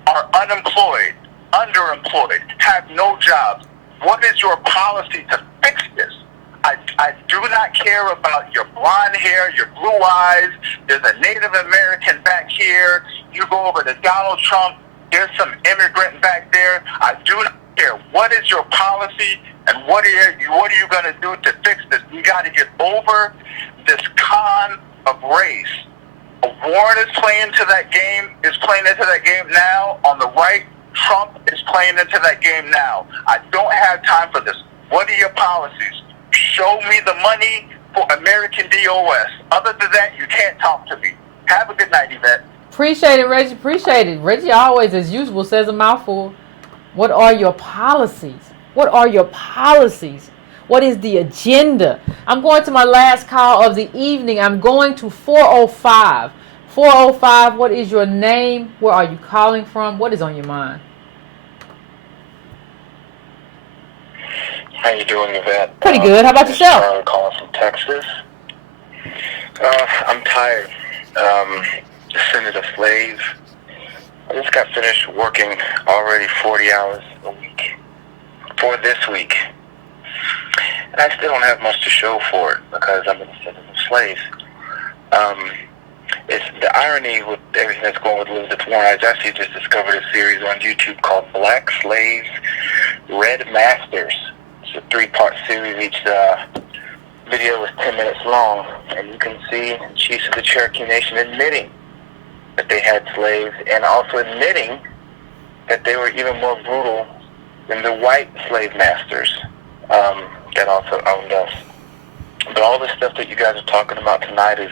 are unemployed, underemployed, have no jobs? What is your policy to fix this? I do not care about your blonde hair, your blue eyes. There's a Native American back here. You go over to Donald Trump. There's some immigrant back there. I do not care. What is your policy, and what are you going to do to fix this? We got to get over this con of race. Warren is playing into that game now. On the right, Trump is playing into that game now. I don't have time for this. What are your policies? Show me the money for American DOS. Other than that, you can't talk to me. Have a good night, Yvette. Appreciate it, Reggie. Appreciate it. Reggie always, as usual, says a mouthful. What are your policies? What are your policies? What is the agenda? I'm going to my last call of the evening. I'm going to 405. 405, what is your name? Where are you calling from? What is on your mind? How you doing, Yvette? Pretty good. How about yourself? I'm calling from Texas. I'm tired. Descendant of slaves. I just got finished working already 40 hours a week for this week. And I still don't have much to show for it because I'm a descendant of slaves. It's the irony with everything that's going with Elizabeth Warren. I actually just discovered a series on YouTube called Black Slaves, Red Masters. It's a 3-part series. Each video is 10 minutes long. And you can see chiefs of the Cherokee Nation admitting that they had slaves, and also admitting that they were even more brutal than the white slave masters that also owned us. But all the stuff that you guys are talking about tonight is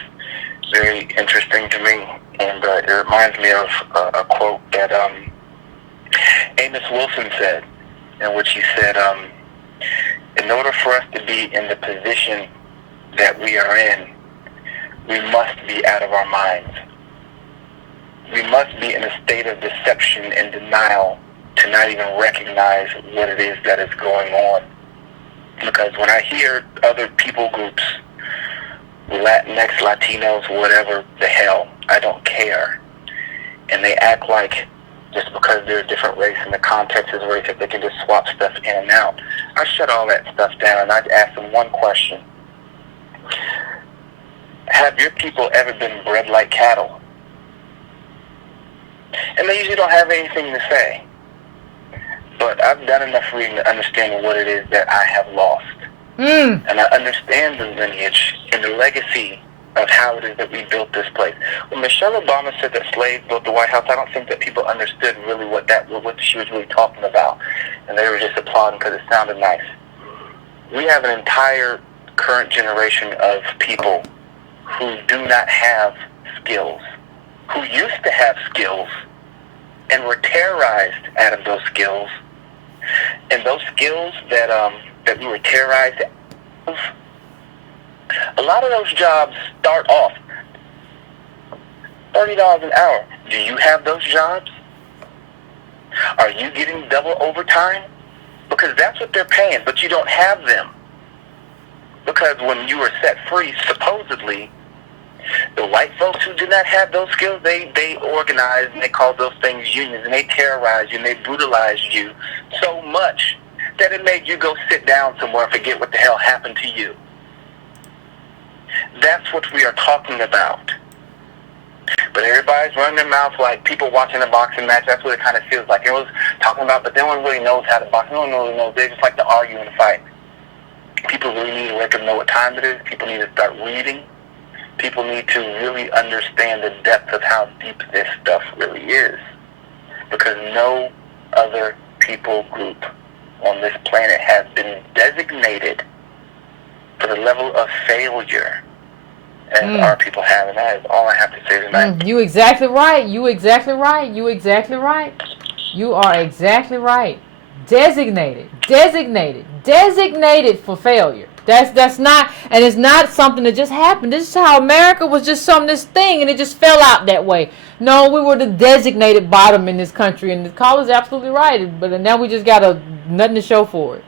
very interesting to me, and it reminds me of a quote that Amos Wilson said, in which he said, in order for us to be in the position that we are in, we must be out of our minds. We must be in a state of deception and denial to not even recognize what it is that is going on. Because when I hear other people groups, Latinx, Latinos, whatever the hell, I don't care. And they act like just because they're a different race and the context is race, that they can just swap stuff in and out. I shut all that stuff down and I'd ask them one question. Have your people ever been bred like cattle? And they usually don't have anything to say. But I've done enough reading to understand what it is that I have lost. And I understand the lineage and the legacy of how it is that we built this place. When Michelle Obama said that slaves built the White House, I don't think that people understood really what she was really talking about. And they were just applauding because it sounded nice. We have an entire current generation of people who do not have skills, who used to have skills and were terrorized out of those skills. And those skills that we were terrorized out of, a lot of those jobs start off $30 an hour. Do you have those jobs? Are you getting double overtime? Because that's what they're paying, but you don't have them. Because when you were set free, supposedly, The white folks who did not have those skills, they organized and they called those things unions, and they terrorized you and they brutalized you so much that it made you go sit down somewhere and forget what the hell happened to you. That's what we are talking about. But everybody's running their mouth like people watching a boxing match. That's what it kind of feels like. It was talking about, but no one really knows how to box. No one really knows. They just like to argue and fight. People really need to let them know what time it is. People need to start reading. People need to really understand the depth of how deep this stuff really is. Because no other people group on this planet has been designated for the level of failure as our people have, and that is all I have to say tonight. You exactly right. You exactly right. You exactly right. You are exactly right. Designated for failure. That's not, and it's not something that just happened. This is how America was just this thing, and it just fell out that way. No, we were the designated bottom in this country, and the caller's absolutely right. But now we just got nothing to show for it.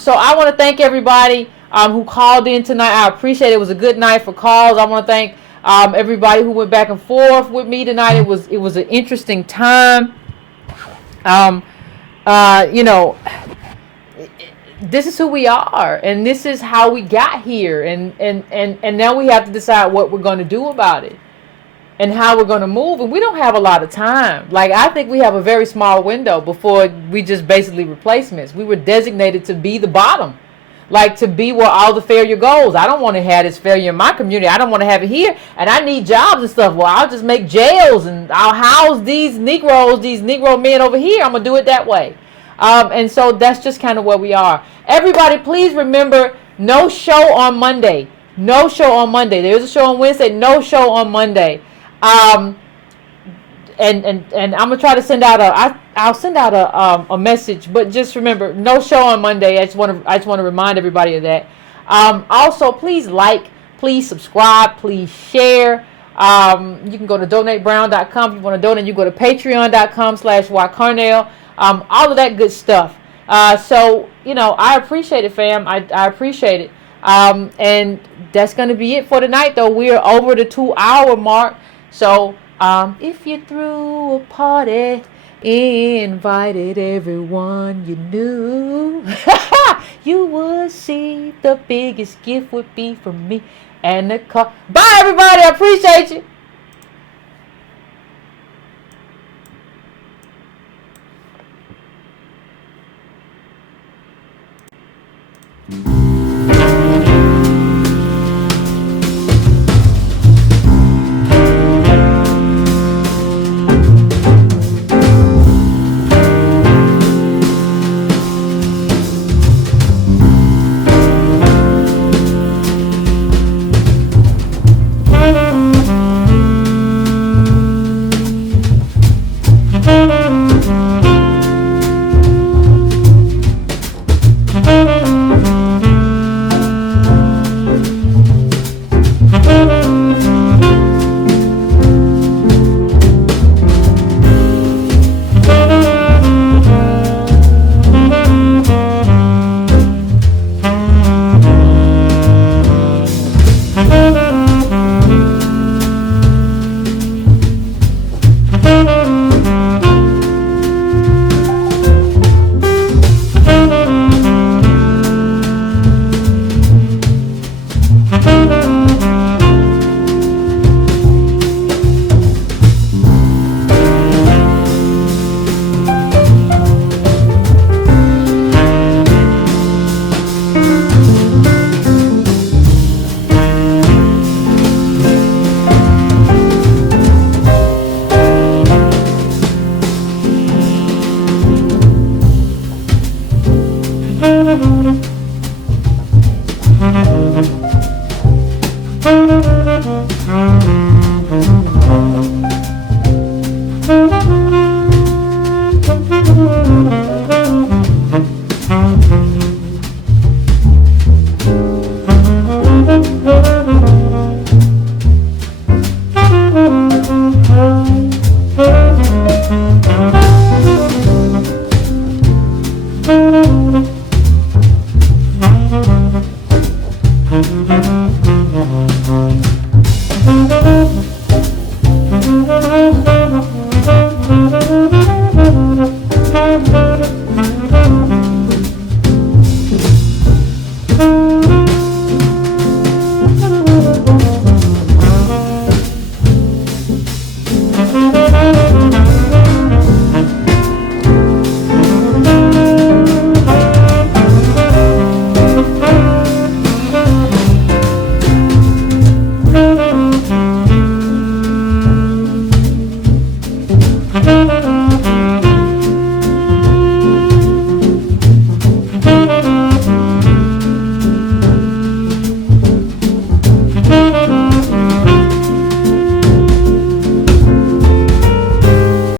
So I want to thank everybody who called in tonight. I appreciate it. It was a good night for calls. I want to thank everybody who went back and forth with me tonight. It was an interesting time. This is who we are, and this is how we got here, and now we have to decide what we're going to do about it and how we're going to move. And we don't have a lot of time. Like, I think we have a very small window before we just basically replacements. We were designated to be the bottom, like to be where all the failure goes. I don't want to have this failure in my community. I don't want to have it here, and I need jobs and stuff. Well, I'll just make jails, and I'll house these Negro men over here. I'm going to do it that way. And so that's just kind of where we are. Everybody, please remember, no show on Monday. No show on Monday. There's a show on Wednesday. No show on Monday. And I'm gonna try to send out I'll send out a message. But just remember, no show on Monday. I just want to remind everybody of that. Also, please please subscribe, please share. You can go to donatebrown.com if you want to donate. You go to patreon.com/ycarnell. All of that good stuff. So, I appreciate it, fam. I appreciate it. And that's going to be it for tonight, though. We're over the 2-hour mark. So, if you threw a party, invited everyone you knew, you would see the biggest gift would be from me and the car. Bye, everybody. I appreciate you.